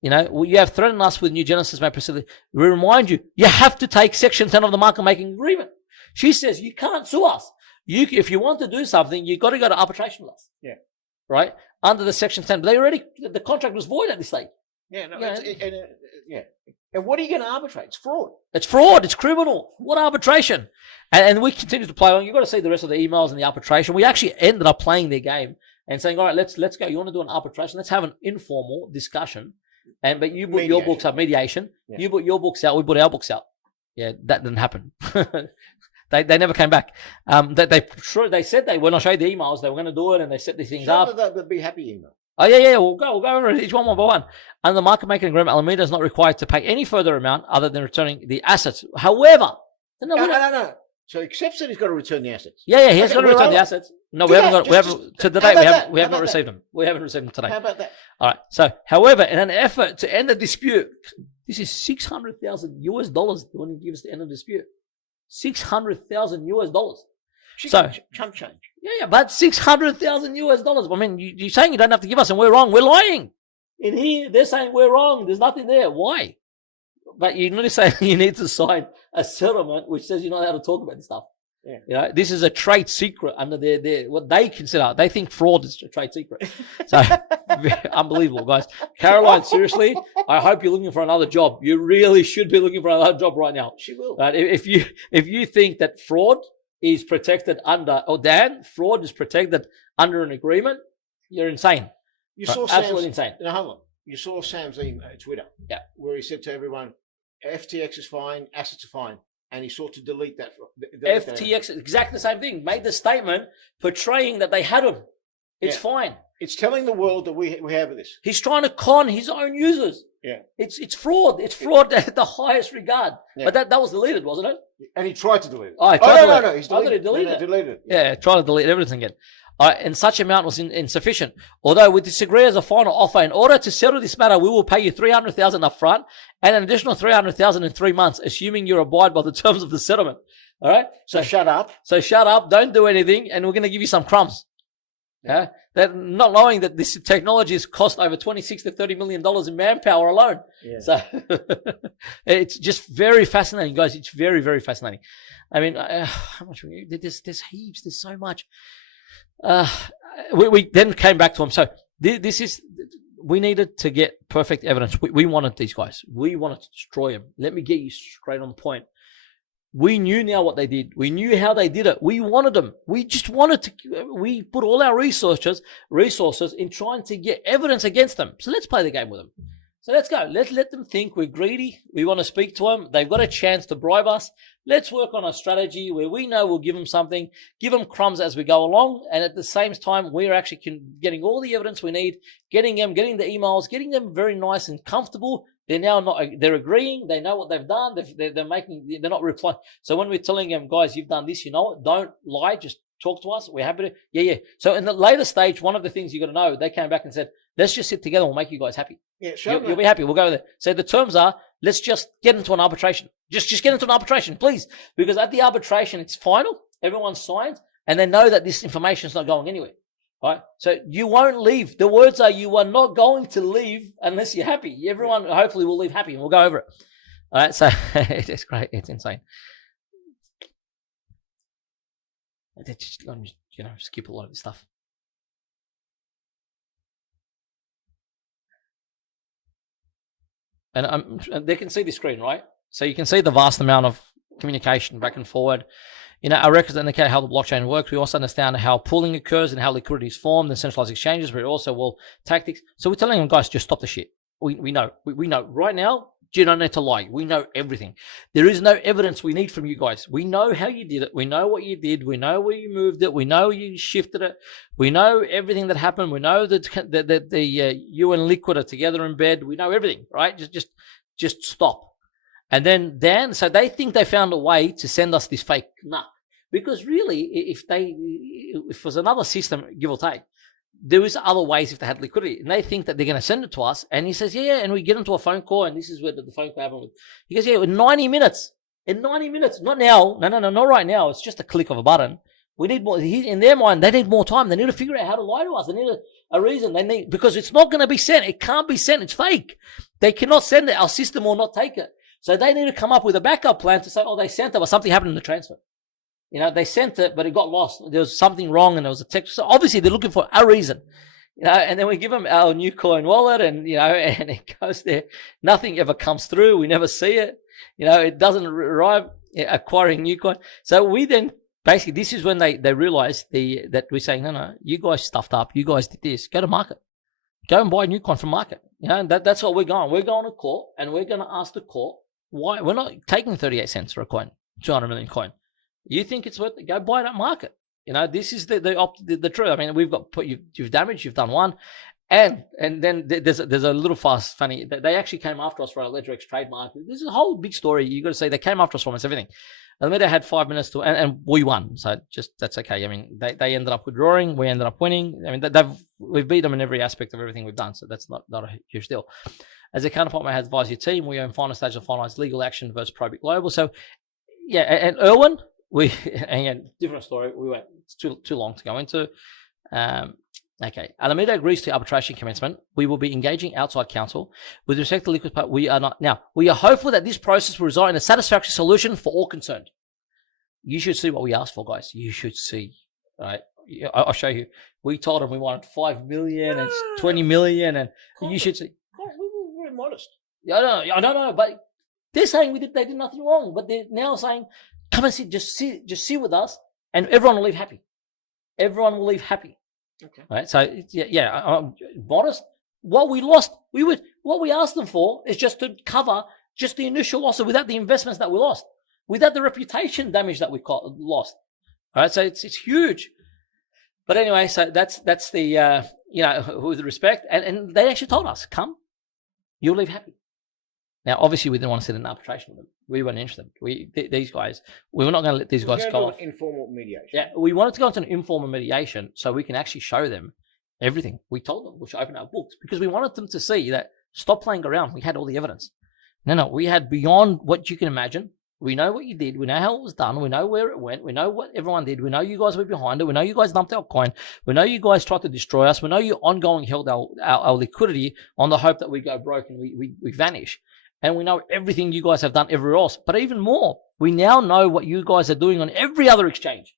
You know, you have threatened us with new Genesis map facility. We remind you, you have to take Section 10 of the market making agreement. She says you can't sue us. If you want to do something, you've got to go to arbitration with us. Yeah. Right? Under the Section 10. But the contract was void at this stage. Yeah. No, yeah. And what are you going to arbitrate? It's fraud. It's fraud. It's criminal. What arbitration? And we continue to play on. You've got to see the rest of the emails and the arbitration. We actually ended up playing their game and saying, all right, let's go. You want to do an arbitration? Let's have an informal discussion. But you put your books up, mediation. Yeah. You put your books out. We put our books out. Yeah, that didn't happen. They never came back. They said when I showed the emails, they were going to do it, and they set these things up. The be happy email. Oh yeah. We'll go over each one by one. Under the market making agreement, Alameda is not required to pay any further amount other than returning the assets. However, no. So he accepts that he's got to return the assets. Yeah, he has got to return the assets. No, we haven't got. To today, we have not received them. We haven't received them today. How about that? All right. So, however, in an effort to end the dispute, this is $600,000 they want to give us to end the dispute. $600,000. So chump change. Yeah, but $600,000. I mean, you're saying you don't have to give us, and we're wrong. We're lying. In here, they're saying we're wrong. There's nothing there. Why? But you need to say you need to sign a settlement which says you're not allowed to talk about this stuff. Yeah. You know, this is a trade secret under their what they consider. They think fraud is a trade secret. So unbelievable, guys. Caroline, seriously, I hope you're looking for another job. You really should be looking for another job right now. She will. Right? If you think that fraud is protected under, fraud is protected under an agreement, you're insane. You saw absolutely insane. No, hold on. You saw Sam's email, Twitter, where he said to everyone, FTX is fine, assets are fine. And he sought to delete that. FTX, exactly the same thing. Made the statement portraying that they had them. It's fine. It's telling the world that we have this. He's trying to con his own users. Yeah. It's fraud. It's fraud at the highest regard. Yeah. But that was deleted, wasn't it? And he tried to delete it. No. He's deleted it. Deleted it. Yeah, try to delete everything again. And such amount was insufficient. Although we disagree as a final offer, in order to settle this matter, we will pay you $300,000 up front and an additional $300,000 in 3 months, assuming you abide by the terms of the settlement. All right. So shut up. So shut up. Don't do anything, and we're going to give you some crumbs. Yeah. That not knowing that this technology has cost over $26 to $30 million in manpower alone. Yeah. So it's just very fascinating, guys. It's very, very fascinating. I mean, how much? There's heaps. There's so much. We then came back to him. So we needed to get perfect evidence. We wanted these guys. We wanted to destroy them. Let me get you straight on the point. We knew now what they did. We knew how they did it. We wanted them. We just wanted to. We put all our resources in trying to get evidence against them. So let's play the game with them. So let's go. Let's let them think we're greedy. We want to speak to them. They've got a chance to bribe us. Let's work on a strategy where we know we'll give them something, give them crumbs as we go along. And at the same time, we're actually getting all the evidence we need, getting the emails, getting them very nice and comfortable. They're now they're agreeing. They know what they've done. They're not replying. So when we're telling them, guys, you've done this, you know it. Don't lie. Just talk to us. We're happy to. Yeah. So in the later stage, one of the things you got to know, they came back and said, let's just sit together. We'll make you guys happy. Yeah, sure. You'll be happy. We'll go there. So the terms are, let's just get into an arbitration. Just get into an arbitration, please. Because at the arbitration, it's final. Everyone signs. And they know that this information is not going anywhere. Right? So you won't leave. The words are, you are not going to leave unless you're happy. Everyone hopefully will leave happy, and we'll go over it. All right? So it's great. It's insane. Just, skip a lot of this stuff. And they can see the screen, right? So you can see the vast amount of communication back and forward. Our records indicate how the blockchain works. We also understand how pooling occurs and how liquidity is formed in centralized exchanges, but also, tactics. So we're telling them, guys, just stop the shit. We know. We know. Right now, you don't need to lie. We know everything. There is no evidence we need from you guys. We know how you did it. We know what you did. We know where you moved it. We know you shifted it. We know everything that happened. We know that you and Liquid are together in bed. We know everything, right? Just stop. And then so they think they found a way to send us this fake nut. Because really, if it was another system, give or take, there is other ways if they had liquidity. And they think that they're going to send it to us. And he says, yeah. And we get into a phone call, and this is where the phone call happened with. He goes, yeah, in 90 minutes. In 90 minutes. Not now. No, not right now. It's just a click of a button. We need more. In their mind, they need more time. They need to figure out how to lie to us. They need a reason. They need, because it's not going to be sent. It can't be sent. It's fake. They cannot send it. Our system will not take it. So they need to come up with a backup plan to say, oh, they sent it, but something happened in the transfer. They sent it, but it got lost. There was something wrong, and there was a text. So obviously, they're looking for a reason. And then we give them our new coin wallet, and and it goes there. Nothing ever comes through. We never see it. It doesn't arrive. Acquiring new coin. So we then basically, this is when they realize that we're saying, no, you guys stuffed up. You guys did this. Go to market. Go and buy new coin from market. That's what we're going. We're going to court, and we're going to ask the court why we're not taking 38 cents for a coin, 200 million coin. You think it's worth it? Go buy it at market. This is the truth. I mean, you've damaged, you've done one, and then there's a little funny. They actually came after us for our LedgerX trademark. This is a whole big story. You got to say they came after us for almost everything. Alameda had 5 minutes to, and we won. So that's okay. I mean, they ended up withdrawing. We ended up winning. I mean, we've beat them in every aspect of everything we've done. So that's not a huge deal. As a counterpart, may advise your team. We are in final stage of finalized legal action versus Probit Global. So yeah, and Irwin. Again, different story. It's too long to go into. Okay. Alameda agrees to arbitration commencement. We will be engaging outside counsel. With respect to liquid part, we are not. Now, we are hopeful that this process will result in a satisfactory solution for all concerned. You should see what we asked for, guys. You should see. Right? I'll show you. We told them we wanted 5 million and 20 million, and you should see. We were very modest. I don't know, but they're saying they did nothing wrong, but they're now saying, come and just see with us, and everyone will leave happy. Everyone will leave happy. Okay. Right. So I'm modest. What we lost, what we asked them for is just to cover just the initial loss, without the investments that we lost, without the reputation damage that we lost. All right. So it's huge. But anyway, so that's the with respect, and they actually told us, come, you'll leave happy. Now, obviously, we didn't want to sit in arbitration with them. We weren't interested. These guys, we were not going to let these guys go off. Informal mediation. Yeah, we wanted to go into an informal mediation so we can actually show them everything. We told them we should open our books because we wanted them to see that stop playing around. We had all the evidence. No, we had beyond what you can imagine. We know what you did. We know how it was done. We know where it went. We know what everyone did. We know you guys were behind it. We know you guys dumped our coin. We know you guys tried to destroy us. We know you ongoing held our liquidity on the hope that we go broke and we vanish. And we know everything you guys have done everywhere else. But even more, we now know what you guys are doing on every other exchange.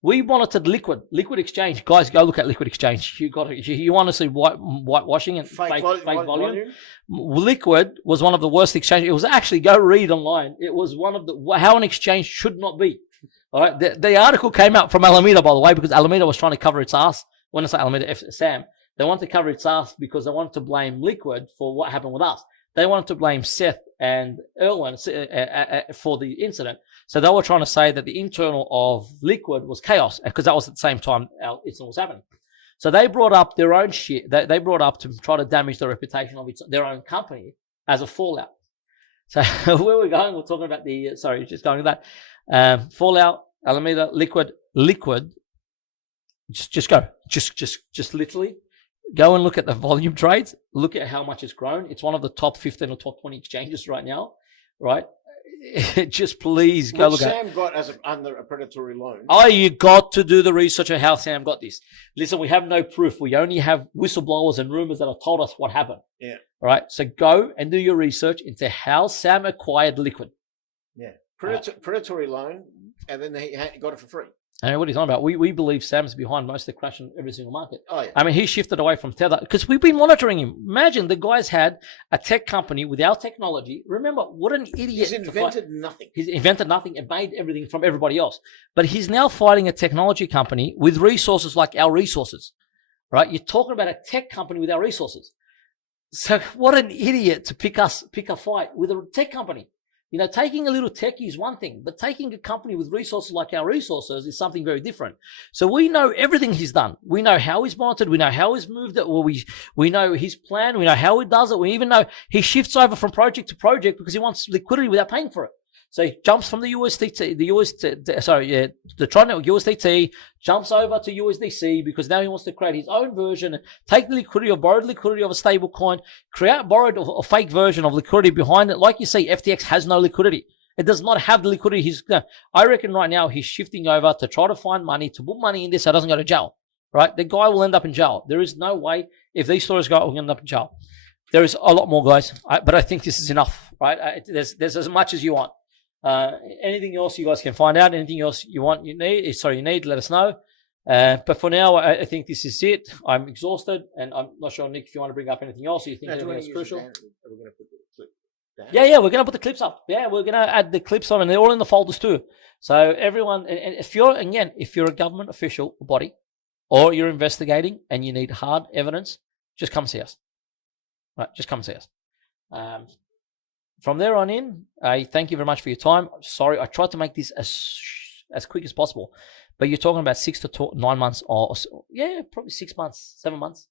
We monitored Liquid Exchange. Guys, go look at Liquid Exchange. You want to see whitewashing and fake volume? Liquid was one of the worst exchanges. It was actually, go read online. It was one of how an exchange should not be. All right. The article came out from Alameda, by the way, because Alameda was trying to cover its ass. When I say Alameda, Sam, they wanted to cover its ass because they wanted to blame Liquid for what happened with us. They wanted to blame Seth and Irwin for the incident. So they were trying to say that the internal of Liquid was chaos because that was at the same time our incident was happening. So they brought up their own shit. They brought up to try to damage the reputation of their own company as a fallout. So where we're going, we're talking about just going to that. Fallout, Alameda, Liquid. Just go. Just literally. Go and look at the volume trades. Look at how much it's grown. It's one of the top 15 or top 20 exchanges right now, right? Just please go look at it. Sam got under a predatory loan. Oh, you got to do the research on how Sam got this. Listen, we have no proof. We only have whistleblowers and rumors that have told us what happened. Yeah. All right. So go and do your research into how Sam acquired Liquid. Yeah. Predatory loan, and then he got it for free. I mean, what are you talking about? We believe Sam's behind most of the crash in every single market. Oh, yeah. I mean, he shifted away from Tether because we've been monitoring him. Imagine the guy's had a tech company with our technology. Remember, what an idiot. He's invented nothing. He's invented nothing and made everything from everybody else. But he's now fighting a technology company with resources like our resources, right? You're talking about a tech company with our resources. So what an idiot to pick a fight with a tech company. Taking a little techie is one thing, but taking a company with resources like our resources is something very different. So we know everything he's done. We know how he's monitored. We know how he's moved it. Well, we know his plan. We know how he does it. We even know he shifts over from project to project because he wants liquidity without paying for it. So he jumps from the the Tron Network USDT, jumps over to USDC because now he wants to create his own version and take the liquidity or borrowed liquidity of a stable coin, create borrowed or fake version of liquidity behind it. Like you see, FTX has no liquidity. It does not have the liquidity. I reckon right now he's shifting over to try to find money, to put money in this so it doesn't go to jail, right? The guy will end up in jail. There is no way, if these stories go, he'll end up in jail. There is a lot more, guys, but I think this is enough, right? There's as much as you want. Anything else you guys can find out, anything else you need, let us know. But for now, I think this is it. I'm exhausted, and I'm not sure, Nick, if you want to bring up anything else, or you think anything else crucial. Are we going to put the clip down? Yeah, we're gonna put the clips up. Yeah, we're gonna add the clips on, and they're all in the folders too. So everyone, and if you're a government official or body, or you're investigating and you need hard evidence, just come see us. Right, just come see us. From there on in, I thank you very much for your time. Sorry, I tried to make this as quick as possible, but you're talking about 6 to 9 months, or yeah, probably 6 months, 7 months.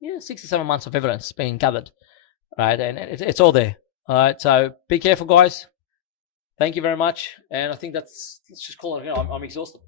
Yeah, 6 to 7 months of evidence being gathered, right? And it's all there. All right, so be careful, guys. Thank you very much, and I think let's just call it. I'm exhausted.